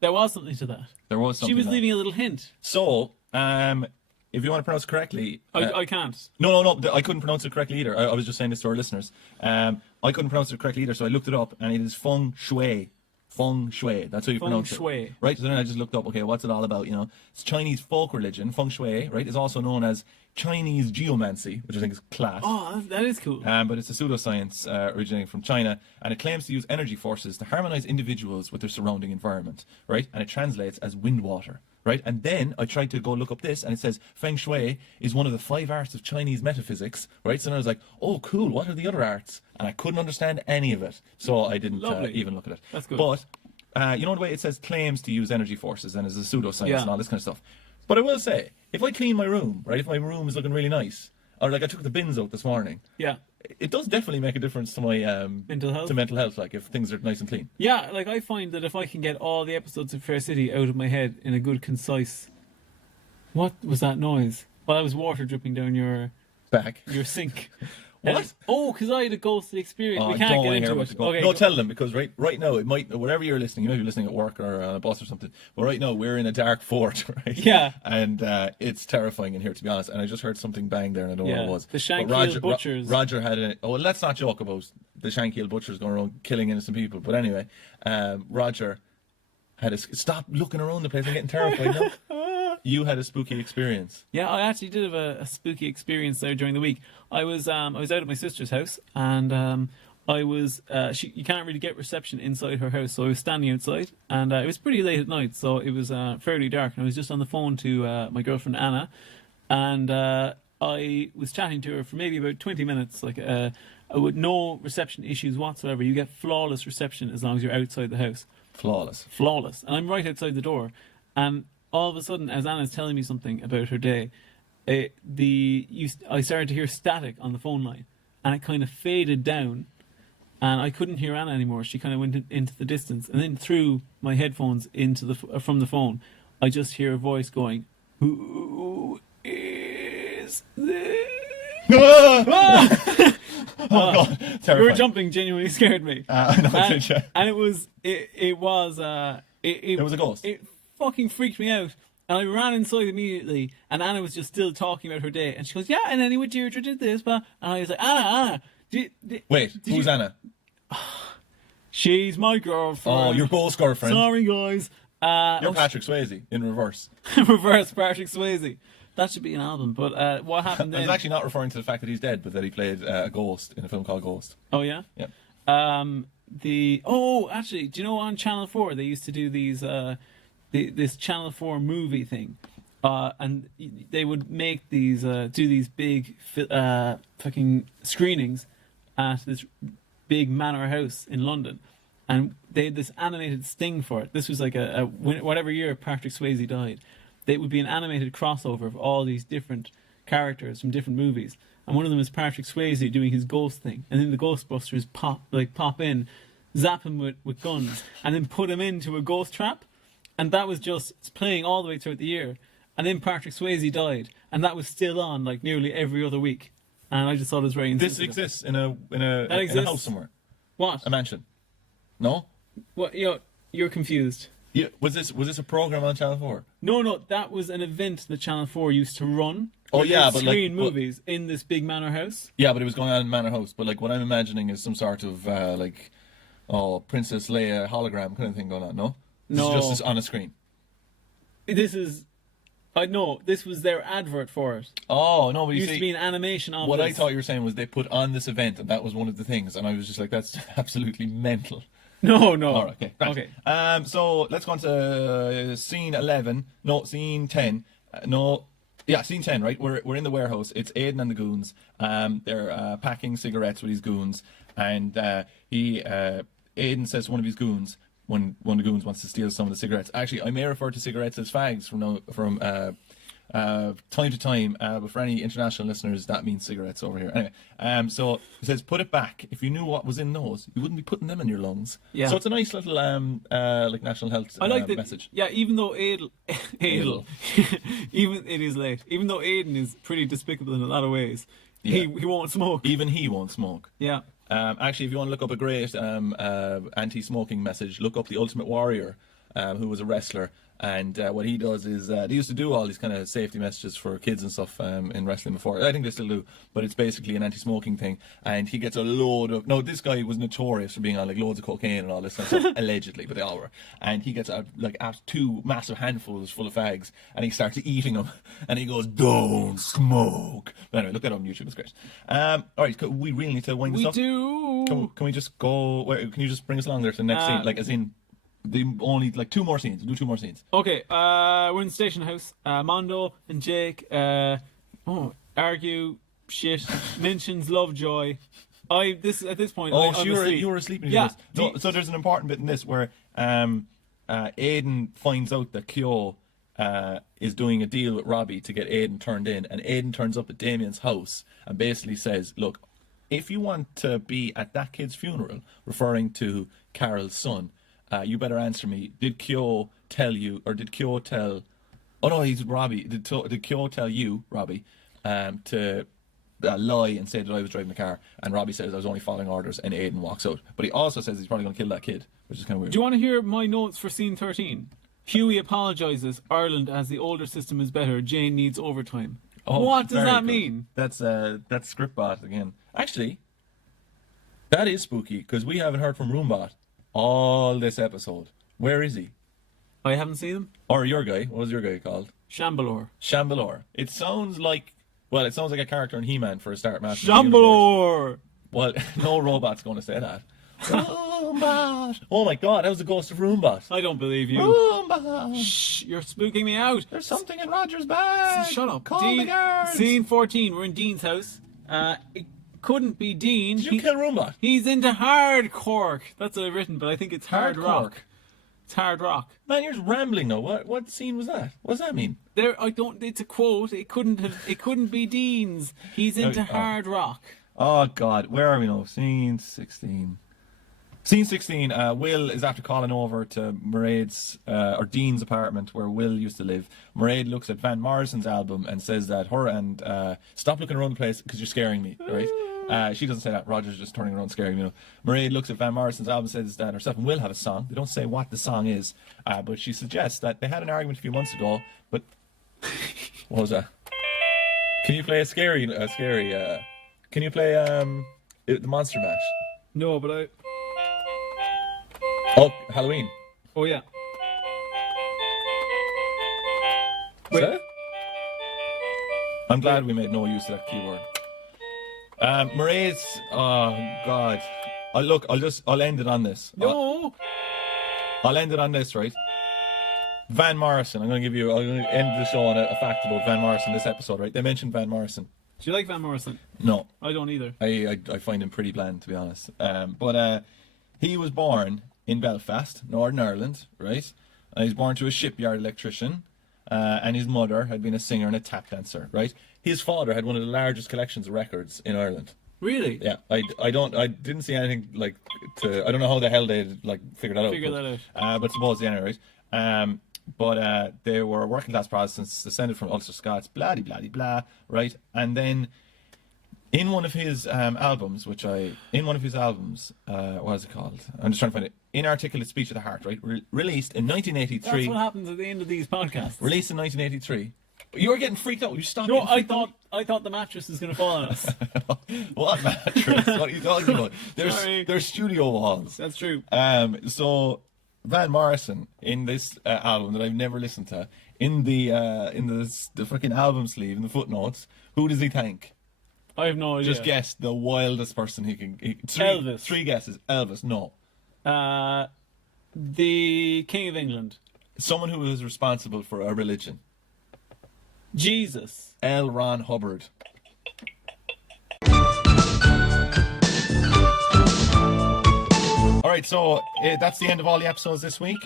there was something to that. There was something. She was to that. leaving a little hint. So, if you want to pronounce it correctly, I can't. No, I couldn't pronounce it correctly either. I was just saying this to our listeners. I couldn't pronounce it correctly either, so I looked it up, and it is Feng Shui. Feng Shui. That's how you pronounce Shui. it. Right? So then I just looked up, okay, what's it all about, you know? It's Chinese folk religion. Feng Shui, right, is also known as Chinese geomancy, which I think is class. Oh, that is cool. But it's a pseudoscience originating from China, and it claims to use energy forces to harmonize individuals with their surrounding environment, right? And it translates as wind water, right? And then I tried to go look up this, and it says Feng Shui is one of the 5 arts of Chinese metaphysics, right? So then I was like, oh, cool, what are the other arts? And I couldn't understand any of it, so I didn't even look at it. That's good. But, you know the way it says claims to use energy forces and is a pseudoscience Yeah. and all this kind of stuff. But I will say, if I clean my room, right, if my room is looking really nice, or like I took the bins out this morning, Yeah. it does definitely make a difference to my Mental health? to mental health, like if things are nice and clean. Yeah, like I find that if I can get all the episodes of Fair City out of my head in a good, concise. What was that noise? Well, that was water dripping down your Back. sink. What? Because I had a ghostly experience. Oh, we I can't don't get wanna hear into about it. the ghost. Okay, No, tell them, because right now it might, wherever you're listening, you may be listening at work or on a bus or something. But right now we're in a dark fort, right? Yeah. And it's terrifying in here, to be honest. And I just heard something bang there, and I don't know what it was. The Shankill But Butchers. Roger had a. Oh, well, let's not joke about the Shankill Butchers going around killing innocent people. But anyway, Roger had a. Stop looking around the place. I'm getting terrified now. You had a spooky experience. Yeah, I actually did have a spooky experience there during the week. I was out at my sister's house, and I was you can't really get reception inside her house, so I was standing outside, and it was pretty late at night, so it was fairly dark, and I was just on the phone to my girlfriend Anna, and I was chatting to her for maybe about 20 minutes, like with no reception issues whatsoever. You get flawless reception as long as you're outside the house. Flawless. And I'm right outside the door, and all of a sudden, as Anna's telling me something about her day, I started to hear static on the phone line, and it kind of faded down, and I couldn't hear Anna anymore. She kind of went into the distance, and then through my headphones from the phone, I just hear a voice going, "Who is this?" Oh God! Terrifying. You were jumping, genuinely scared me. I know, and, did you? and it was a ghost. It fucking freaked me out, and I ran inside immediately, and Anna was just still talking about her day, and she goes, "Yeah, and anyway, Deirdre did this," and I was like, Anna, Wait, who's Anna? She's my girlfriend. Oh, your ghost girlfriend. Sorry, guys. You're Patrick Swayze in reverse. Reverse Patrick Swayze. That should be an album. But what happened I then? was actually not referring to the fact that he's dead, but that he played a ghost in a film called Ghost. Oh yeah. Yeah. actually, do you know on Channel 4 they used to do these this Channel 4 movie thing, and they would make these do these big fucking screenings at this big manor house in London, and they had this animated sting for it. This was like whatever year Patrick Swayze died, it would be an animated crossover of all these different characters from different movies. And one of them is Patrick Swayze doing his ghost thing, and then the Ghostbusters pop in, zap him with guns, and then put him into a ghost trap. And that was it's playing all the way throughout the year. And then Patrick Swayze died, and that was still on like nearly every other week. And I just thought it was very This insensitive. exists in a house somewhere. What? A mansion. No? What? You're confused. Yeah. Was this a program on Channel 4? No, that was an event that Channel 4 used to run. Oh, where yeah, they'd but, like, screen movies in this big manor house. Yeah, but it was going on in Manor House. But like what I'm imagining is some sort of Princess Leia hologram kind of thing going on. No. No. This is just on a screen. This was their advert for it. Oh no, but It you used see, to be an animation of what this. I thought you were saying was they put on this event, and that was one of the things, and I was just like, that's absolutely mental. No. All right, okay. Right. Okay. So let's go on to scene 11. No, scene 10. Scene 10, right? We're in the warehouse. It's Aidan and the goons. They're packing cigarettes with his goons, and Aidan says to one of his goons, when one of the goons wants to steal some of the cigarettes. Actually, I may refer to cigarettes as fags from time to time, but for any international listeners, that means cigarettes over here. Anyway, so he says, put it back. If you knew what was in those, you wouldn't be putting them in your lungs. Yeah. So it's a nice little like national health I like that. message. Yeah, even though Adel, even it is late. Even though Aidan is pretty despicable in a lot of ways, he won't smoke. Even he won't smoke. Yeah. Actually, if you want to look up a great anti-smoking message, look up the Ultimate Warrior, who was a wrestler. And what he does is they used to do all these kind of safety messages for kids and stuff in wrestling before. I think they still do, but it's basically an anti-smoking thing. And he gets a load of... No, this guy was notorious for being on like loads of cocaine and all this kind of stuff, allegedly, but they all were. And he gets two massive handfuls full of fags, and he starts eating them. And he goes, "Don't smoke." But anyway, look that up on YouTube. It's great. All right, we really need to wind this up. We do. Can we just go... Can you just bring us along there to the next scene? Like, as in... only like two more scenes. Do two more scenes. Okay, we're in the station house. Mondo and Jake argue, shit, mentions Lovejoy. At this point. Oh, I'm so you were asleep when you did this. So there's an important bit in this where Aidan finds out that Kyo is doing a deal with Robbie to get Aidan turned in, and Aidan turns up at Damien's house and basically says, "Look, if you want to be at that kid's funeral," referring to Carol's son, "you better answer me. Did Kyo tell you, or did Kyo tell... Oh, no, he's Robbie. Did Kyo tell you, Robbie, to lie and say that I was driving the car?" And Robbie says, "I was only following orders," and Aidan walks out. But he also says he's probably going to kill that kid, which is kind of weird. Do you want to hear my notes for scene 13? Huey apologises. Ireland, as the older system is better. Jane needs overtime. Oh, what does that good. mean? That's Scriptbot again. Actually, that is spooky, because we haven't heard from Roombot all this episode. Where is he? I haven't seen him. Or your guy. What was your guy called? Shambalor. Shambalor. It sounds like a character in He-Man for a start. Shambalor! Well, no robot's going to say that. Roombot! Oh my god, that was the ghost of Roombot. I don't believe you. Roombot! Shh, you're spooking me out. There's something in Roger's bag! Shut up. Call Dean, the guards! Scene 14, we're in Dean's house. It couldn't be Dean. Did you kill Roombot? He's into hardcore. That's what I've written, but I think it's hard Hardcore? rock. It's hard rock. Man, you're just rambling now. What scene was that? What does that mean? It's a quote. It couldn't be Dean's. He's into hard rock. Oh god, where are we now? Scene 16. Scene 16, Will is after calling over to Mairead's, or Dean's apartment where Will used to live. Mairead looks at Van Morrison's album and says that her and, "Stop looking around the place because you're scaring me," right? She doesn't say that. Roger's just turning around scaring me. Mairead looks at Van Morrison's album and says that herself and Will have a song. They don't say what the song is, but she suggests that they had an argument a few months ago, but... What was that? Can you play can you play, the Monster Mash? No, but I... Oh, Halloween. Oh, yeah. Wait. That? I'm glad we made no use of that keyword. Mairead's... Oh, God. I'll end it on this. No. I'll end it on this, right? Van Morrison. I'm going to end the show on a fact about Van Morrison this episode, right? They mentioned Van Morrison. Do you like Van Morrison? No. I don't either. I find him pretty bland, to be honest. But he was born in Belfast, Northern Ireland, right? And he was born to a shipyard electrician, and his mother had been a singer and a tap dancer, right? His father had one of the largest collections of records in Ireland. Really? Yeah, I didn't see anything I don't know how the hell they figured that out. But supposedly anyway, right? But they were working class Protestants, descended from Ulster Scots, blah de blah de blah, right? And then in one of his albums, what is it called? I'm just trying to find it. Inarticulate Speech of the Heart, right? Released in 1983. That's what happens at the end of these podcasts. Released in 1983. You were getting freaked out. You stopped. No, I thought the mattress was going to fall on us. What mattress? What are you talking about? There's studio walls. That's true. So Van Morrison in this album that I've never listened to, in the fucking album sleeve, in the footnotes, who does he thank? I have no idea. Just guess the wildest person he can. Elvis. 3 guesses. Elvis. No. The King of England. Someone who is responsible for a religion. Jesus. L. Ron Hubbard. All right, so that's the end of all the episodes this week.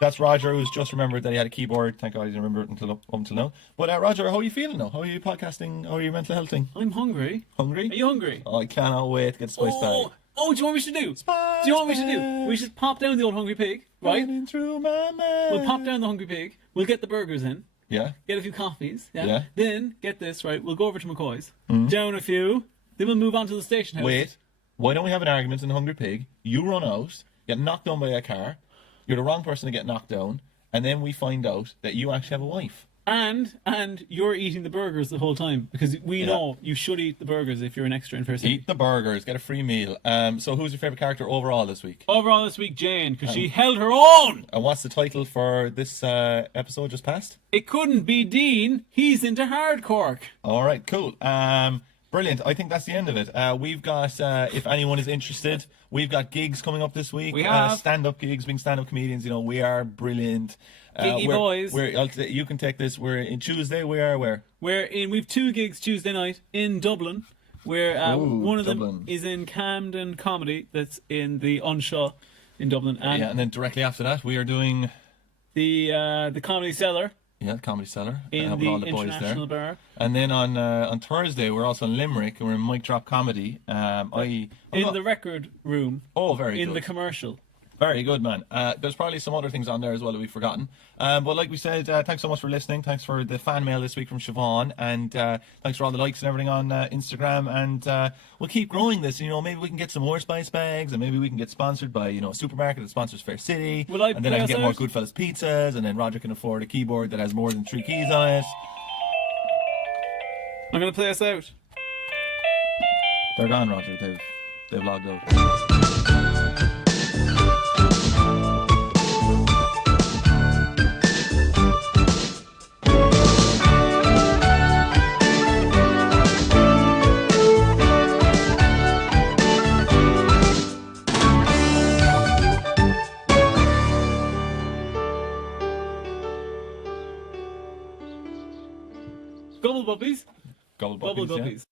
That's Roger, who's just remembered that he had a keyboard. Thank God he didn't remember it until now. But Roger, how are you feeling now? How are you podcasting? How are you mental healthing? I'm hungry. Hungry? Are you hungry? Oh, I cannot wait to get Spice Bag. Oh, do you know what we should do? Do you know what we should do? We should pop down the old Hungry Pig, right? Running through my mind. We'll pop down the Hungry Pig. We'll get the burgers in. Yeah. Get a few coffees. Yeah. Then, get this, right? We'll go over to McCoy's. Down a few. Then we'll move on to the station house. Wait. Why don't we have an argument in the Hungry Pig? You run out, get knocked down by a car. You're the wrong person to get knocked down. And then we find out that you actually have a wife. And you're eating the burgers the whole time, because we know you should eat the burgers if you're an extra in person. Eat the burgers, get a free meal. So who's your favourite character overall this week? Overall this week, Jane, because she held her own. And what's the title for this episode just passed? It couldn't be Dean. He's into hardcore. All right, cool. Brilliant. I think that's the end of it. We've got, if anyone is interested, we've got gigs coming up this week. We have stand-up gigs, being stand-up comedians. You know, we are brilliant. Giggy boys. You can take this. We're in Tuesday. We are where? We've 2 gigs Tuesday night in Dublin. Where one of them is in Camden Comedy. That's in the Unshaw in Dublin. And then directly after that, we are doing the Comedy Cellar. Yeah, the Comedy Cellar. In with the all the boys International there. Bar. And then on Thursday, we're also in Limerick, and we're in Mic Drop Comedy. The record room. Oh, very good. In the commercial. Very good, man. There's probably some other things on there as well that we've forgotten. But like we said, thanks so much for listening. Thanks for the fan mail this week from Siobhan. And thanks for all the likes and everything on Instagram. And we'll keep growing this. You know, maybe we can get some more Spice Bags, and maybe we can get sponsored by, a supermarket that sponsors Fair City. And then I can get more Goodfellas pizzas, and then Roger can afford a keyboard that has more than 3 keys on it. I'm going to play us out. They're gone, Roger. They've logged out. Gobble Bubbies. Gobble Bubble Bubbies, Guppies.